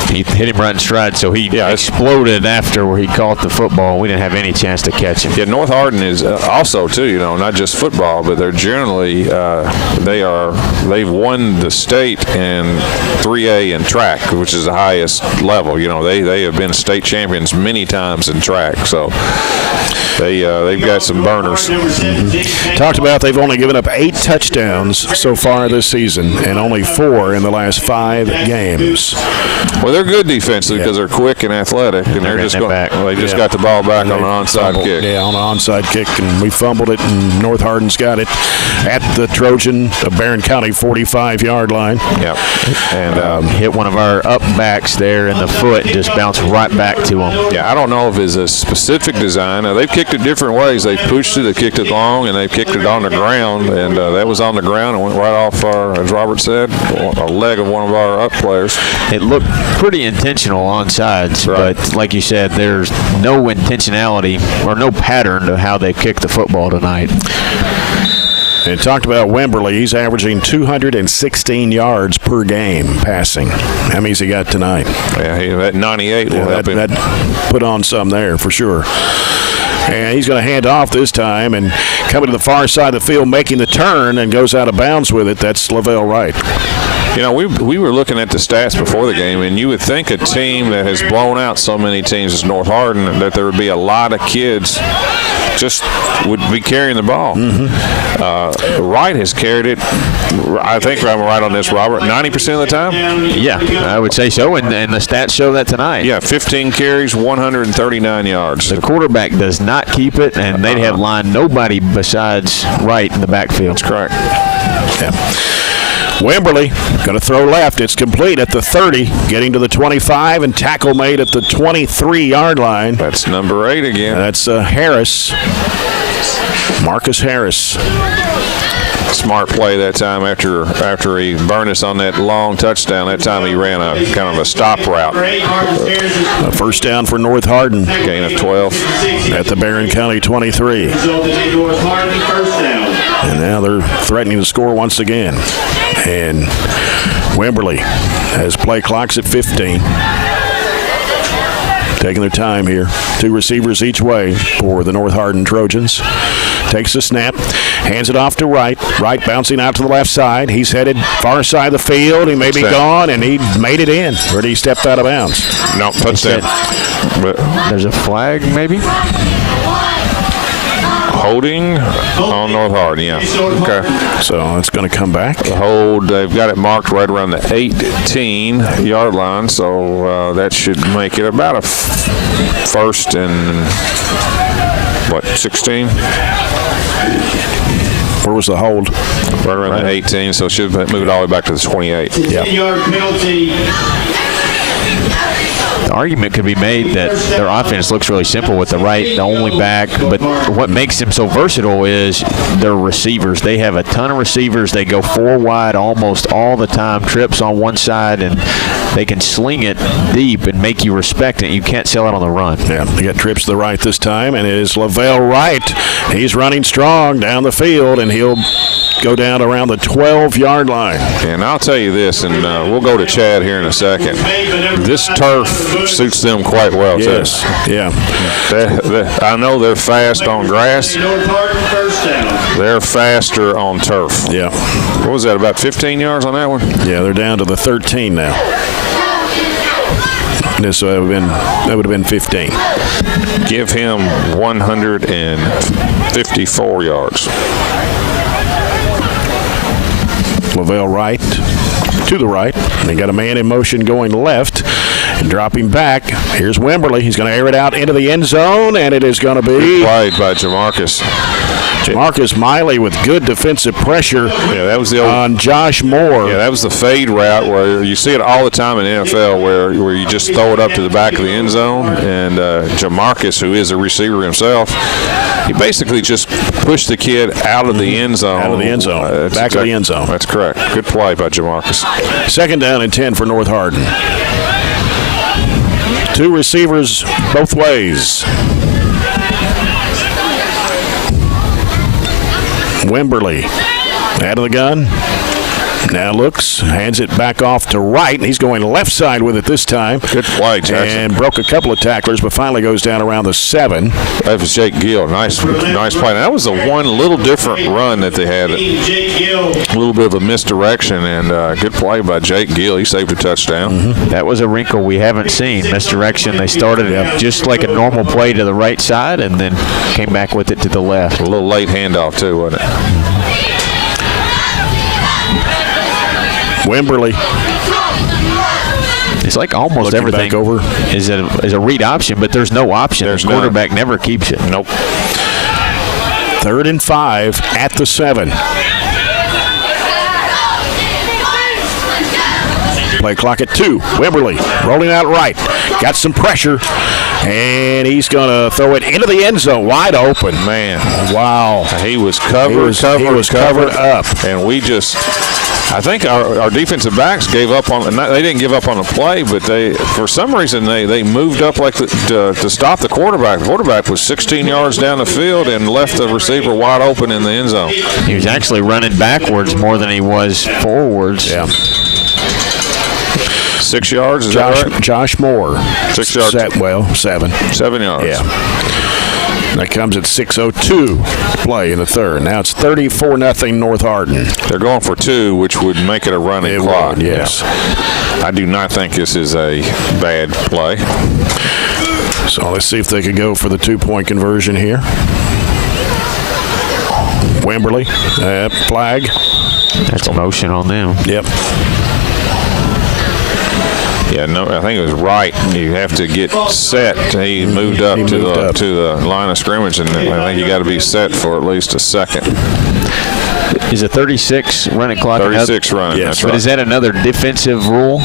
He hit him right in stride, so he exploded after where he caught the football. We didn't have any chance to catch him. Yeah, North Hardin is also too. Not just football, but they're generally they've won the state in 3A in track, which is the highest level. They have been state champions many times in track, so they've got some burners. Talked about they've only given up 8 touchdowns so far this season and only 4 in the last 5 games. Well, they're good defensively because they're quick and athletic, and they're just going. They just got the ball back on an onside kick. Yeah, on an onside kick, and we fumbled it, and North Hardin's got it at the Trojan, the Barren County 45-yard line. Yep. And hit one of our up backs there in the foot and just bounced right back to him. Yeah, I don't know if it's a specific design. They've kicked it different ways. They've pushed it, they've kicked it long, and they've kicked it on the ground, and that was on the ground and went right off as Robert said, a leg of one of our up players. It looked pretty intentional on sides, right. But like you said, there's no intentionality or no pattern to how they kicked the football tonight. And talked about Wimberly. He's averaging 216 yards per game passing. How many's he got tonight? Yeah, that 98 will help him. That put on some there for sure. And he's going to hand off this time and coming to the far side of the field, making the turn and goes out of bounds with it. That's Lavelle Wright. We were looking at the stats before the game, and you would think a team that has blown out so many teams as North Hardin, that there would be a lot of kids just would be carrying the ball. Mm-hmm. Wright has carried it, I think I'm right on this, Robert, 90% of the time? Yeah, I would say so, and the stats show that tonight. Yeah, 15 carries, 139 yards. The quarterback does not keep it, and they'd have lined nobody besides Wright in the backfield. That's correct. Yeah. Wimberly going to throw left. It's complete at the 30, getting to the 25, and tackle made at the 23-yard line. That's number 8 again. That's Harris, Marcus Harris. Smart play that time after he burned us on that long touchdown. That time he ran a kind of a stop route. A first down for North Hardin. Gain of 12. At the Barren County 23. And now they're threatening to score once again. And Wimberly has play clocks at 15. Taking their time here. 2 receivers each way for the North Hardin Trojans. Takes the snap, hands it off to Wright. Wright bouncing out to the left side. He's headed far side of the field. He may be gone, and he made it in. Or he stepped out of bounds. No, touchdown. There's a flag, maybe? Holding on North Hardin, yeah. Okay. So it's going to come back. The hold, they've got it marked right around the 18-yard line, so that should make it about a first and, 16? Where was the hold? Right around the 18, so it should move it all the way back to the 28. Yeah. 10-yard penalty. The argument could be made that their offense looks really simple with the only back, but what makes them so versatile is their receivers. They have a ton of receivers. They go 4 wide almost all the time, trips on one side, and they can sling it deep and make you respect it. You can't sell it on the run. Yeah, they got trips to the right this time, and it is Lavelle Wright. He's running strong down the field, and he'll go down around the 12-yard line. And I'll tell you this, and we'll go to Chad here in a second. This turf suits them quite well, yes. too. Yeah. I know they're fast on grass. They're faster on turf. Yeah. What was that, about 15 yards on that one? Yeah, they're down to the 13 now. This would have been 15. Give him 154 yards. Lavelle Wright to the right. They got a man in motion going left and dropping back. Here's Wimberly. He's going to air it out into the end zone, and it is going to be played by Jamarcus. Jamarcus Miley with good defensive pressure. Yeah, that was the old, on Josh Moore. Yeah, that was the fade route where you see it all the time in the NFL where you just throw it up to the back of the end zone, and Jamarcus, who is a receiver himself, he basically just pushed the kid out of the end zone. Out of the end zone. Back of the end zone. That's correct. Good play by Jamarcus. Second down and 10 for North Hardin. 2 receivers both ways. Wimberly out of the gun. Now looks, hands it back off to right, and he's going left side with it this time. Good play, Jackson. And broke a couple of tacklers, but finally goes down around the 7. That was Jake Gill. Nice play. That was the one little different run that they had. A little bit of a misdirection, and good play by Jake Gill. He saved a touchdown. That was a wrinkle we haven't seen. Misdirection. They started just like a normal play to the right side and then came back with it to the left. A little late handoff, too, wasn't it? Wimberly. It's like almost Looking everything back over. is a read option, but there's no option. There's the quarterback never keeps it. Nope. 3rd and 5 at the 7. Play clock at 2. Wimberly rolling out right. Got some pressure, and he's going to throw it into the end zone, wide open. Man. Wow. He was covered, covered up. And we just, I think our defensive backs gave up on, they didn't give up on the play, but they, for some reason, they moved up like to stop the quarterback. The quarterback was 16 yards down the field and left the receiver wide open in the end zone. He was actually running backwards more than he was forwards. Yeah. 6 yards, is that right? Josh Moore. 6 yards. 7. 7 yards. Yeah. That comes at 6:02 play in the 3rd. Now it's 34-0 North Hardin. They're going for 2, which would make it a running clock. Would, yes. Yeah. I do not think this is a bad play. So let's see if they can go for the 2-point conversion here. Wimberly, flag. That's a motion on them. Yep. Yeah, no, I think it was right. You have to get set. He moved up to the line of scrimmage, and I think you got to be set for at least a second. Is a 36 running clock? 36 running. Yes. That's But right. is that another defensive rule?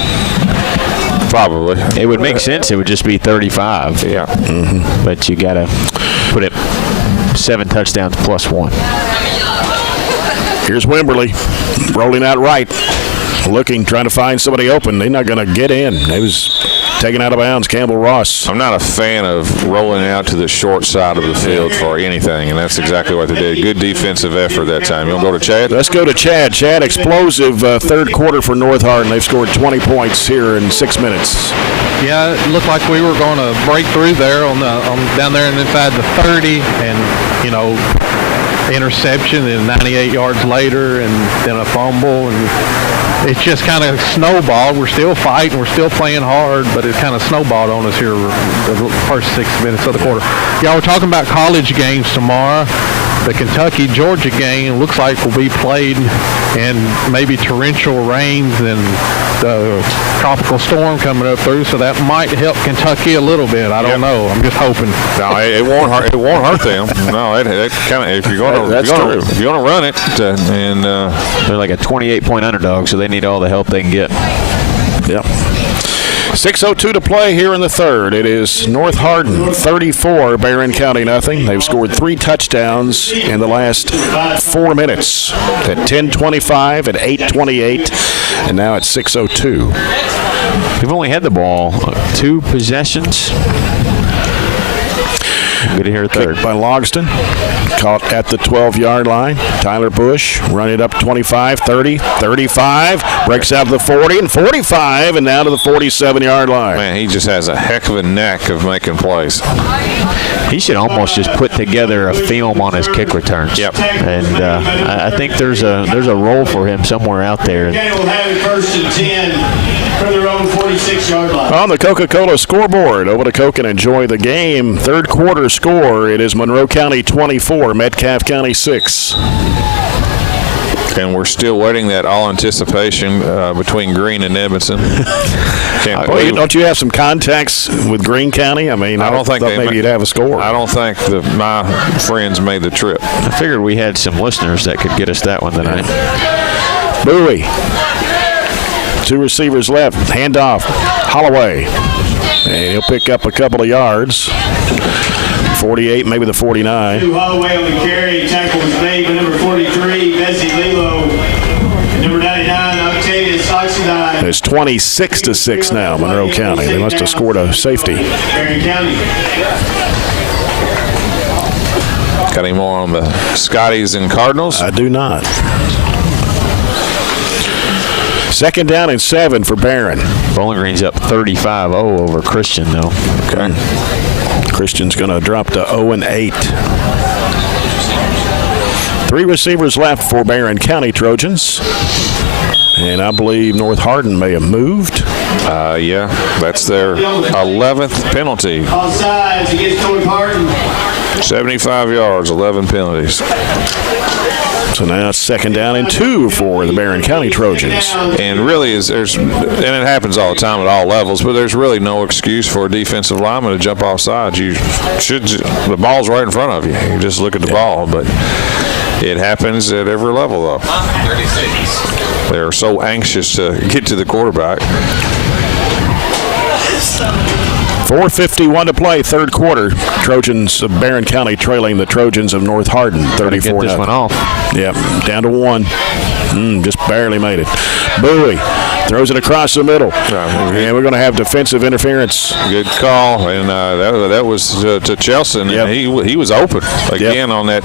Probably. It would make sense. It would just be 35. Yeah. But you got to put it 7 touchdowns plus 1. Here's Wimberly rolling out right. Looking, trying to find somebody open. They're not going to get in. They was taken out of bounds. Campbell Ross. I'm not a fan of rolling out to the short side of the field for anything, and that's exactly what they did. Good defensive effort that time. You want to go to Chad? Let's go to Chad. Chad, explosive 3rd quarter for North Hardin. They've scored 20 points here in 6 minutes. Yeah, it looked like we were going to break through there on down there and inside the 30, and interception, and 98 yards later, and then a fumble, and it just kind of snowballed. We're still fighting, we're still playing hard, but it kind of snowballed on us here the first 6 minutes of the quarter. Y'all were talking about college games tomorrow. The Kentucky-Georgia game looks like will be played in maybe torrential rains and the tropical storm coming up through, so that might help Kentucky a little bit. I don't know. I'm just hoping. No, it won't hurt. It won't hurt them. No, it kind of. If you're going to run it, and They're like a 28-point underdog, so they need all the help they can get. Yep. 6:02 to play here in the 3rd. It is North Hardin 34, Barren County nothing. They've scored 3 touchdowns in the last 4 minutes. At 10:25, at 8:28, and now at 6:02. We've only had the ball 2 possessions. Good to hear a 3rd. Kick by Logston. Caught at the 12-yard line. Tyler Bush running up 25, 30, 35. Breaks out to the 40 and 45 and down to the 47-yard line. man, he just has a heck of a neck of making plays. He should almost just put together a film on his kick returns. Yep. And I think there's a role for him somewhere out there. Okay, we'll have it 1st and 10 for their own 46-yard line. On the Coca-Cola scoreboard, over to Coke and enjoy the game. 3rd quarter score, it is Monroe County 24, Metcalfe County 6. And we're still waiting that all anticipation between Greene and Edmondson. Don't you have some contacts with Greene County? I mean, I don't think thought maybe you'd have a score. I don't think my friends made the trip. I figured we had some listeners that could get us that one tonight. Bowie. 2 receivers left. Handoff. Holloway. And he'll pick up a couple of yards. 48, maybe the 49. Holloway on the carry. Tackle was made by number 43, Bessie Lilo. Number 99, Octavius Oxidine. It's 26-6 now, Monroe County. They must have scored a safety. Barren County. Got any more on the Scotties and Cardinals? I do not. 2nd down and 7 for Barren. Bowling Green's up 35-0 over Christian, though. Okay. Christian's going to drop to 0-8. 3 receivers left for Barren County Trojans. And I believe North Hardin may have moved. Yeah, that's their 11th penalty. Offsides against North Hardin. 75 yards, 11 penalties. So now it's 2nd down and 2 for the Barren County Trojans. And really, and it happens all the time at all levels, but there's really no excuse for a defensive lineman to jump offside. The ball's right in front of you. You just look at the ball, but it happens at every level, though. They're so anxious to get to the quarterback. 4:51 to play, 3rd quarter. Trojans of Barren County trailing the Trojans of North Hardin, 34. Get this one off. Yep, down to 1. Just barely made it. Bowie throws it across the middle. And we're going to have defensive interference. Good call, and that was to Chelsea. And he was open again on that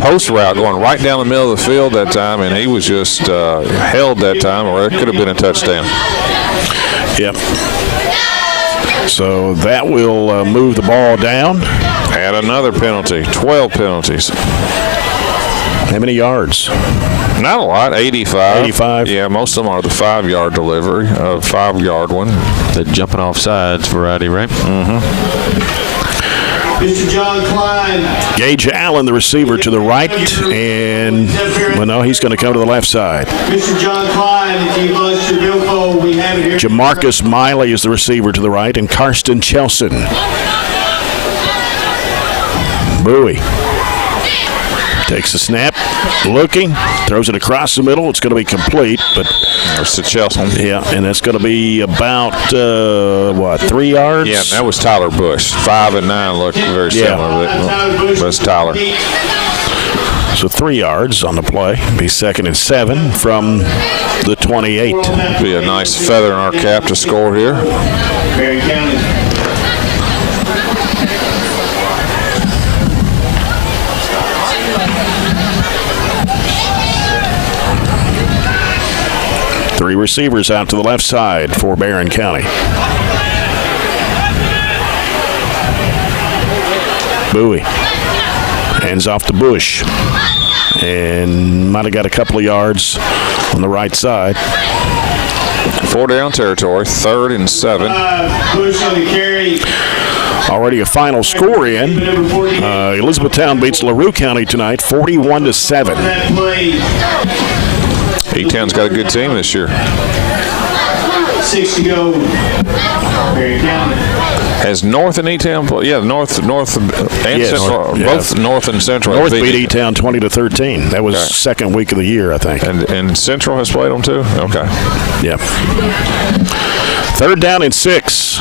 post route going right down the middle of the field that time, and he was just held that time, or it could have been a touchdown. Yep. So that will move the ball down. Add another penalty. 12 penalties. How many yards? Not a lot. 85. 85. Yeah, most of them are the 5-yard delivery, a 5-yard one. The jumping off sides variety, right? Mm-hmm. Mr. John Klein. Gage Allen, the receiver, to the right, and he's going to come to the left side. Mr. John Klein, if you lost your billfold, we have it here. Jamarcus Miley is the receiver to the right, and Karsten Chelson. Bowie takes the snap, looking, throws it across the middle. It's going to be complete, but there's the Chelson. Yeah, and that's going to be about 3 yards. Yeah, that was Tyler Bush. 5 and 9 look very similar, but it's Tyler. So 3 yards on the play. Be 2nd and 7 from the 28. Be a nice feather in our cap to score here. Barren County. Three receivers out to the left side for Barren County. Bowie hands off to Bush, and might have got a couple of yards on the right side. 4-down territory, 3rd and 7. Bush on the carry. Already a final score in. Elizabethtown beats LaRue County tonight, 41-7. That play. E-Town's got a good team this year. 6 to go. Barren County. Has North and E-Town played? Yeah, North and Central. Both North and Central. North beat E-Town 20-13. That was second week of the year, I think. And Central has played them too? Okay. Yep. 3rd down and 6.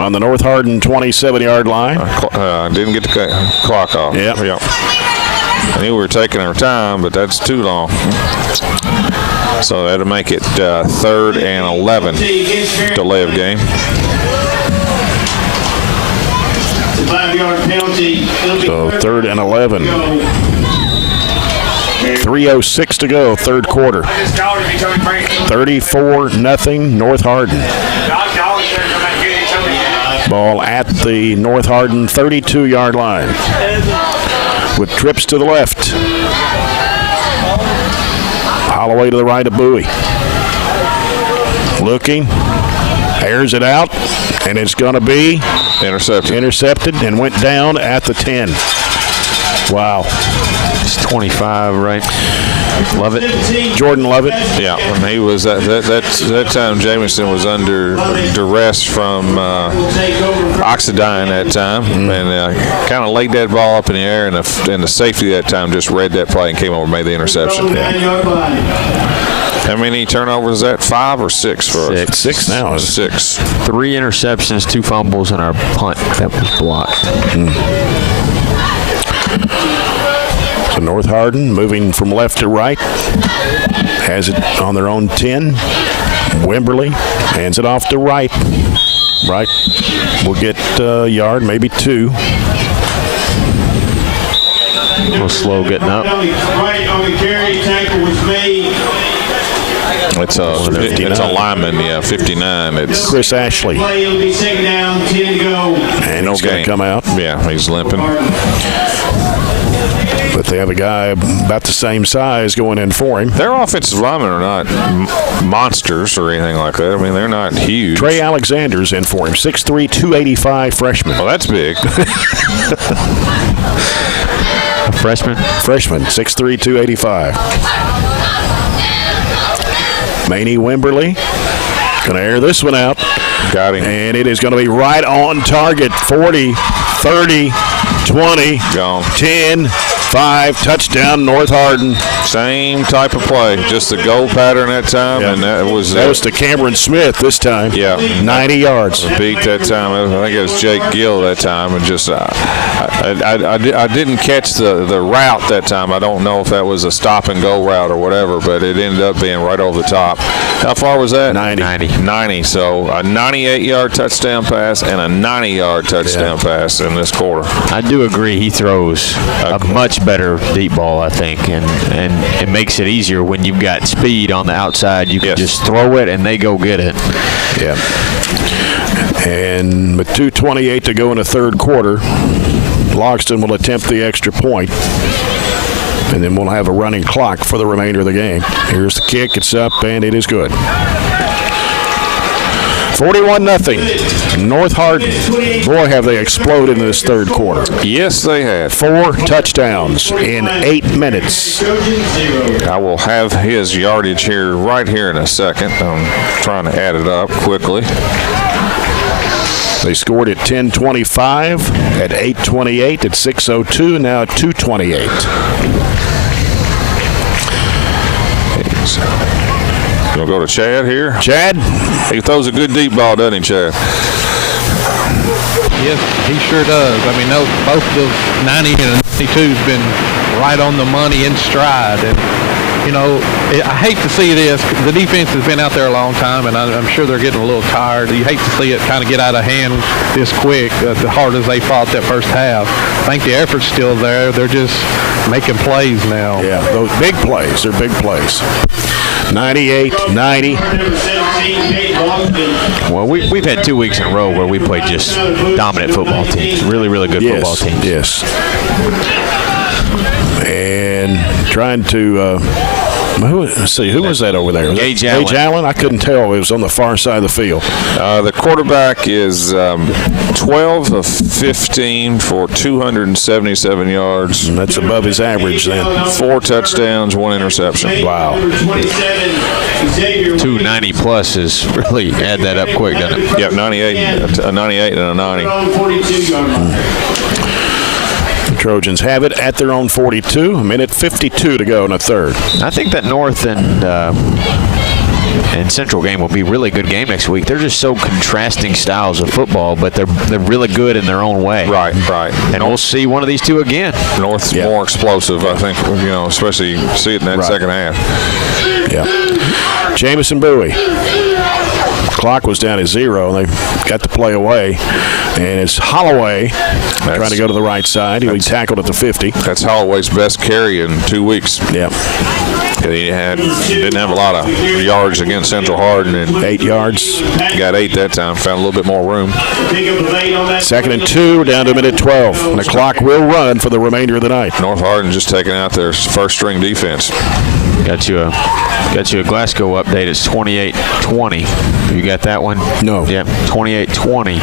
On the North Hardin 27-yard line. Didn't get the clock off. Yep. I knew we were taking our time, but that's too long. So that'll make it 3rd and 11. Delay of game. It's a 5-yard penalty. So 3rd and 11. 3:06 to go, 3rd quarter. 34-0 North Hardin. Ball at the North Hardin 32-yard line. With trips to the left. Holloway to the right of Bowie. Looking. Airs it out. And it's going to be intercepted and went down at the 10. Wow. It's 25, right? Lovett. Jordan Lovett. Yeah, when he was that time, Jamison was under duress from Oxidine that time, and kind of laid that ball up in the air, and the safety that time just read that play and came over and made the interception. How many turnovers is that? 5 or 6 for us? 6 now. 6. 3 interceptions, 2 fumbles, and our punt that was blocked. So North Hardin moving from left to right. Has it on their own 10. Wimberly hands it off to Wright. Wright will get a yard, maybe 2. A little slow getting up. Right on the carry, tackle was made. It's a lineman, 59. It's Chris Ashley. Play will be second down, 10 to go. And he's going to come out. Yeah, he's limping. But they have a guy about the same size going in for him. Their offensive linemen are not monsters or anything like that. I mean, they're not huge. Trey Alexander's in for him. 6'3", 285 freshman. Well, that's big. Freshman? Freshman, 6'3", 285. Maney Wimberly going to air this one out. Got him. And it is going to be right on target. 40, 30, 20, Gone. 10, 5, touchdown North Hardin. Same type of play, just the goal pattern that time, and that was to Cameron Smith this time. Yeah, 90 yards. Beat that time. I think it was Jake Gill that time, and just I didn't catch the route that time. I don't know if that was a stop and go route or whatever, but it ended up being right over the top. How far was that? 90. So a 98-yard touchdown pass and a 90-yard touchdown pass in this quarter. I do agree. He throws a much better deep ball, I think, and it makes it easier when you've got speed on the outside. You can just throw it and they go get it. Yeah. And with 2:28 to go in the third quarter, Logston will attempt the extra point. And then we'll have a running clock for the remainder of the game. Here's the kick. It's up, and it is good. 41-0. North Hardin. Boy, have they exploded in this third quarter. Yes, they have. 4 touchdowns in 8 minutes. I will have his yardage right here in a second. I'm trying to add it up quickly. They scored at 10:25, at 8:28, at 6:02, now at 2:28. You'll go to Chad here. Chad? He throws a good deep ball, doesn't he, Chad? Yes, he sure does. I mean, both the 90 and 92 has been right on the money in stride. And, you know, I hate to see this. The defense has been out there a long time, and I'm sure they're getting a little tired. You hate to see it kind of get out of hand this quick, as hard as they fought that first half. I think the effort's still there. They're just making plays now. Yeah, those big plays. They're big plays. 98, 90. Well, we've had 2 weeks in a row where we played just dominant football teams. Really, really good football teams. Yes. And trying to let's see, who was that over there? Gage Allen. Gage Allen? I couldn't tell. It was on the far side of the field. The quarterback is 12 of 15 for 277 yards. And that's above his average then. 4 touchdowns, 1 interception. Wow. 290 plus is really add that up quick, doesn't it? Yep, 98, a 98 and a 90. The Trojans have it at their own 42. A minute 52 to go in the third. I think that North and Central game will be a really good game next week. They're just so contrasting styles of football, but they're really good in their own way. Right. And we'll see one of these two again. North's more explosive, I think, especially you see it in that second half. Yeah. Jamison Bowie. Clock was down at 0. They got the play away. And it's Holloway trying to go to the right side. He tackled at the 50. That's Holloway's best carry in 2 weeks. Yeah. He didn't have a lot of yards against Central Hardin. And 8 yards. Got 8 that time. Found a little bit more room. 2nd and 2, down to minute 12. And the clock will run for the remainder of the night. North Hardin just taking out their first string defense. Got you a Glasgow update. It's 28-20. You got that one? No. Yeah, 28-20.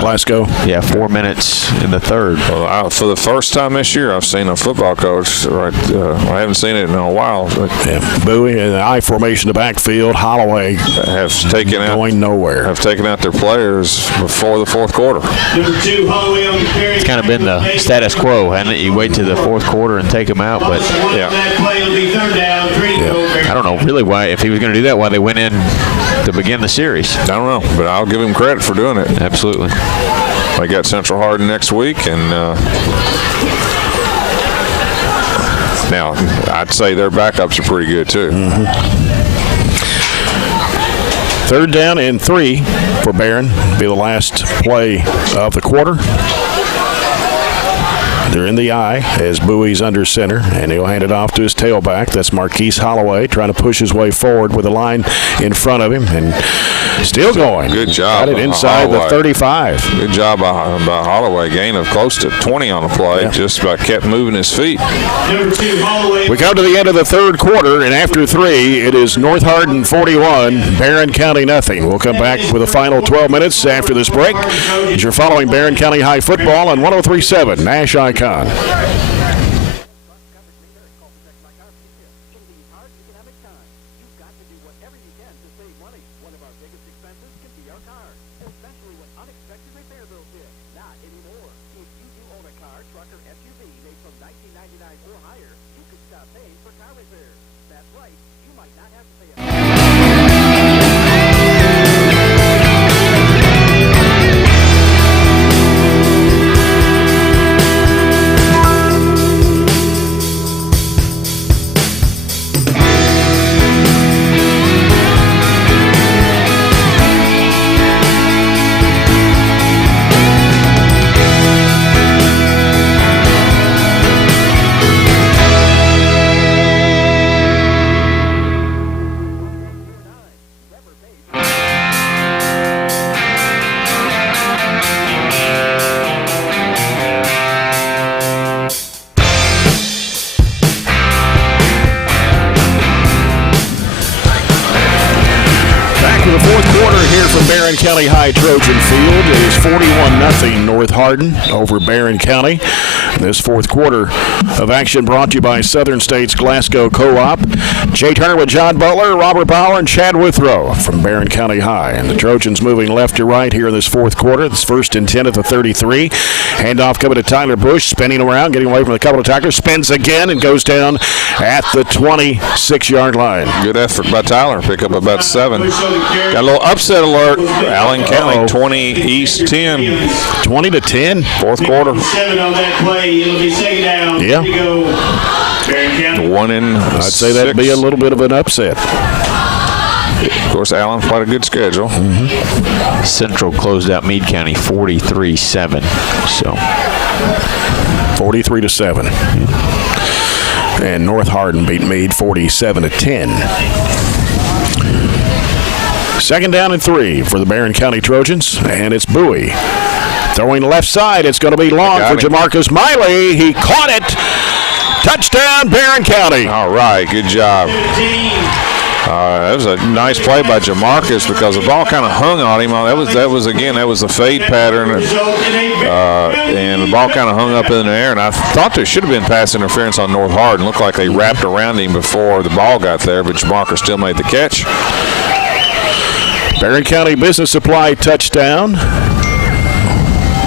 Glasgow? Yeah, 4 minutes in the third. Well, for the first time this year, I've seen a football coach. I haven't seen it in a while. Yeah. Bowie in the I formation, the backfield. Holloway have taken out going nowhere. Have taken out their players before the fourth quarter. Number 2, Holloway on the carry. It's kind of been the status quo, hasn't it? You wait to the fourth quarter and take them out, but yeah. I don't know really why, if he was going to do that, why they went in to begin the series. I don't know, but I'll give him credit for doing it. Absolutely. They got Central Hardin next week, and now I'd say their backups are pretty good too. Mm-hmm. 3rd down and 3 for Barren. Be the last play of the quarter. They're in the eye as Bowie's under center, and he'll hand it off to his tailback. That's Marquise Holloway trying to push his way forward with a line in front of him, and still going. Good job. Got it inside the 35. Good job by Holloway. Gain of close to 20 on the play. Yeah. Just kept moving his feet. Number 2, Holloway. We come to the end of the third quarter, and after 3, it is North Hardin 41, Barren County nothing. We'll come back with the final 12 minutes after this break as you're following Barren County High Football on 103.7 Nash Icon. Barren County High Trojan Field. It is 41-0 North Hardin over Barren County. This fourth quarter of action brought to you by Southern States Glasgow Co-op. Jay Turner with John Butler, Robert Bauer, and Chad Withrow from Barren County High. And the Trojans moving left to right here in this fourth quarter. It's 1st and 10 at the 33. Handoff coming to Tyler Bush, spinning around, getting away from a couple of tacklers, spins again and goes down at the 26-yard line. Good effort by Tyler. Pick up about 7. Got a little upset alert. Allen County 20 East 10. 20-10. Fourth quarter. 7 on that play. It'll be second down. Yeah. Here we go. Barren County. 1 in I'd say that'd 6. be a little bit of an upset. Of course, Allen played a good schedule. Central closed out Meade County 43-7. So 43-7. And North Hardin beat Meade 47-10. Second down and 3 for the Barren County Trojans, and it's Bowie. Throwing left side, it's going to be long for Jamarcus Miley. He caught it. Touchdown, Barren County. All right, good job. That was a nice play by Jamarcus because the ball kind of hung on him. That was a fade pattern, and the ball kind of hung up in the air. And I thought there should have been pass interference on North Hardin. Looked like they wrapped around him before the ball got there, but Jamarcus still made the catch. Barren County Business Supply touchdown.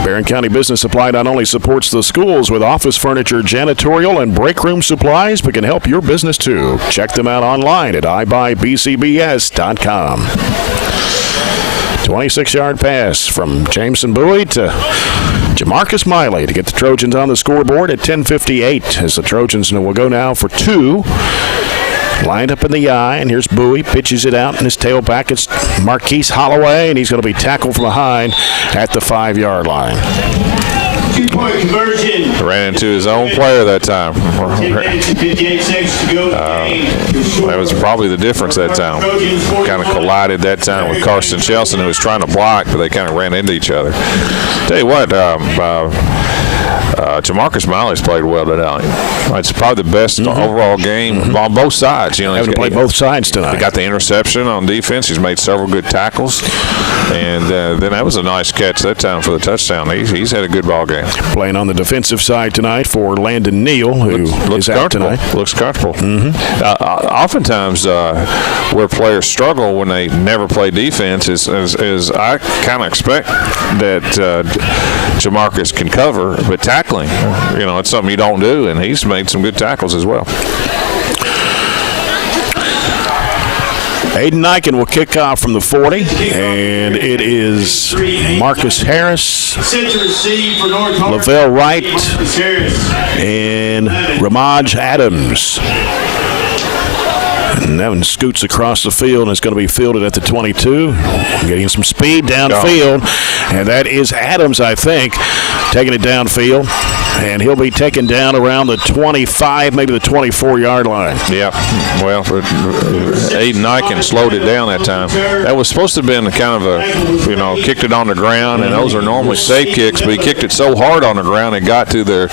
Barren County Business Supply not only supports the schools with office furniture, janitorial, and break room supplies, but can help your business too. Check them out online at ibuyBCBS.com. 26-yard pass from Jameson Bowie to Jamarcus Miley to get the Trojans on the scoreboard at 10:58 as the Trojans will go now for 2. Lined up in the eye, and here's Bowie, pitches it out, and his tailback is Marquise Holloway, and he's going to be tackled from behind at the 5-yard line. 2-point conversion. Ran into his own player that time. 10 minutes and 58 seconds to go. That was probably the difference that time. Kind of collided that time with Carson Shelson, who was trying to block, but they kind of ran into each other. Tell you what, Jamarcus Miley's played well tonight. It's probably the best overall game on both sides. You know, Having to play both sides tonight. He got the interception on defense. He's made several good tackles, and then that was a nice catch that time for the touchdown. He's had a good ball game. Playing on the defensive side tonight for Landon Neal, who looks is out tonight. Looks comfortable. Oftentimes, where players struggle when they never play defense is I kind of expect that Jamarcus can cover, but tackling, it's something you don't do, and he's made some good tackles as well. Aiden Niken will kick off from the 40, and it is Marcus Harris, Lavelle Wright, and Ramaj Adams. And that one scoots across the field and is going to be fielded at the 22, getting some speed downfield. And that is Adams, I think, taking it downfield. and he'll be taken down around the 25, maybe the 24-yard line. Yeah, well, Aiden Nyken slowed it down that time. That was supposed to have been kind of a, kicked it on the ground, and those are normally safe kicks, but he kicked it so hard on the ground it got to their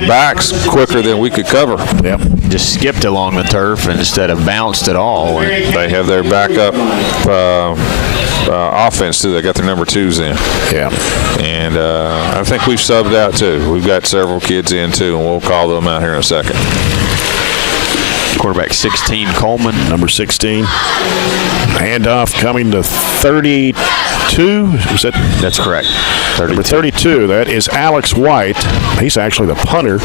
backs quicker than we could cover. Yep. Just skipped along the turf instead of bounced at all. They have their backup offense too. They got their number 2s in. Yeah. And I think we've subbed out too. We've got several kids in too, and we'll call them out here in a second. Quarterback 16, Coleman. Number 16. Handoff coming to 32. Is that? That's correct. 32. Number 32. That is Alex White. He's actually the punter.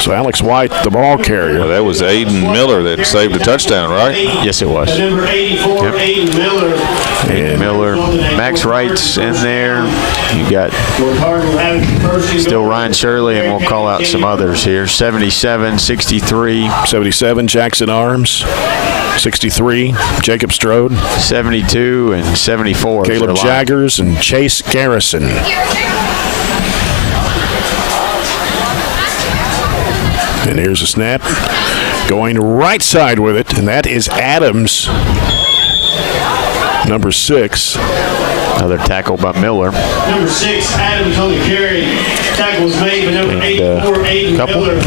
So Alex White, the ball carrier. Well, that was Aiden Miller that saved a touchdown, right? Yes, it was. Number 84, Aiden Miller. Aiden Miller. Max Wright's in there. You got still Ryan Shirley, and we'll call out some others here. 77, 63. 77, Jackson Arms. 63, Jacob Strode. 72 and 74. Caleb Jaggers and Chase Garrison. And here's a snap. Going right side with it, and that is Adams. Number 6. Another tackle by Miller. Number 6, Adams on the carry. Tackle was made by number 84, Aiden Miller.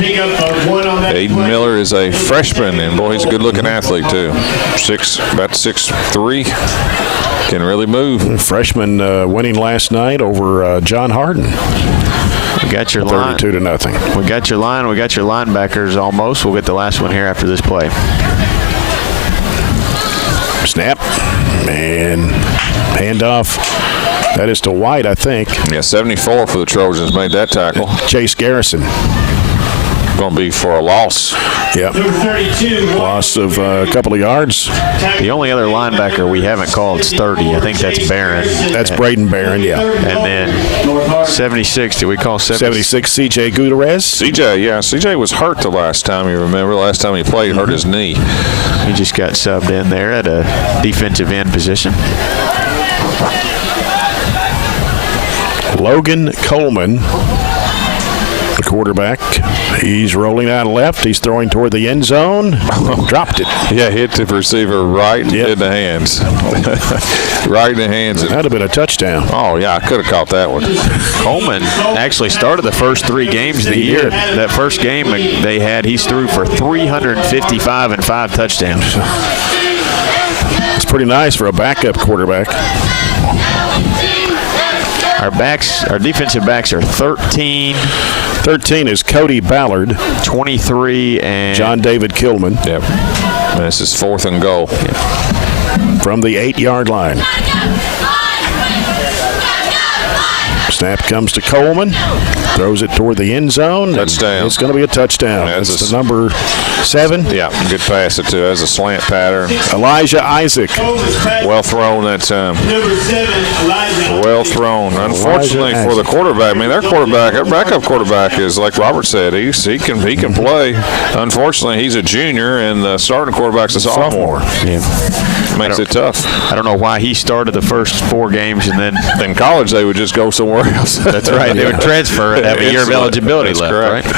Pick up one on that. Aiden Miller is a freshman, and boy, he's a good-looking athlete too. About 6'3". Can really move. Freshman winning last night over John Hardin. We got your line. 32-0. We got your line. We got your linebackers almost. We'll get the last one here after this play. Snap and handoff. That is to White, I think. Yeah, 74 for the Trojans made that tackle. Chase Garrison. Going to be for a loss. Yep. Number 32. Loss of a couple of yards. The only other linebacker we haven't called is 30. I think that's Barren. That's Braden Barren, yeah. And then 76. Did we call 76? C.J. Gutierrez. CJ was hurt the last time, you remember. Last time he played, hurt his knee. He just got subbed in there at a defensive end position. Logan Coleman, the quarterback. He's rolling out left. He's throwing toward the end zone. Dropped it. Yeah, hit the receiver right in the hands. Right in the hands. That would have been a touchdown. Oh, yeah, I could have caught that one. Coleman actually started the first 3 games of the year. That first game they had, he's threw for 355 and 5 touchdowns. It's pretty nice for a backup quarterback. Our defensive backs are 13. 13 is Cody Ballard. 23 and John David Kilman. Yep. And this is 4th and goal. From the 8-yard line. Snap comes to Coleman. Throws it toward the end zone. Touchdown. It's going to be a touchdown. That's the number 7. Yeah, good pass it too. That's a slant pattern. Elijah Isaac. Well thrown that time. Number 7, Elijah. Well thrown. Unfortunately for the quarterback, their backup quarterback is like Robert said. He can play. Unfortunately, he's a junior, and the starting quarterback's a sophomore. Yeah. Makes it tough. I don't know why he started the first 4 games and then in college they would just go somewhere else. That's right. They would transfer and have a year of eligibility left, correct. right?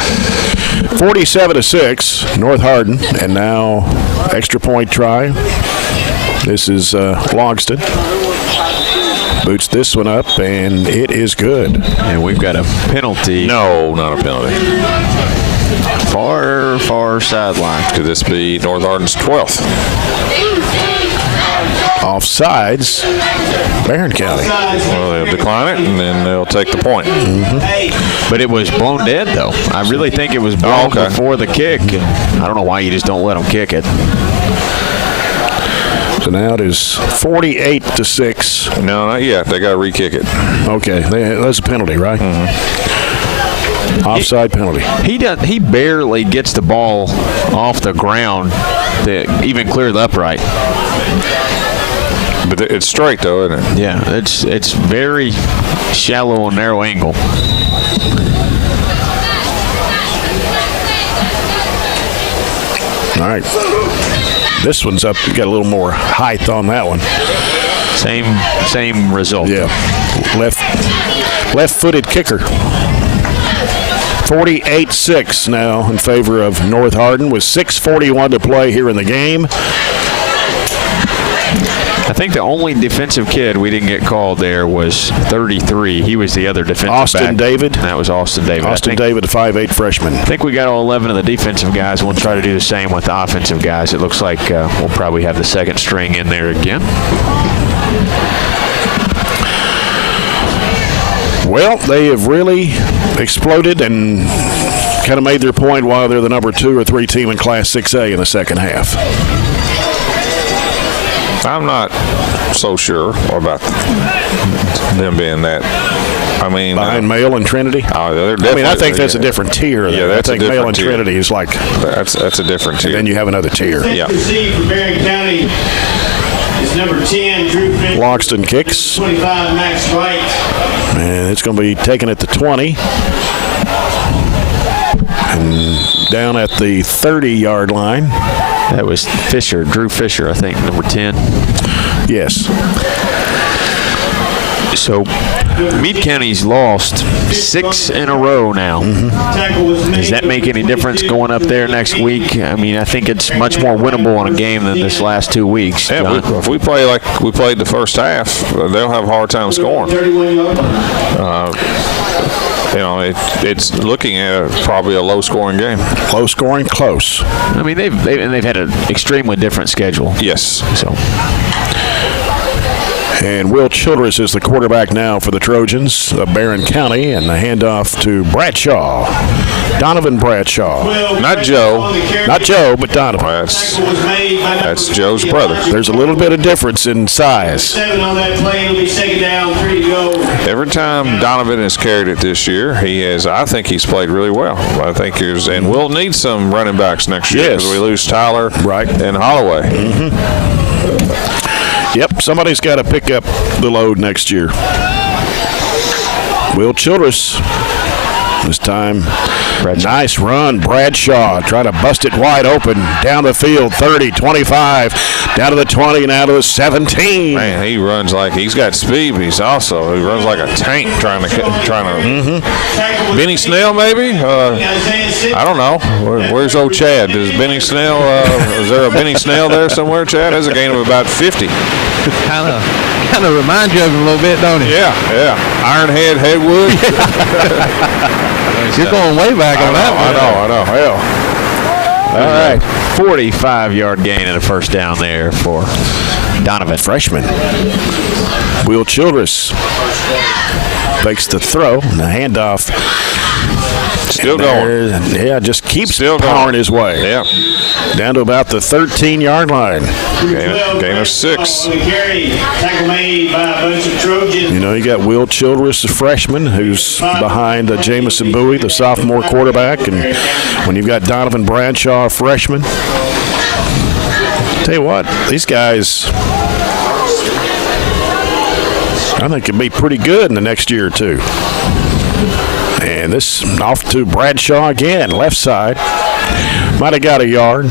47-6, North Hardin, and now extra point try. This is Logston. Boots this one up, and it is good. And we've got a penalty. No, not a penalty. Far sideline. Could this be North Hardin's 12th? Offsides, Barren County. Well, they'll decline it, and then they'll take the point. But it was blown dead, though. I really think it was blown before the kick. I don't know why you just don't let them kick it. So now it is 48-6. No, not yet. They got to re-kick it. Okay, that's a penalty, right? Offside penalty. He barely gets the ball off the ground to even clear the upright. But it's straight, though, isn't it? Yeah, it's very shallow and narrow angle. All right. This one's up. You got a little more height on that one. Same result. Yeah. left-footed kicker. 48-6 now in favor of North Hardin with 6:41 to play here in the game. I think the only defensive kid we didn't get called there was 33. He was the other defensive Austin back. David. That was Austin David. Austin David, a 5'8 freshman. I think we got all 11 of the defensive guys. We'll try to do the same with the offensive guys. It looks like we'll probably have the second string in there again. Well, they have really exploded and kind of made their point while they're the number 2 or 3 team in Class 6A in the second half. I'm not so sure about them being that. I mean, behind Male and Trinity. Oh, they're I mean, I think that's a different tier. Yeah, that's I think a different Male and tier. Trinity is like that's a different tier. And then you have another tier. Yeah. Receive for Barren County is number 10, Drew Fisher. Loxton kicks. 25, Max Wright. And it's going to be taken at the 20. And down at the 30-yard line. That was Fisher, Drew Fisher, I think, number 10. Yes. So Meade County's lost 6 in a row now. Does that make any difference going up there next week? I mean, I think it's much more winnable in a game than this last 2 weeks. Yeah, if we play like we played the first half, they'll have a hard time scoring. You know, it's looking at probably a low-scoring game. Low scoring, close. I mean, they've had an extremely different schedule. Yes. So. And Will Childress is the quarterback now for the Trojans of Barren County, and the handoff to Bradshaw. Donovan Bradshaw. Not Joe. Not Joe, but Donovan. That's Joe's brother. There's a little bit of difference in size. 7 on that play. It'll be second down, 3 to go. Every time Donovan has carried it this year, I think he's played really well. I think and we'll need some running backs next year because we lose Tyler and Holloway. Yep, somebody's got to pick up the load next year. Will Childress this time. Nice run. Bradshaw trying to bust it wide open down the field. 30, 25, down to the 20, now to the 17. Man, he runs like he's got speed, but he runs like a tank trying to. Benny Snell, maybe? I don't know. Where's old Chad? Is Benny Snell? Is there a Benny Snell there somewhere, Chad? That's a gain of about 50. Kind of reminds you of him a little bit, don't it? Yeah. Ironhead, Headwood. You're going way back on that one. I know. Hell. All right. 45-yard gain and a first down there for Donovan. Freshman. Will Childress makes the throw and the handoff. Still going. Yeah, just keeps Still powering his way. Yeah. Down to about the 13-yard line. Gain of 6. Tackle made by a bunch of Trojans. You know, you got Will Childress, the freshman, who's behind Jamison Bowie, the sophomore quarterback. And when you've got Donovan Bradshaw, a freshman. Tell you what, these guys, I think, can be pretty good in the next year or two. And this off to Bradshaw again, left side. Might have got a yard.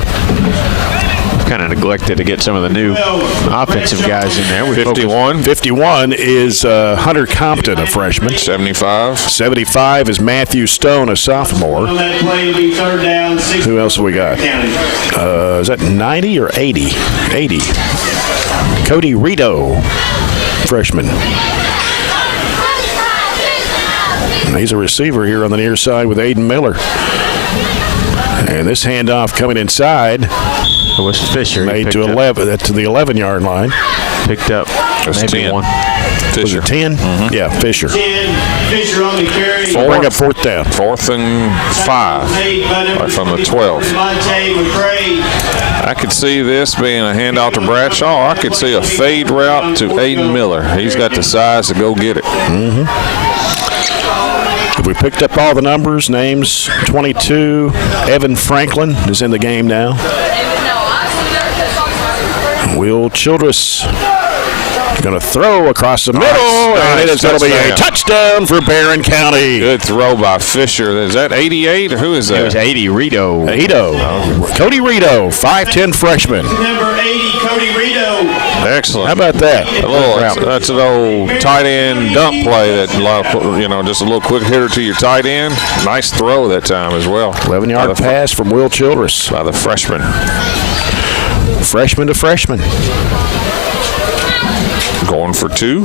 Kind of neglected to get some of the new offensive guys in there. 51 is Hunter Compton, a freshman. 75 is Matthew Stone, a sophomore. Who else have we got? Is that 90 or 80? 80. Cody Rito, freshman. He's a receiver here on the near side with Aiden Miller. And this handoff coming inside. It was Fisher. Made to 11 to the 11-yard line. Picked up maybe 10. one. Fisher. Was it 10? Mm-hmm. Yeah, Fisher. 10, Fisher on the carry. Bring up fourth down. 4th and 5. Right from the 12. I could see this being a handoff to Bradshaw. I could see a fade route to Aiden Miller. He's got the size to go get it. We picked up all the numbers, names. 22, Evan Franklin is in the game now. Will Childress going to throw across the middle, and it is going to be a touchdown for Barren County. Good throw by Fisher. Is that 88 or who is that? It was 80, Rito. Cody Rito, 5'10 freshman. Number 80, Cody Rito. Excellent. How about that? That's an old tight end dump play that, just a little quick hitter to your tight end. Nice throw that time as well. 11-yard pass from Will Childress. By the freshman. Freshman to freshman. Going for 2.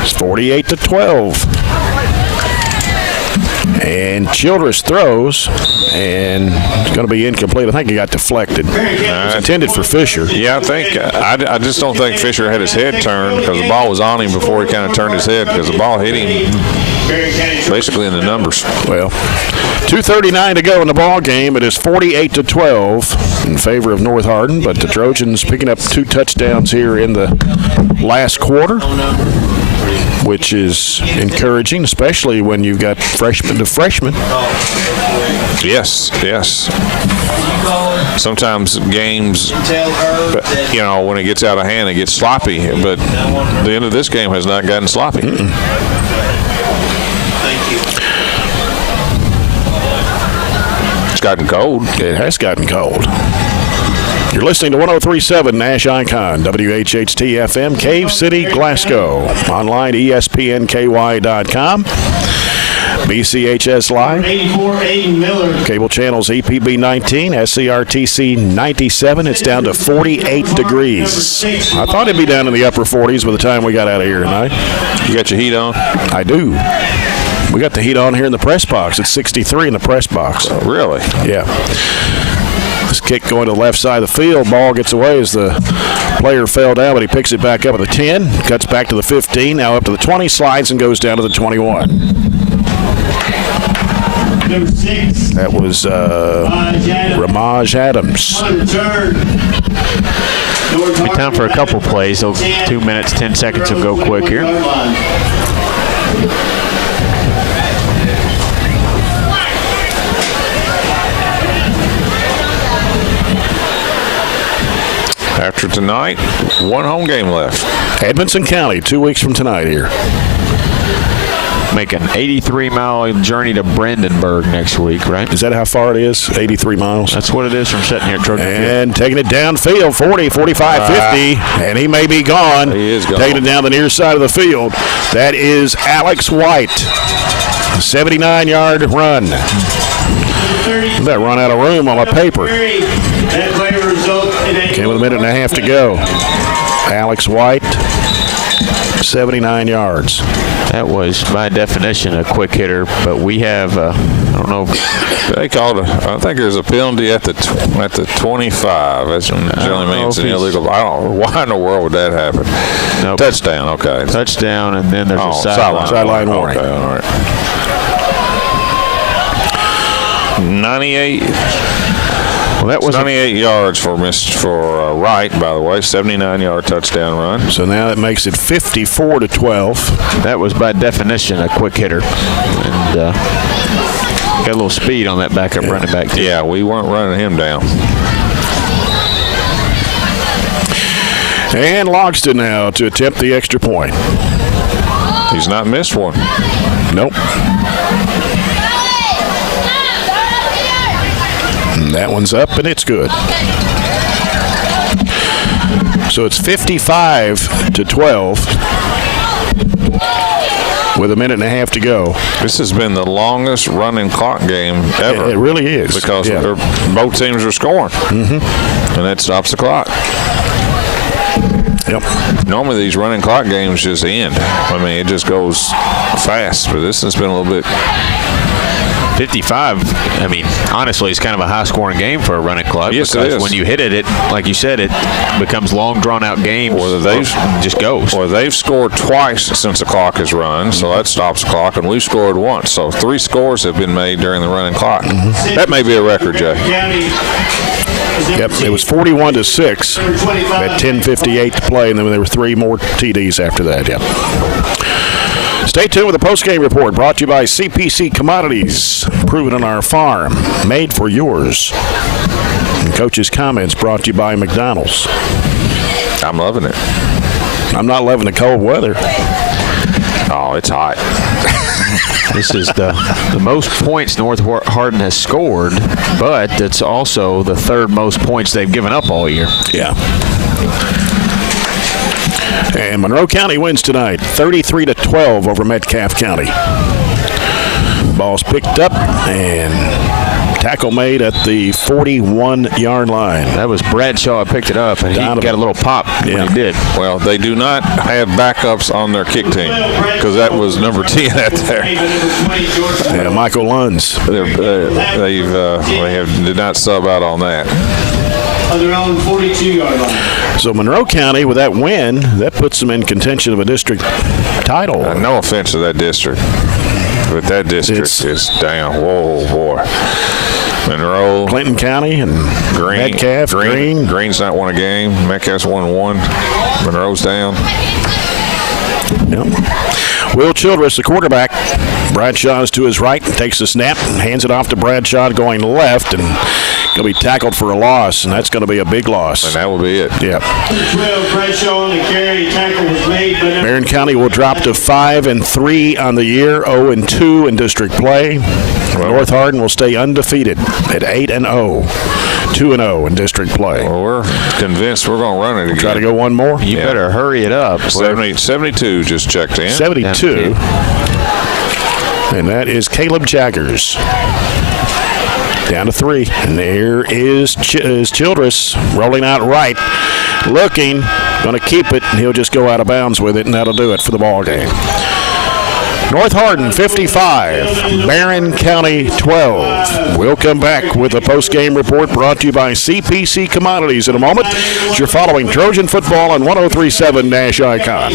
It's 48-12. And Childress throws, and it's going to be incomplete. I think he got deflected. It was intended for Fisher. Yeah, I think. I just don't think Fisher had his head turned because the ball was on him before he kind of turned his head because the ball hit him basically in the numbers. Well, 2:39 to go in the ball game. It is 48-12 in favor of North Hardin, but the Trojans picking up 2 touchdowns here in the last quarter, which is encouraging, especially when you've got freshman to freshman. Yes. Sometimes games, when it gets out of hand, it gets sloppy. But the end of this game has not gotten sloppy. It's gotten cold. It has gotten cold. You're listening to 103.7 Nash Icon, WHHT FM, Cave City, Glasgow. Online, ESPNKY.com. BCHS Live. 84, Aiden Miller. Cable channels EPB 19, SCRTC 97. It's down to 48 degrees. I thought it'd be down in the upper 40s by the time we got out of here tonight. You got your heat on? I do. We got the heat on here in the press box. It's 63 in the press box. Oh, really? Yeah. This kick going to the left side of the field. Ball gets away as the player fell down, but he picks it back up at the 10. Cuts back to the 15, now up to the 20, slides and goes down to the 21. Number 6. That was Ramaj Adams. Be time for a couple plays. So 2 minutes, 10 seconds will go quick here. After tonight, 1 home game left. Edmonson County, 2 weeks from tonight here. Make an 83-mile journey to Brandenburg next week, right? Is that how far it is? 83 miles? That's what it is from sitting here at Trojan Field. And taking it downfield, 40, 45, 50, and he may be gone. He is gone. Taking it down the near side of the field. That is Alex White. 79-yard run. I better run out of room on my paper. Came with a minute and a half to go. Alex White, 79 yards. That was, by definition, a quick hitter, but we have, I don't know. They called I think there's a penalty at the 25. That generally means an illegal. I don't know. Why in the world would that happen? Nope. Touchdown, okay. Touchdown, and then there's a sideline warning. Okay, all right. 98. Well, that was 98 yards for Wright, by the way, 79-yard touchdown run. So now that makes it 54-12. That was by definition a quick hitter, and got a little speed on that backup running back too. Yeah, we weren't running him down. And Logston now to attempt the extra point. He's not missed one. Nope. And that one's up, and it's good. So it's 55-12 with a minute and a half to go. This has been the longest running clock game ever. It really is. Because both teams are scoring. And that stops the clock. Yep. Normally these running clock games just end. I mean, it just goes fast, but this has been a little bit. 55, I mean, honestly, it's kind of a high-scoring game for a running clock. Yes, because it is. when you hit it, like you said, it becomes long, drawn-out games. Or they've just goes. Or they've scored twice since the clock has run, so that stops the clock, and we've scored once. So 3 scores have been made during the running clock. That may be a record, Jay. Yep, it was 41-6 at 10:58 to play, and then there were 3 more TDs after that. Yep. Stay tuned with the postgame report brought to you by CPC Commodities, proven on our farm, made for yours. And Coach's comments brought to you by McDonald's. I'm loving it. I'm not loving the cold weather. Oh, it's hot. This is the most points North Hardin has scored, but it's also the 3rd most points they've given up all year. Yeah. And Monroe County wins tonight, 33-12 over Metcalfe County. Ball's picked up and tackle made at the 41-yard line. That was Bradshaw picked it up, and he got a little pop when he did. Well, they do not have backups on their kick team because that was number 10 out there. Yeah, Michael Lunds. They did not sub out on that. On their own 42-yard line. So Monroe County, with that win, that puts them in contention of a district title. No offense to that district, but that district is down. Whoa, boy. Monroe, Clinton County, and Metcalfe, Green. Green's not won a game. Metcalfe's won one. Monroe's down. Yep. Will Childress, the quarterback. Bradshaw's to his right, takes the snap, and hands it off to Bradshaw going left, and going to be tackled for a loss, and that's going to be a big loss. And that will be it. Yeah. 12, Bradshaw on the carry. Tackle was made. Barren County will drop to 5-3 on the year, 0-2 in district play. North Hardin will stay undefeated at 8-0, 2-0 in district play. Well, we're convinced we're going to run it again. Try to go one more. You better hurry it up. 72 just checked in. 72. And that is Caleb Jaggers. Down to 3. And there is Childress rolling out right. Looking. Going to keep it. And he'll just go out of bounds with it. And that'll do it for the ball game. North Hardin 55, Barren County 12. We'll come back with a post-game report brought to you by CPC Commodities in a moment. You're following Trojan football on 103.7 Nash Icon.